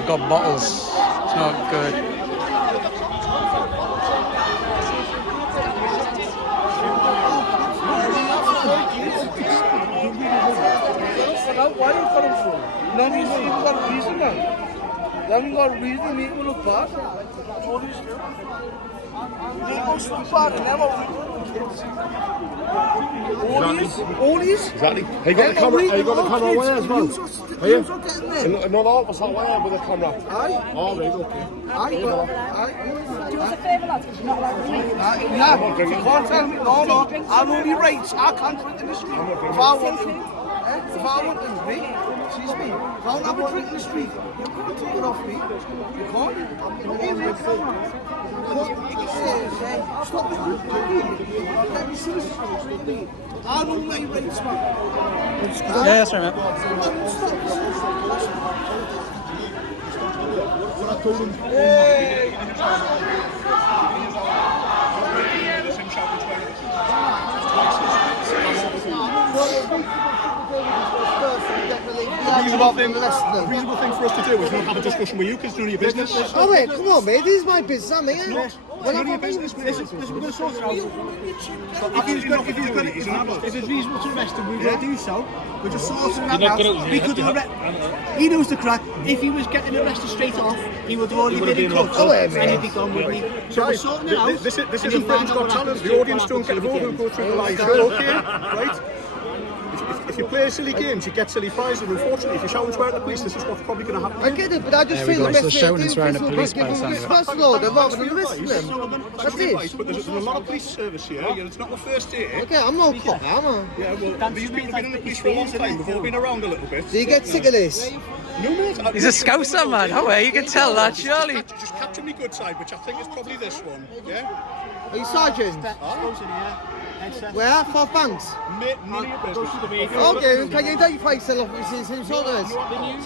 they've got bottles. It's not good. Why are you coming from? None of you even got a reason, man. You haven't got a reason to make me look bad. All these do. You must look bad and never all these? Exactly. He got the camera away as well. And not all of us are away with the camera. Aye. Oh, right, okay. Aye. Do us a favour, lads, because you're not allowed to drink. Nah, you can't tell me. No. I'm only rights. I can't drink in the street. If I want to drink, excuse me, if I want to have a drink in the street, you can't take it off me. You can't. Stop the group. Let me see this. I don't like rights, man. Yeah, that's right, man. What I told him. The reasonable thing for us to do is not have a discussion with you because it's none of your business. Oh, wait, come on, mate. This is my business. I'm here. It's none of your business, mate. Listen, we're going to sort it out. If it's reasonable to arrest him, we will do so. We're just sorting that out. We could arrest. He knows the crack. If he was getting arrested straight off, he would have already been in cuffs and he'd be gone with me. So we're sorting it out. This isn't Britain's Got Talent. The audience don't get involved. We'll go through the live show, okay? Right? If you play silly games, you get silly prizes. Unfortunately, if you shout and swear at the police, this is what's probably going to happen. I get it, but I just feel the best way to do is give them a response order rather than arrest them. That's it. But there's a lot of police service here. It's not the first day. Okay, I'm not cop now, man. Yeah, well, these people have been in the police for a long time. We've all been around a little bit. Do you get sick of this? No, mate. He's a Scouser, man. Oh, you can tell that, surely. Just capture me good side, which I think is probably this one. Yeah? Are you sergeant? Where? For banks? None of your business. Okay, can you identify yourself? So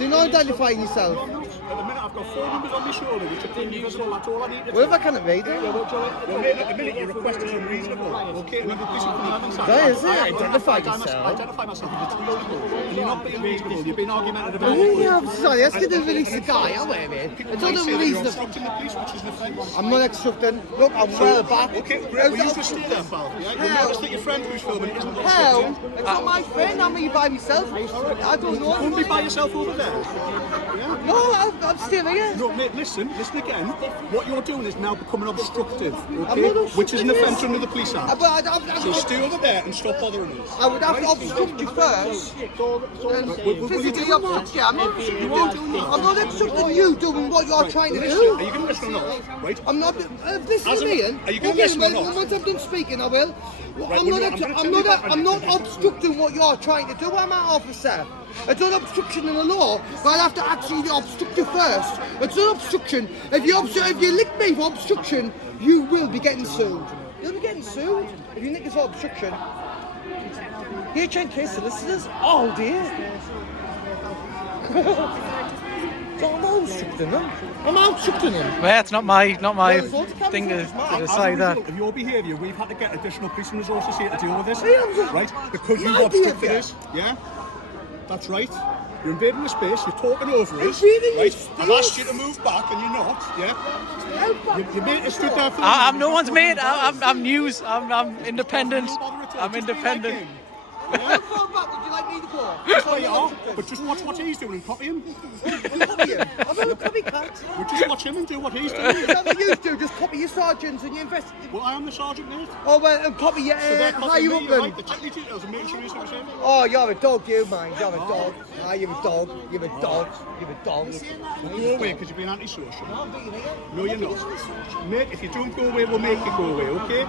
you're not identifying yourself? At the minute, I've got 4 numbers on my shoulder, which are invisible. That's all I need to do. Whatever can it be, then? Well, mate, at the minute, your request is unreasonable. Okay, and the police will come inside. That is it. Identify yourself. Identify myself if it's reasonable. And you're not being reasonable. You're being argumentative about it. Yeah, I'm sorry. Let's get to release the guy. I'll wait a minute. It's not unreasonable. I'm not obstructing. Look, I'm well back. Okay, great. Well, you just stay there, pal. You'll notice that your friend who's filming isn't Hell, it's not my friend. I'm me by myself. I don't know. Wouldn't be by yourself over there. No, I'm still here. No, mate, listen again. What you're doing is now becoming obstructive, okay? Which is an offence under the Police Act. So stay over there and stop bothering us. I would have to obstruct you first. Physically obstruct you. I'm not obstructing you doing what you're trying to do. Are you going to listen or not? Right? I'm not. Listen to me, Ian. Are you going to listen or not? Once I'm done speaking, I will. I'm not obstructing what you're trying to do, am I, officer? It's not obstruction in the law, but I'll have to actually obstruct you first. It's not obstruction. If you lick me for obstruction, you will be getting sued. You'll be getting sued if you nick us for obstruction. HNK solicitors all day. I'm out chucked in him. Well, it's not my thing to decide that. Of your behaviour, we've had to get additional police and resources here to deal with this, right? Because you've obstructed this, yeah? That's right. You're invading the space, you're talking over us, right? I've asked you to move back and you're not, yeah? Your mate has stood there for I'm no one's mate. I'm news. I'm independent. I'm independent. Would you like me to go? That's where you are, but just watch what he's doing and copy him. Copy him? I'm a copycat. Well, just watch him and do what he's doing. Whatever you do, just copy your sergeants and you invest. Well, I am the sergeant, mate. Oh, well, and copy your high you up then. Right, the technical details and make sure he's what saying. Oh, you're a dog, you, man. You're a dog. Ah, you're a dog. You're a dog. You're a dog. Go away because you're being antisocial. No, you're not. Mate, if you don't go away, we'll make you go away, okay?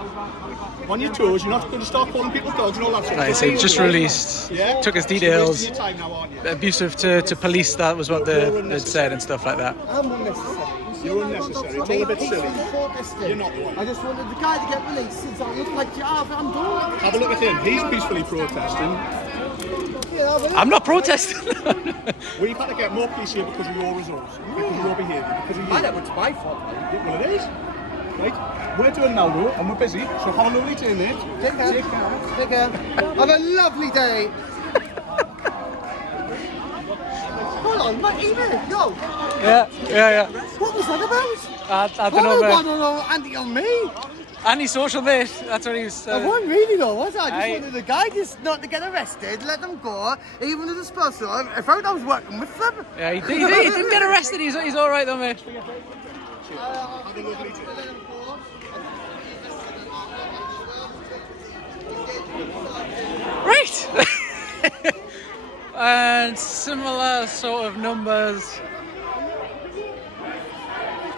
On your toes, you're not going to start calling people dogs and all that sort of Right, stuff. so just released, took his details, abusive to police, that was what they'd said and stuff like that. I'm unnecessary. You're unnecessary. It's all a bit silly. You're not the one. I just wanted the guy to get released since I look like I'm done. Have a look at him. He's peacefully protesting. I'm not protesting. We've had to get more police here because of your results, because of your behaviour, because of you. I know it's my fault. Well, it is. Right? We're doing now, though, and we're busy, so have a lovely day, mate. Take care. Take care. Have a lovely day. Hold on, my email, yo. Yeah. What was that about? I don't know. No, Andy on me. Anti-social, mate. That's what he was. I wasn't really though, was I? I just wanted the guy just not to get arrested, let them go, even if the sponsor. I felt I was working with them. Yeah, he didn't get arrested. He's all right though, mate. Have a lovely day. Right. And similar sort of numbers.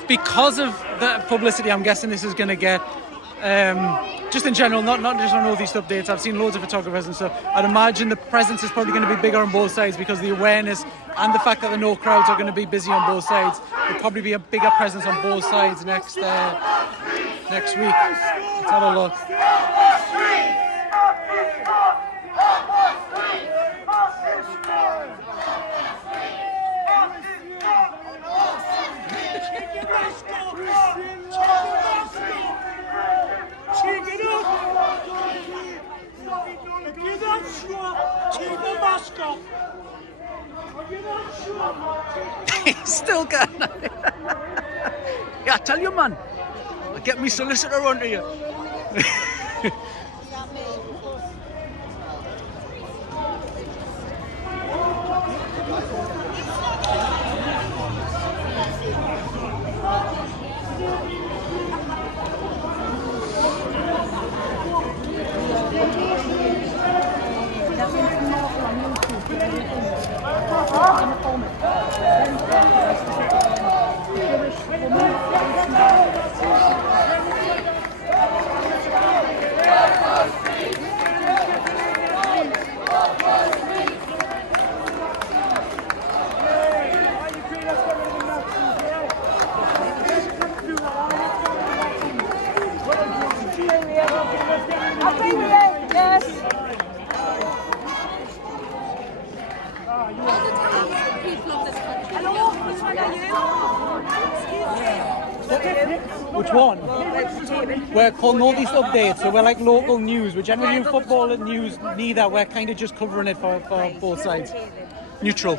Because of the publicity, I'm guessing this is going to get. Just in general, not just on all these updates. I've seen loads of photographers and stuff. I'd imagine the presence is probably going to be bigger on both sides because the awareness and the fact that the no crowds are going to be busy on both sides. There'll probably be a bigger presence on both sides next week. Let's have a look. He's still going. Yeah, I tell you, man. I'll get me solicitor onto you. Which one? We're calling all these updates, so we're like local news. We're generally doing football and news, neither. We're kind of just covering it for both sides. Neutral.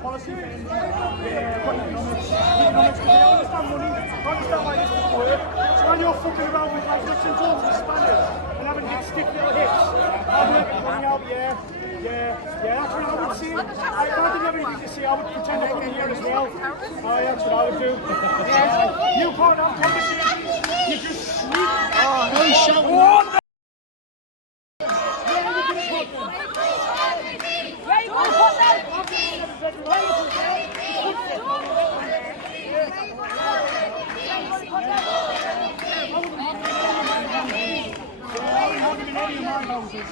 Policy for economics. They understand money, they understand why this doesn't work. So when you're fucking around with like Dutch and Jones and Spaniards and having hit stiff little hits, I'm working money out, that's what I would see. If I didn't have anything to say, I would pretend to come here as well. That's what I would do. You can't have conversations, you just sneak. No shouting. my houses.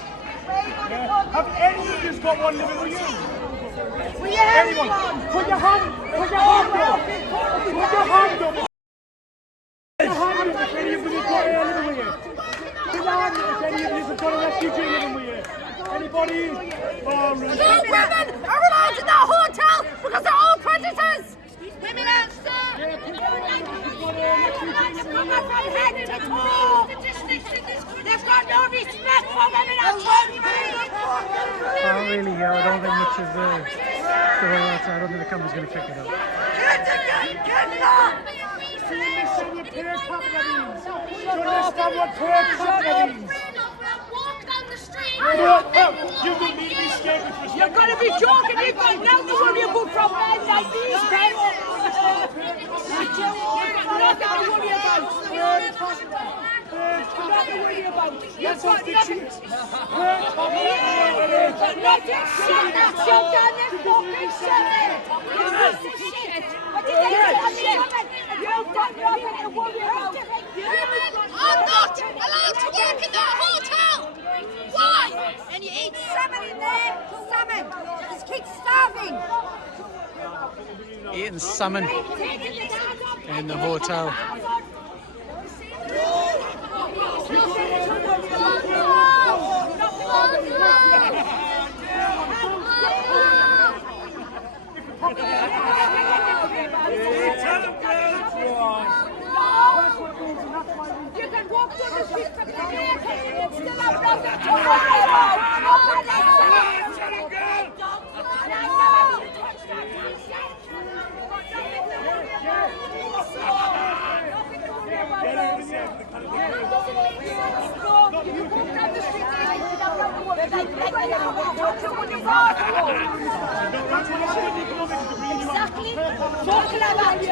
Yeah. Have any of you got one living with you? Anyone? Put your hand up. Put your hand up. Put your hand up. If any of you have got a living with you. Put your hand up if any of you have got a refugee living with you. Anybody? Oh, really? No women are allowed in that hotel because they're all predators. Women answer. They've got no respect for women and children. Can't really hear. I don't think much of the way outside. I don't think the camera's going to pick it up. Do you understand what prayer capita means? Do you understand what prayer capita means? Walk down the street. You don't need to be scared with respect. You're going to be joking. You've got nothing to worry about from men like these men. You've got nothing to worry about. Nothing to worry about. You've got nothing. Shut down this fucking shit. You piece of shit. What did they tell me? You've got nothing to worry about. I'm not allowed to work in that hotel. Why? And you eat salmon in there? Salmon. This kid's starving. Eating salmon in the hotel. You can walk through the streets of the day and still have nothing to worry about. Exactly. Talking about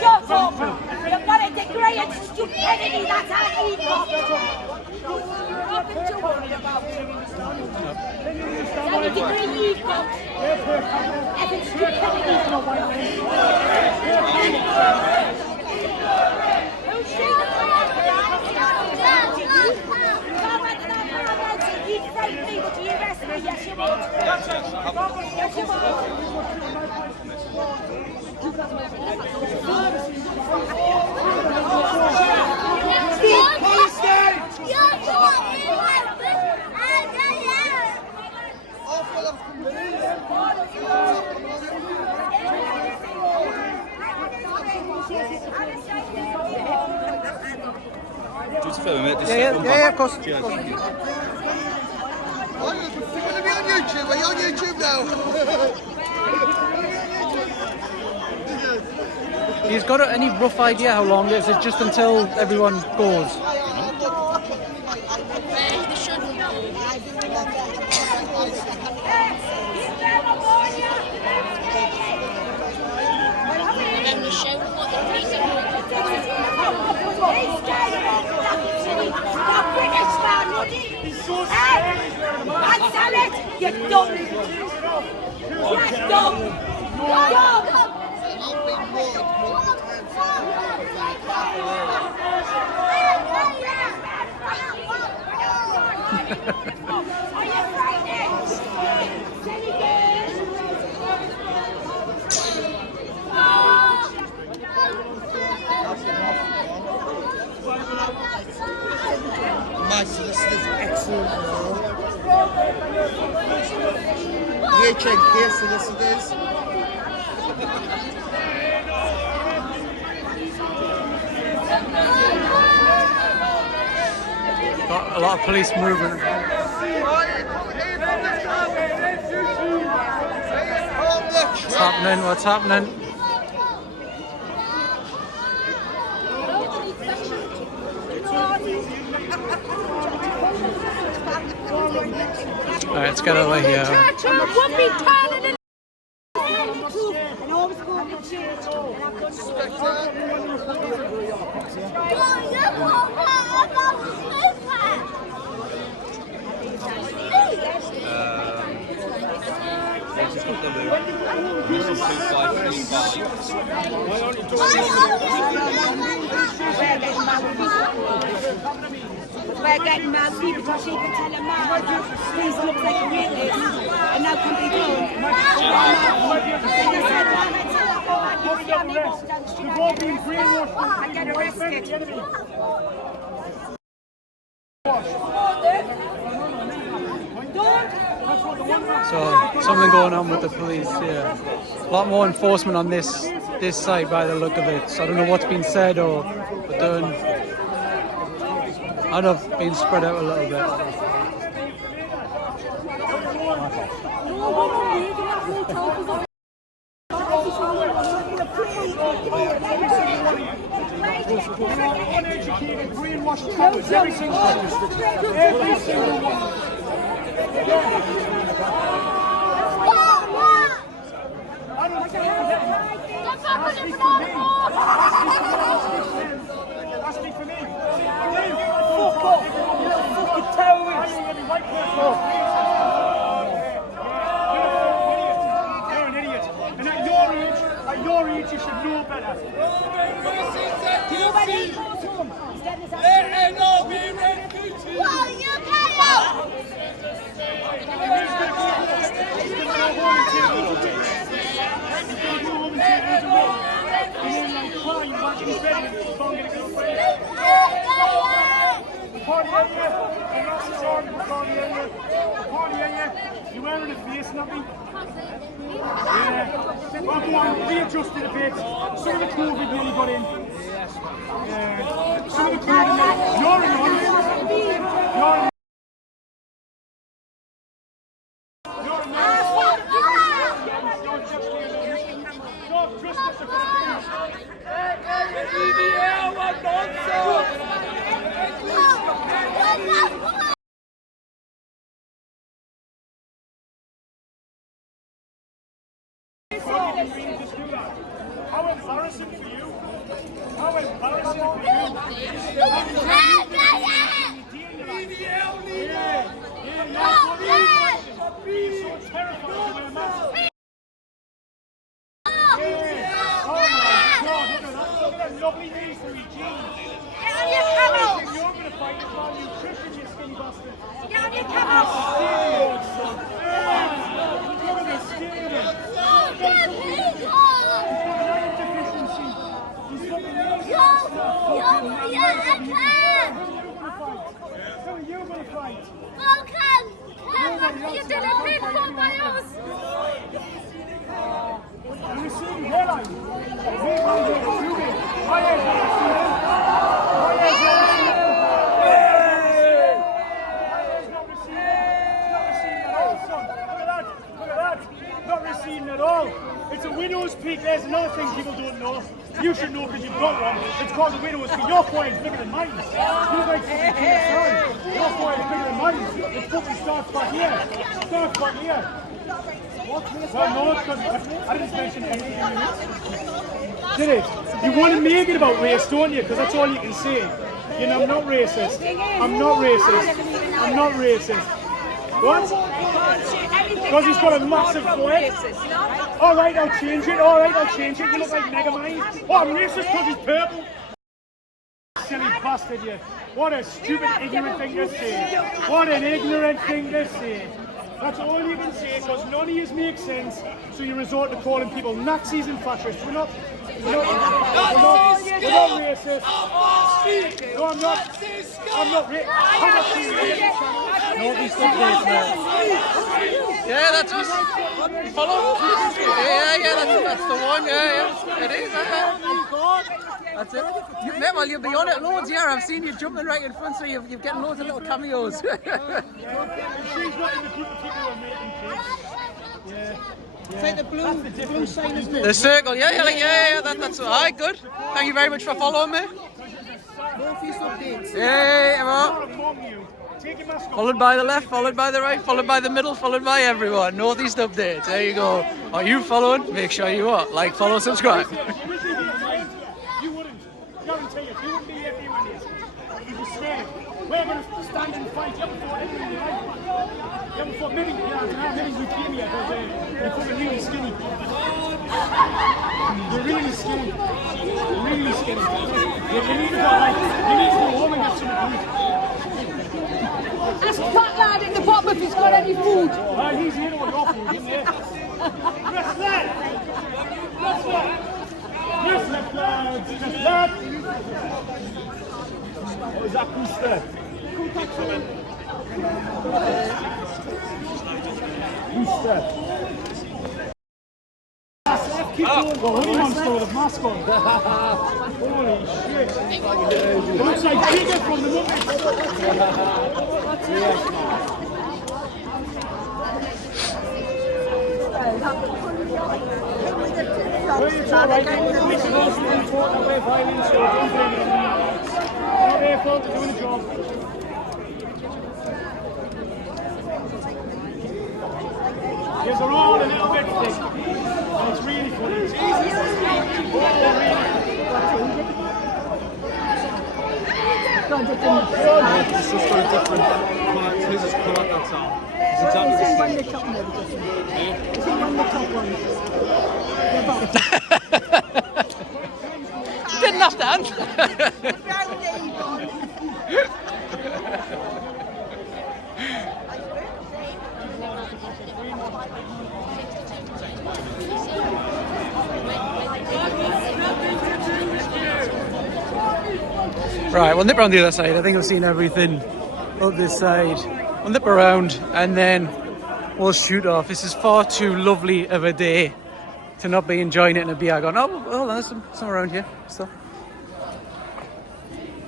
shut up! You've got a degree in stupidity, that's how you nothing to worry about. That's a degree you've got. Effing stupidity. You'd frighten me, but you arrest me, yes you would. Yes you would. Just film it. Yeah, of course. You're going to be on YouTube. Are you on YouTube now? He's got any rough idea how long it is? It's just until everyone goes. You're dumb! You're dumb! Are you frightened? My solicitor's excellent. The HNK solicitors. Got a lot of police movement. What's happening? What's happening? Alright, let's get over here. We're getting nasty because she can tell a man these look like a rapist and now can be done. I get arrested. So something going on with the police here. A lot more enforcement on this side by the look of it. So I don't know what's been said or done. I'd have been spread out a little bit. Uneducated, brainwashed cowards, every single one. Every single one. Speak for me. Fuck off. You're a fucking terrorist. You're an idiot. And at your age, you should know better. Do you know where he goes home? He's getting his ass. Let him not be refugees. What you You wearing a face, nothing? Yeah. Well, come on, readjusted a bit. Some of the COVID nearly got in. Yeah. Some of the COVID nearly. You're in. How embarrassing for you! How embarrassing for you! You're so terrified of my mask. Oh my God! Look at that lovely knees for Eugene. Get on your camel! You're going to fight the nutrition, you skinny bastard. Get on your camel! Look at this stadium. You did a big one by us! You see, hairline. Not receiving at all. It's a widow's peak. There's another thing people don't know. You should know because you've got one. It's called a widow's peak. Your forehead's bigger than mine. You like something to your son. Your forehead's bigger than mine. It fucking starts back here. Starts back here. Well, no, because I didn't mention anything in it. Did it? You want to make it about race, don't you? Because that's all you can say. You know, I'm not racist. I'm not racist. I'm not racist. What? Because he's got a massive forehead. All right, I'll change it. All right, I'll change it. You look like Megamind. Oh, I'm racist because he's purple. Silly bastard, you. What a stupid, ignorant thing to say. What an ignorant thing to say. That's all you can say, because none of these make sense, so you resort to calling people Nazis and fascists. We're not racist. No, I'm not racist. Yeah, that's us. Follow? Yeah, that's the one. Yeah, it is. That's it. Well, you'll be on it loads here. I've seen you jumping right in front, so you're getting loads of little cameos. It's like the blue sign is The circle, yeah, that's all right, good. Thank you very much for following me. Yeah, well. Followed by the left, followed by the right, followed by the middle, followed by everyone. Northeast updates. There you go. Are you following? Make sure you are. Like, follow, subscribe. You wouldn't. tell you, if you wouldn't be here, if you weren't here, you'd be scared. We're going to stand and fight. You haven't fought anyone in your life, man. You haven't fought maybe, yeah, I don't know, maybe leukemia, because you're fucking really skinny. You're really skinny. You're really skinny. You need to go, like, you need to go home and get some food. Ask the fat lad at the bottom if he's got any food. Well, he's here with your food, isn't he? Press left! Press left! Press left, lads! Press left! What is that, Kuster? Kuster. Keep going. Well, William's still with a mask on. Holy shit. It looks like Jigger from the Muppets. It's all right. It's mostly important that we're violent, so don't blame it. Not their fault, they're doing a job. Yes, they're all a little bit thick. And it's really funny. It's just got a different part. His is cut, that's all. It's exactly the same. The top never does it. Is it one of the top ones? Didn't have to answer. Right, we'll nip around the other side. I think I've seen everything up this side. We'll nip around and then we'll shoot off. This is far too lovely of a day to not be enjoying it in a beer garden. Oh, well, there's some around here. Stuff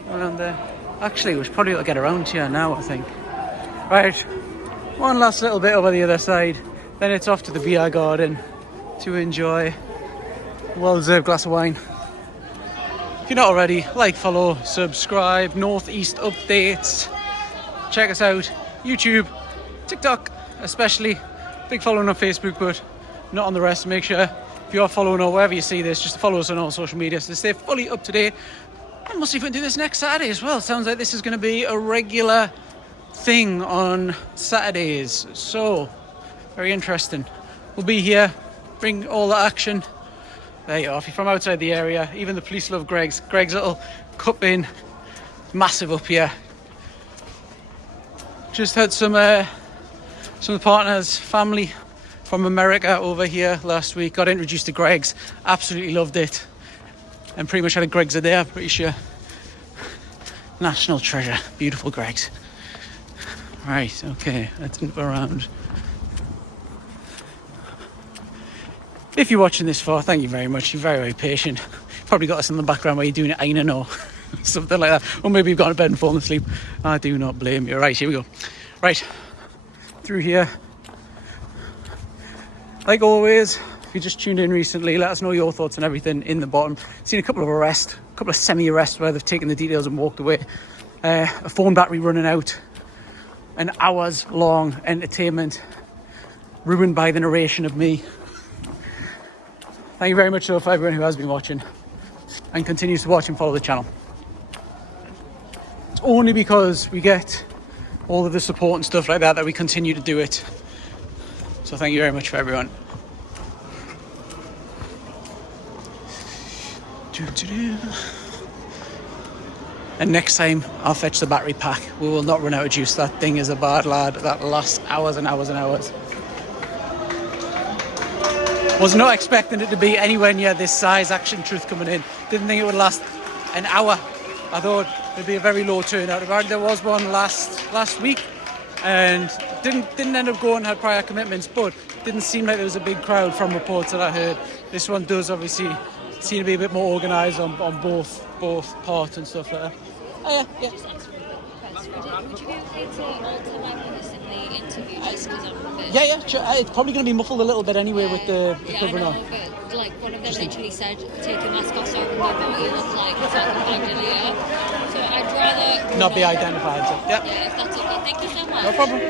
around there. Actually, we should probably get around here now, I think. Right, one last little bit over the other side. Then it's off to the beer garden to enjoy a well-deserved glass of wine. If you're not already, like, follow, subscribe, Northeast updates. Check us out, YouTube, TikTok especially. Big following on Facebook, but not on the rest. Make sure if you are following or wherever you see this, just follow us on all social media so to stay fully up to date. And we'll see if we can do this next Saturday as well. Sounds like this is going to be a regular thing on Saturdays. So, very interesting. We'll be here, bring all the action. There you are. If you're from outside the area, even the police love Greg's. Greg's little cup in, massive up here. Just had some of the partners, family from America over here last week. Got introduced to Greg's. Absolutely loved it. And pretty much had a Greg's a day, I'm pretty sure. National treasure. Beautiful Greg's. Right, okay. Let's nip around. If you're watching this far, thank you very much. You're very, very patient. Probably got us in the background while you're doing it, I don't know. Something like that. Or maybe you've gone to bed and fallen asleep. I do not blame you. Right, here we go. Right, through here. Like always, if you just tuned in recently, let us know your thoughts on everything in the bottom. Seen a couple of arrests, a couple of semi-arrests where they've taken the details and walked away. A phone battery running out. An hours long entertainment ruined by the narration of me. Thank you very much for everyone who has been watching and continues to watch and follow the channel. It's only because we get all of the support and stuff like that that we continue to do it. So thank you very much for everyone. And next time I'll fetch the battery pack. We will not run out of juice. That thing is a bad lad. That lasts hours and hours and hours. Was not expecting it to be anywhere near this size. Action Truth coming in. Didn't think it would last an hour. I thought it'd be a very low turnout. There was one last week and didn't end up going, had prior commitments, but didn't seem like there was a big crowd from reports that I heard. This one does obviously seem to be a bit more organised on both parts and stuff like that. Oh yeah. Would you be okay to alter my voice in the interview just because I'm a bit... Yeah, sure. It's probably going to be muffled a little bit anyway with the covering on. I know, but like one of them literally said, take your mask off so I remember what you look like, so I can find you later. So I'd rather... Not be identified, so yeah. Yeah, if that's okay. Thank you so much. No problem.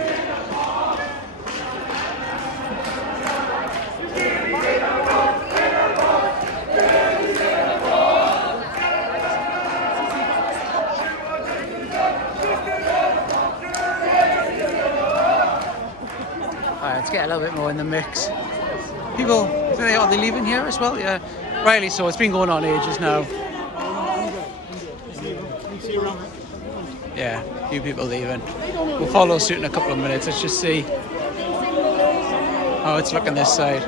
get a little bit more in the mix. People, are they leaving here as well? Yeah, rightly so. It's been going on ages now. Yeah, a few people leaving. We'll follow suit in a couple of minutes. Let's just see how it's looking this side.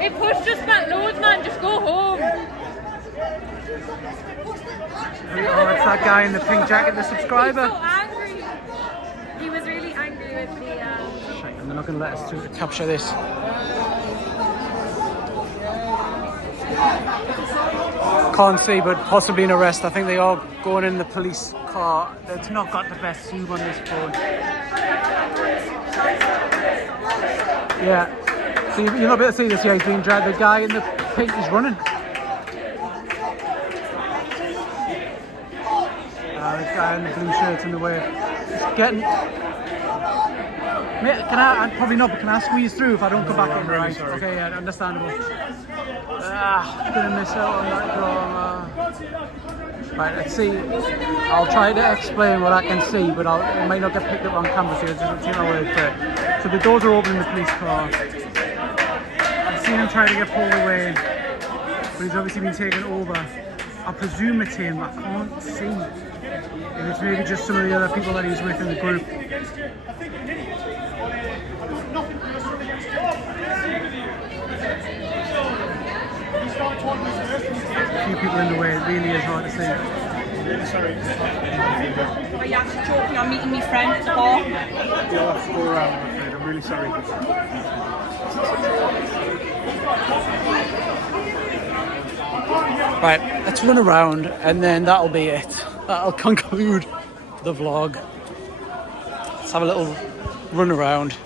It pushed us back loads, man. Just go home. Oh, it's that guy in the pink jacket, the subscriber. He's so angry. He was really angry with the. Shite, and they're not going to let us to capture this. Can't see, but possibly an arrest. I think they are going in the police car. It's not got the best zoom on this phone. Yeah. So you're not able to see this. Yeah, he's being dragged. The guy in the pink is running. The guy in the blue shirt's in the way. He's getting. Mate, can I probably not, but can I squeeze through if I don't come back in? Right? Okay, yeah, understandable. Gonna miss out on that drama. Right, let's see. I'll try to explain what I can see, but it might not get picked up on camera, so just take my word for it. So the doors are open in the police car. I've seen him try to get pulled away, but he's obviously been taken over. I presume it's him. I can't see. If it's maybe just some of the other people that he's with in the group. A few people in the way, it really is hard to see. Sorry. Are you actually joking? I'm meeting my friend at the bar. You'll have to go around, I'm afraid. I'm really sorry. Right, let's run around and then that'll be it. That'll conclude the vlog. Let's have a little run around.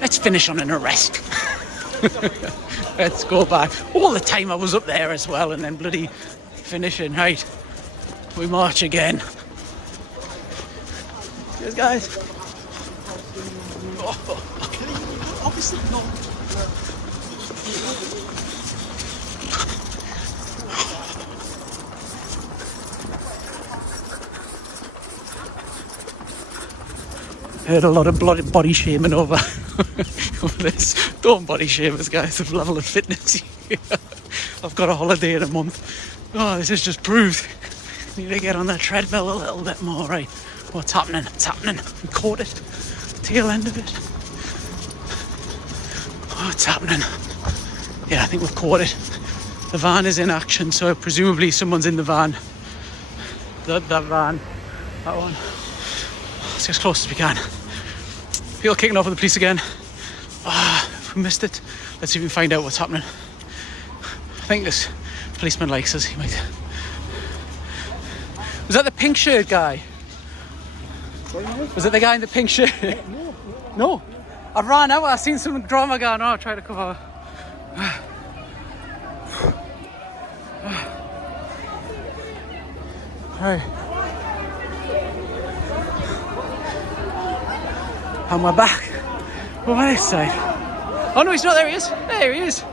Let's finish on an arrest. Let's go back. All the time I was up there as well and then bloody finishing. Right, we march again. Cheers, guys. Obviously not. Heard a lot of body shaming over this. Don't body shame us, guys. The level of fitness here. I've got a holiday in a month. Oh, this is just proof. Need to get on that treadmill a little bit more, right? What's happening? It's happening. We caught it. Tail end of it. Oh, it's happening. Yeah, I think we've caught it. The van is in action, so presumably someone's in the van. That van. That one. Let's get as close as we can. People kicking off with the police again. We missed it. Let's see if we can find out what's happening. I think this policeman likes us. He might. Was that the pink shirt guy? Was it the guy in the pink shirt? No. I've ran out. I've seen some drama going on. I'll try to cover. Hey. On my back. What am I this side? Oh no, he's not. There he is. There he is.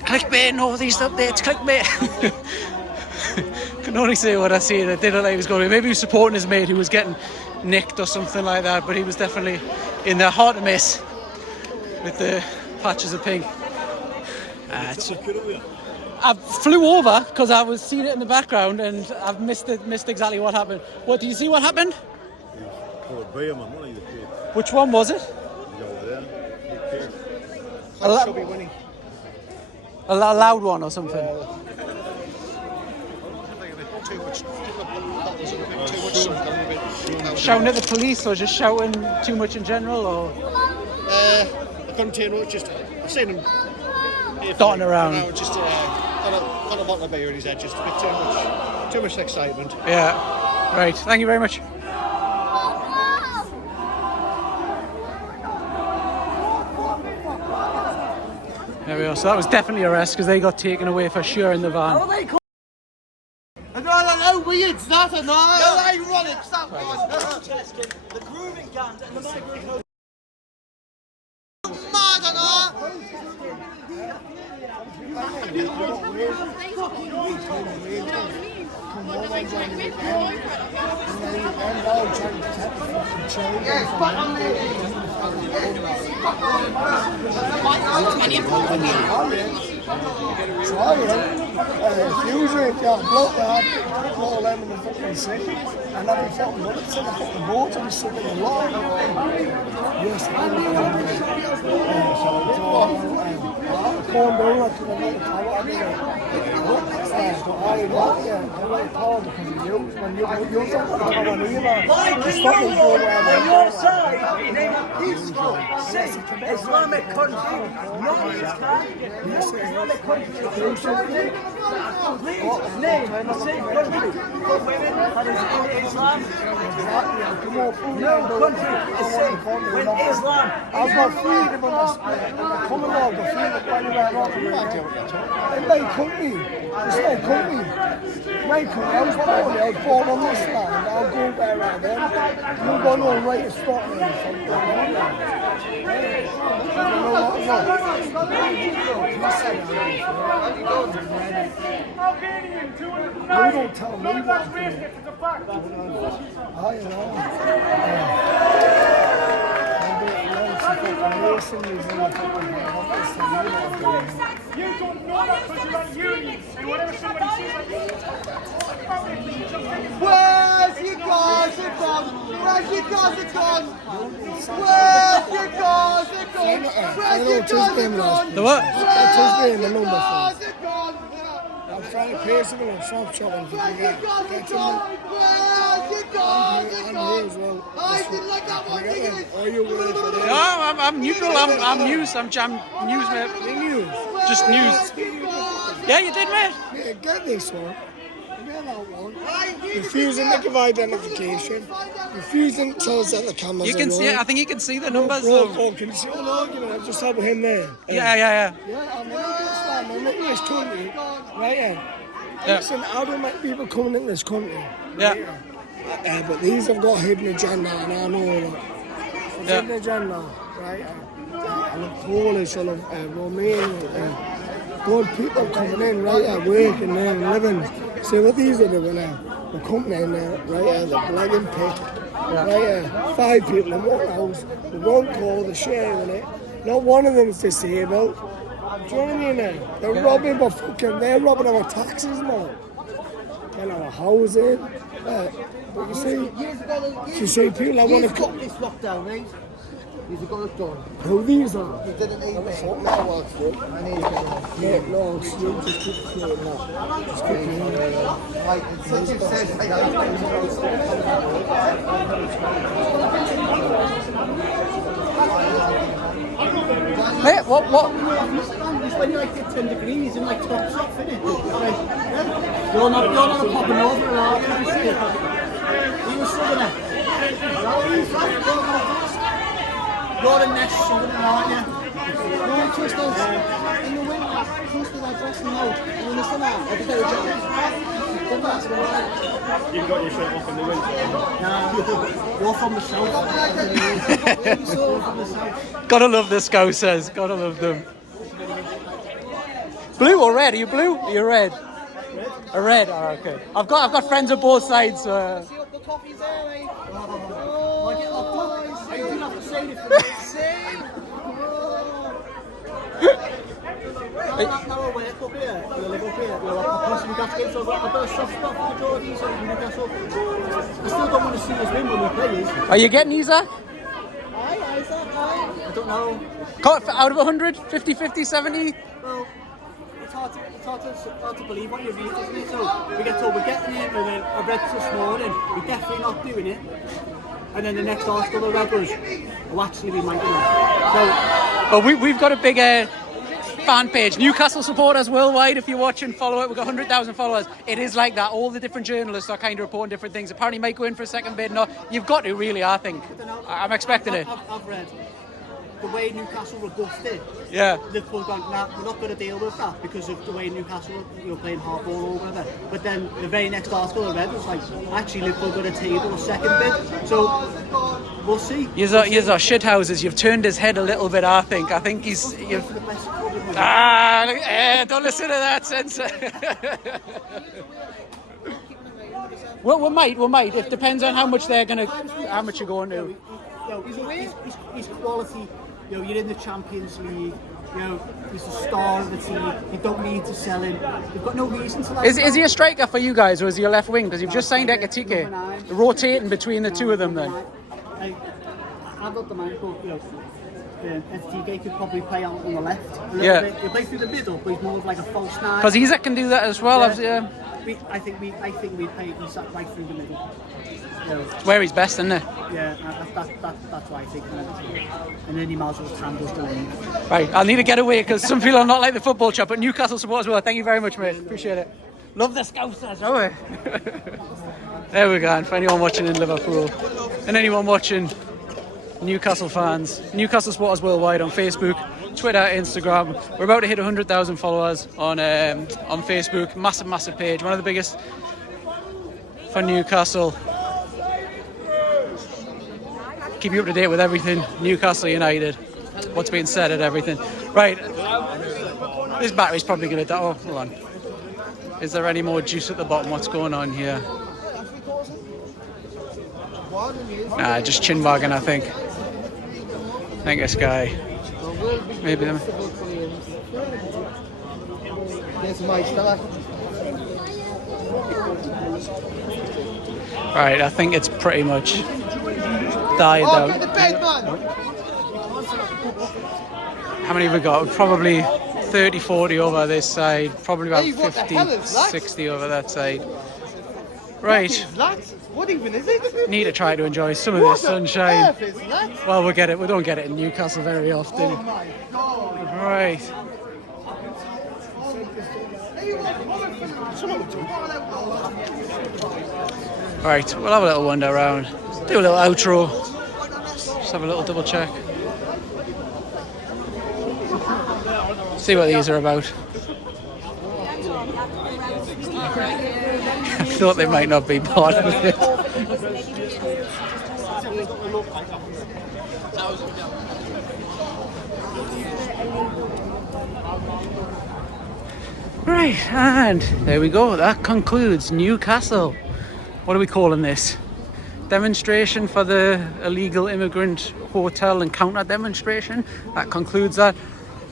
Clickbait and all these updates. Clickbait. Can only say what I see. I didn't like he was going. Maybe he was supporting his mate who was getting nicked or something like that. But he was definitely in there, hard to miss with the patches of pink. I flew over because I was seeing it in the background and I've missed exactly what happened. What, do you see what happened? Which one was it? A loud one or something? Shouting at the police or just shouting too much in general? Or I couldn't tell you, just I've seen him dotting around. Just got a bottle of beer in his head, just a bit too much excitement. Yeah, right. Thank you very much. There we are. So that was definitely a arrest because they got taken away for sure in the van. I don't know, weird's that or not? No, ironic, that one. The grooming gang and the migrant hotel. Mad or not? Usually, bloke that, put all them in the fucking sea, and I'd be fucking bullets in the fucking boat and be stuck in the line. Yes, I calm down, I couldn't let the power out of it. But I got I like power because of you. When you don't have the power either, just fucking go where On your side, in a peaceful, safe, Islamic country, not Islamic country. Please, name a safe country for women that is in Islam. No country is safe when Islam. I've got freedom on the common law, the freedom anywhere in my country. It's my country. My country. I was born on this land. I'll go where I want. You've got no right to stop me from going You don't tell me what to do. I You don't know that because you're at uni, and whatever somebody says like Where's your Gaza gone? Where's your Gaza gone? Where's your Gaza gone? Where's your Gaza gone? The what? That's his name, the number. Gaza gone? I'm trying to pay some of them shop shopping. Where's your Gaza gone? Where's your Gaza gone? I didn't like that one, nigga. Are you ready for this? No, I'm neutral. I'm news. I'm news, mate. News? Just news. Yeah, you did, mate. Yeah, get this one. Get that one. Refusing to give identification. Refusing to tell us that the cameras You can are see. on. I think you can see the numbers. Can you see an argument? I've just had with him there. Yeah. Yeah, I'm in this country. Right, yeah. Listen, I don't like people coming in this country. Yeah. But these have got hidden agenda, and I know that. Hidden agenda, right? I love Polish, I love Romanian. Good people coming in, right? Working there and living. See what these are doing now? They're coming in there, right? The blagging pit. Right? 5 people in one house, with one car, they're sharing it. Not one of them is disabled. Do you know what I mean now? They're robbing our taxes now. And our housing. But you see people I want to got this lockdown, mate. These have got it done. Who these are? You didn't need me. I need you. No, you just keep saying that. Just keep saying that. Like, it's such a sense. Mate, what? It's when you're like 10 degrees and like tops off, isn't it? You're not popping over and all, you know what I'm saying? He was southerner. You're in Nest, southerner, aren't you? You're in Crystals. In the winter, Crystals are dressing out. And in the summer, every day we're You've got your shirt off in the winter. No, you're from the south. Gotta love the Scousers. Gotta love them. Blue or red? Are you blue? Are you red? A red. Oh, okay. I've got friends on both sides. The coffee's there, mate. I do have to say it for me. Now I work up here, I live up here, I possibly got to get so I've got a soft spot for the Geordies and Newcastle. I still don't want to see us win when we play. Are you getting Isaac? Aye, Isaac, aye. I don't know. Out of 100? 50, 50, 70? Well, it's hard to believe what you read, isn't it? So we get told we're getting it, and then I read this morning, we're definitely not doing it. And then the next article I read was, oh, actually we might do it. So, well, we've got a big fan page, Newcastle supporters worldwide. If you watch and follow it, we've got 100,000 followers. It is like that. All the different journalists are kind of reporting different things. Apparently, might go in for a second bid. No, you've got to really. I think. I'm expecting it. I've read. the way Newcastle rebuffed it, Yeah. Liverpool gone, nah, we're not going to deal with that because of the way Newcastle, playing hardball or whatever. But then the very next article I read was like, actually Liverpool got a table a second bid. So we'll see. You're shithouses. You've turned his head a little bit, I think. I think you've... don't listen to that, censor. Well, we might. It depends on how much you're going to. He's quality. You're in the Champions League. He's the star of the team. You don't need to sell him. You've got no reason to. Is he a striker for you guys, or is he a left wing? Because you've just signed Ekatike. Rotating between the two of them, then. I've got the mind, but Ekatike could probably play out on the left a little bit. He'll play through the middle, but he's more of like a false nine. Because Isaac can do that as well. Yeah. I think we play Isaac right through the middle. It's where he's best, isn't it? Yeah, that's what I think. And then he might as well handles the league. Right, I'll need to get away because some people are not like the football chat, but Newcastle supporters will. Thank you very much, mate. Appreciate it. Love the Scousers, don't we? There we go. And for anyone watching in Liverpool and anyone watching, Newcastle fans, Newcastle supporters worldwide on Facebook, Twitter, Instagram. We're about to hit 100,000 followers on Facebook. Massive page. One of the biggest for Newcastle. Keep you up to date with everything Newcastle United. What's being said and everything. Right. This battery's probably going to die. Oh, hold on. Is there any more juice at the bottom? What's going on here? Nah, just chin wagging, I think. I think this guy. Maybe them. Right, I think it's pretty much died out. How many have we got? Probably 30, 40 over this side. Probably about 50, 60 over that side. Right. What even is it? Need to try to enjoy some of this sunshine. Well, we don't get it in Newcastle very often. Right. Right, we'll have a little wander around. Do a little outro. Just have a little double check. See what these are about. I thought they might not be part of it. Right, and there we go. That concludes Newcastle. What are we calling this? Demonstration for the illegal immigrant hotel and counter demonstration. That concludes that.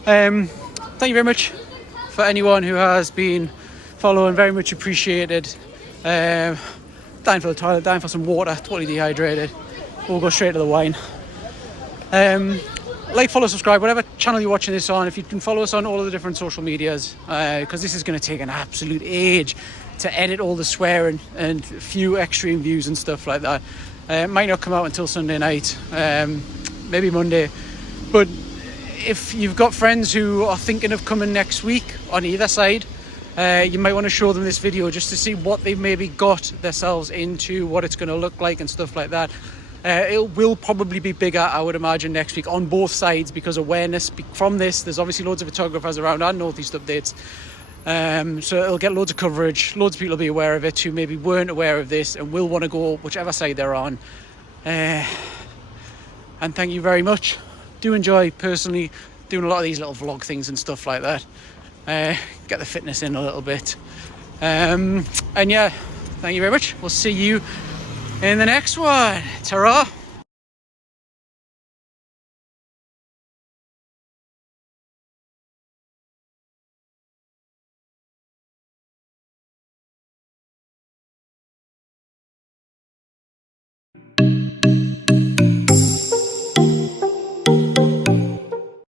Thank you very much for anyone who has been following. Very much appreciated. Dying for the toilet, dying for some water, totally dehydrated. We'll go straight to the wine. Like, follow, subscribe, whatever channel you're watching this on. If you can follow us on all of the different social medias, because this is going to take an absolute age to edit all the swearing and a few extreme views and stuff like that. It might not come out until Sunday night, maybe Monday. But if you've got friends who are thinking of coming next week on either side, you might want to show them this video just to see what they've maybe got themselves into, what it's going to look like and stuff like that. It will probably be bigger, I would imagine, next week on both sides, because awareness from this, there's obviously loads of photographers around our Northeast updates. So it'll get loads of coverage, loads of people will be aware of it who maybe weren't aware of this and will want to go whichever side they're on. And thank you very much. Do enjoy, personally, doing a lot of these little vlog things and stuff like that. Get the fitness in a little bit. And yeah, thank you very much. We'll see you in the next one. Ta-ra!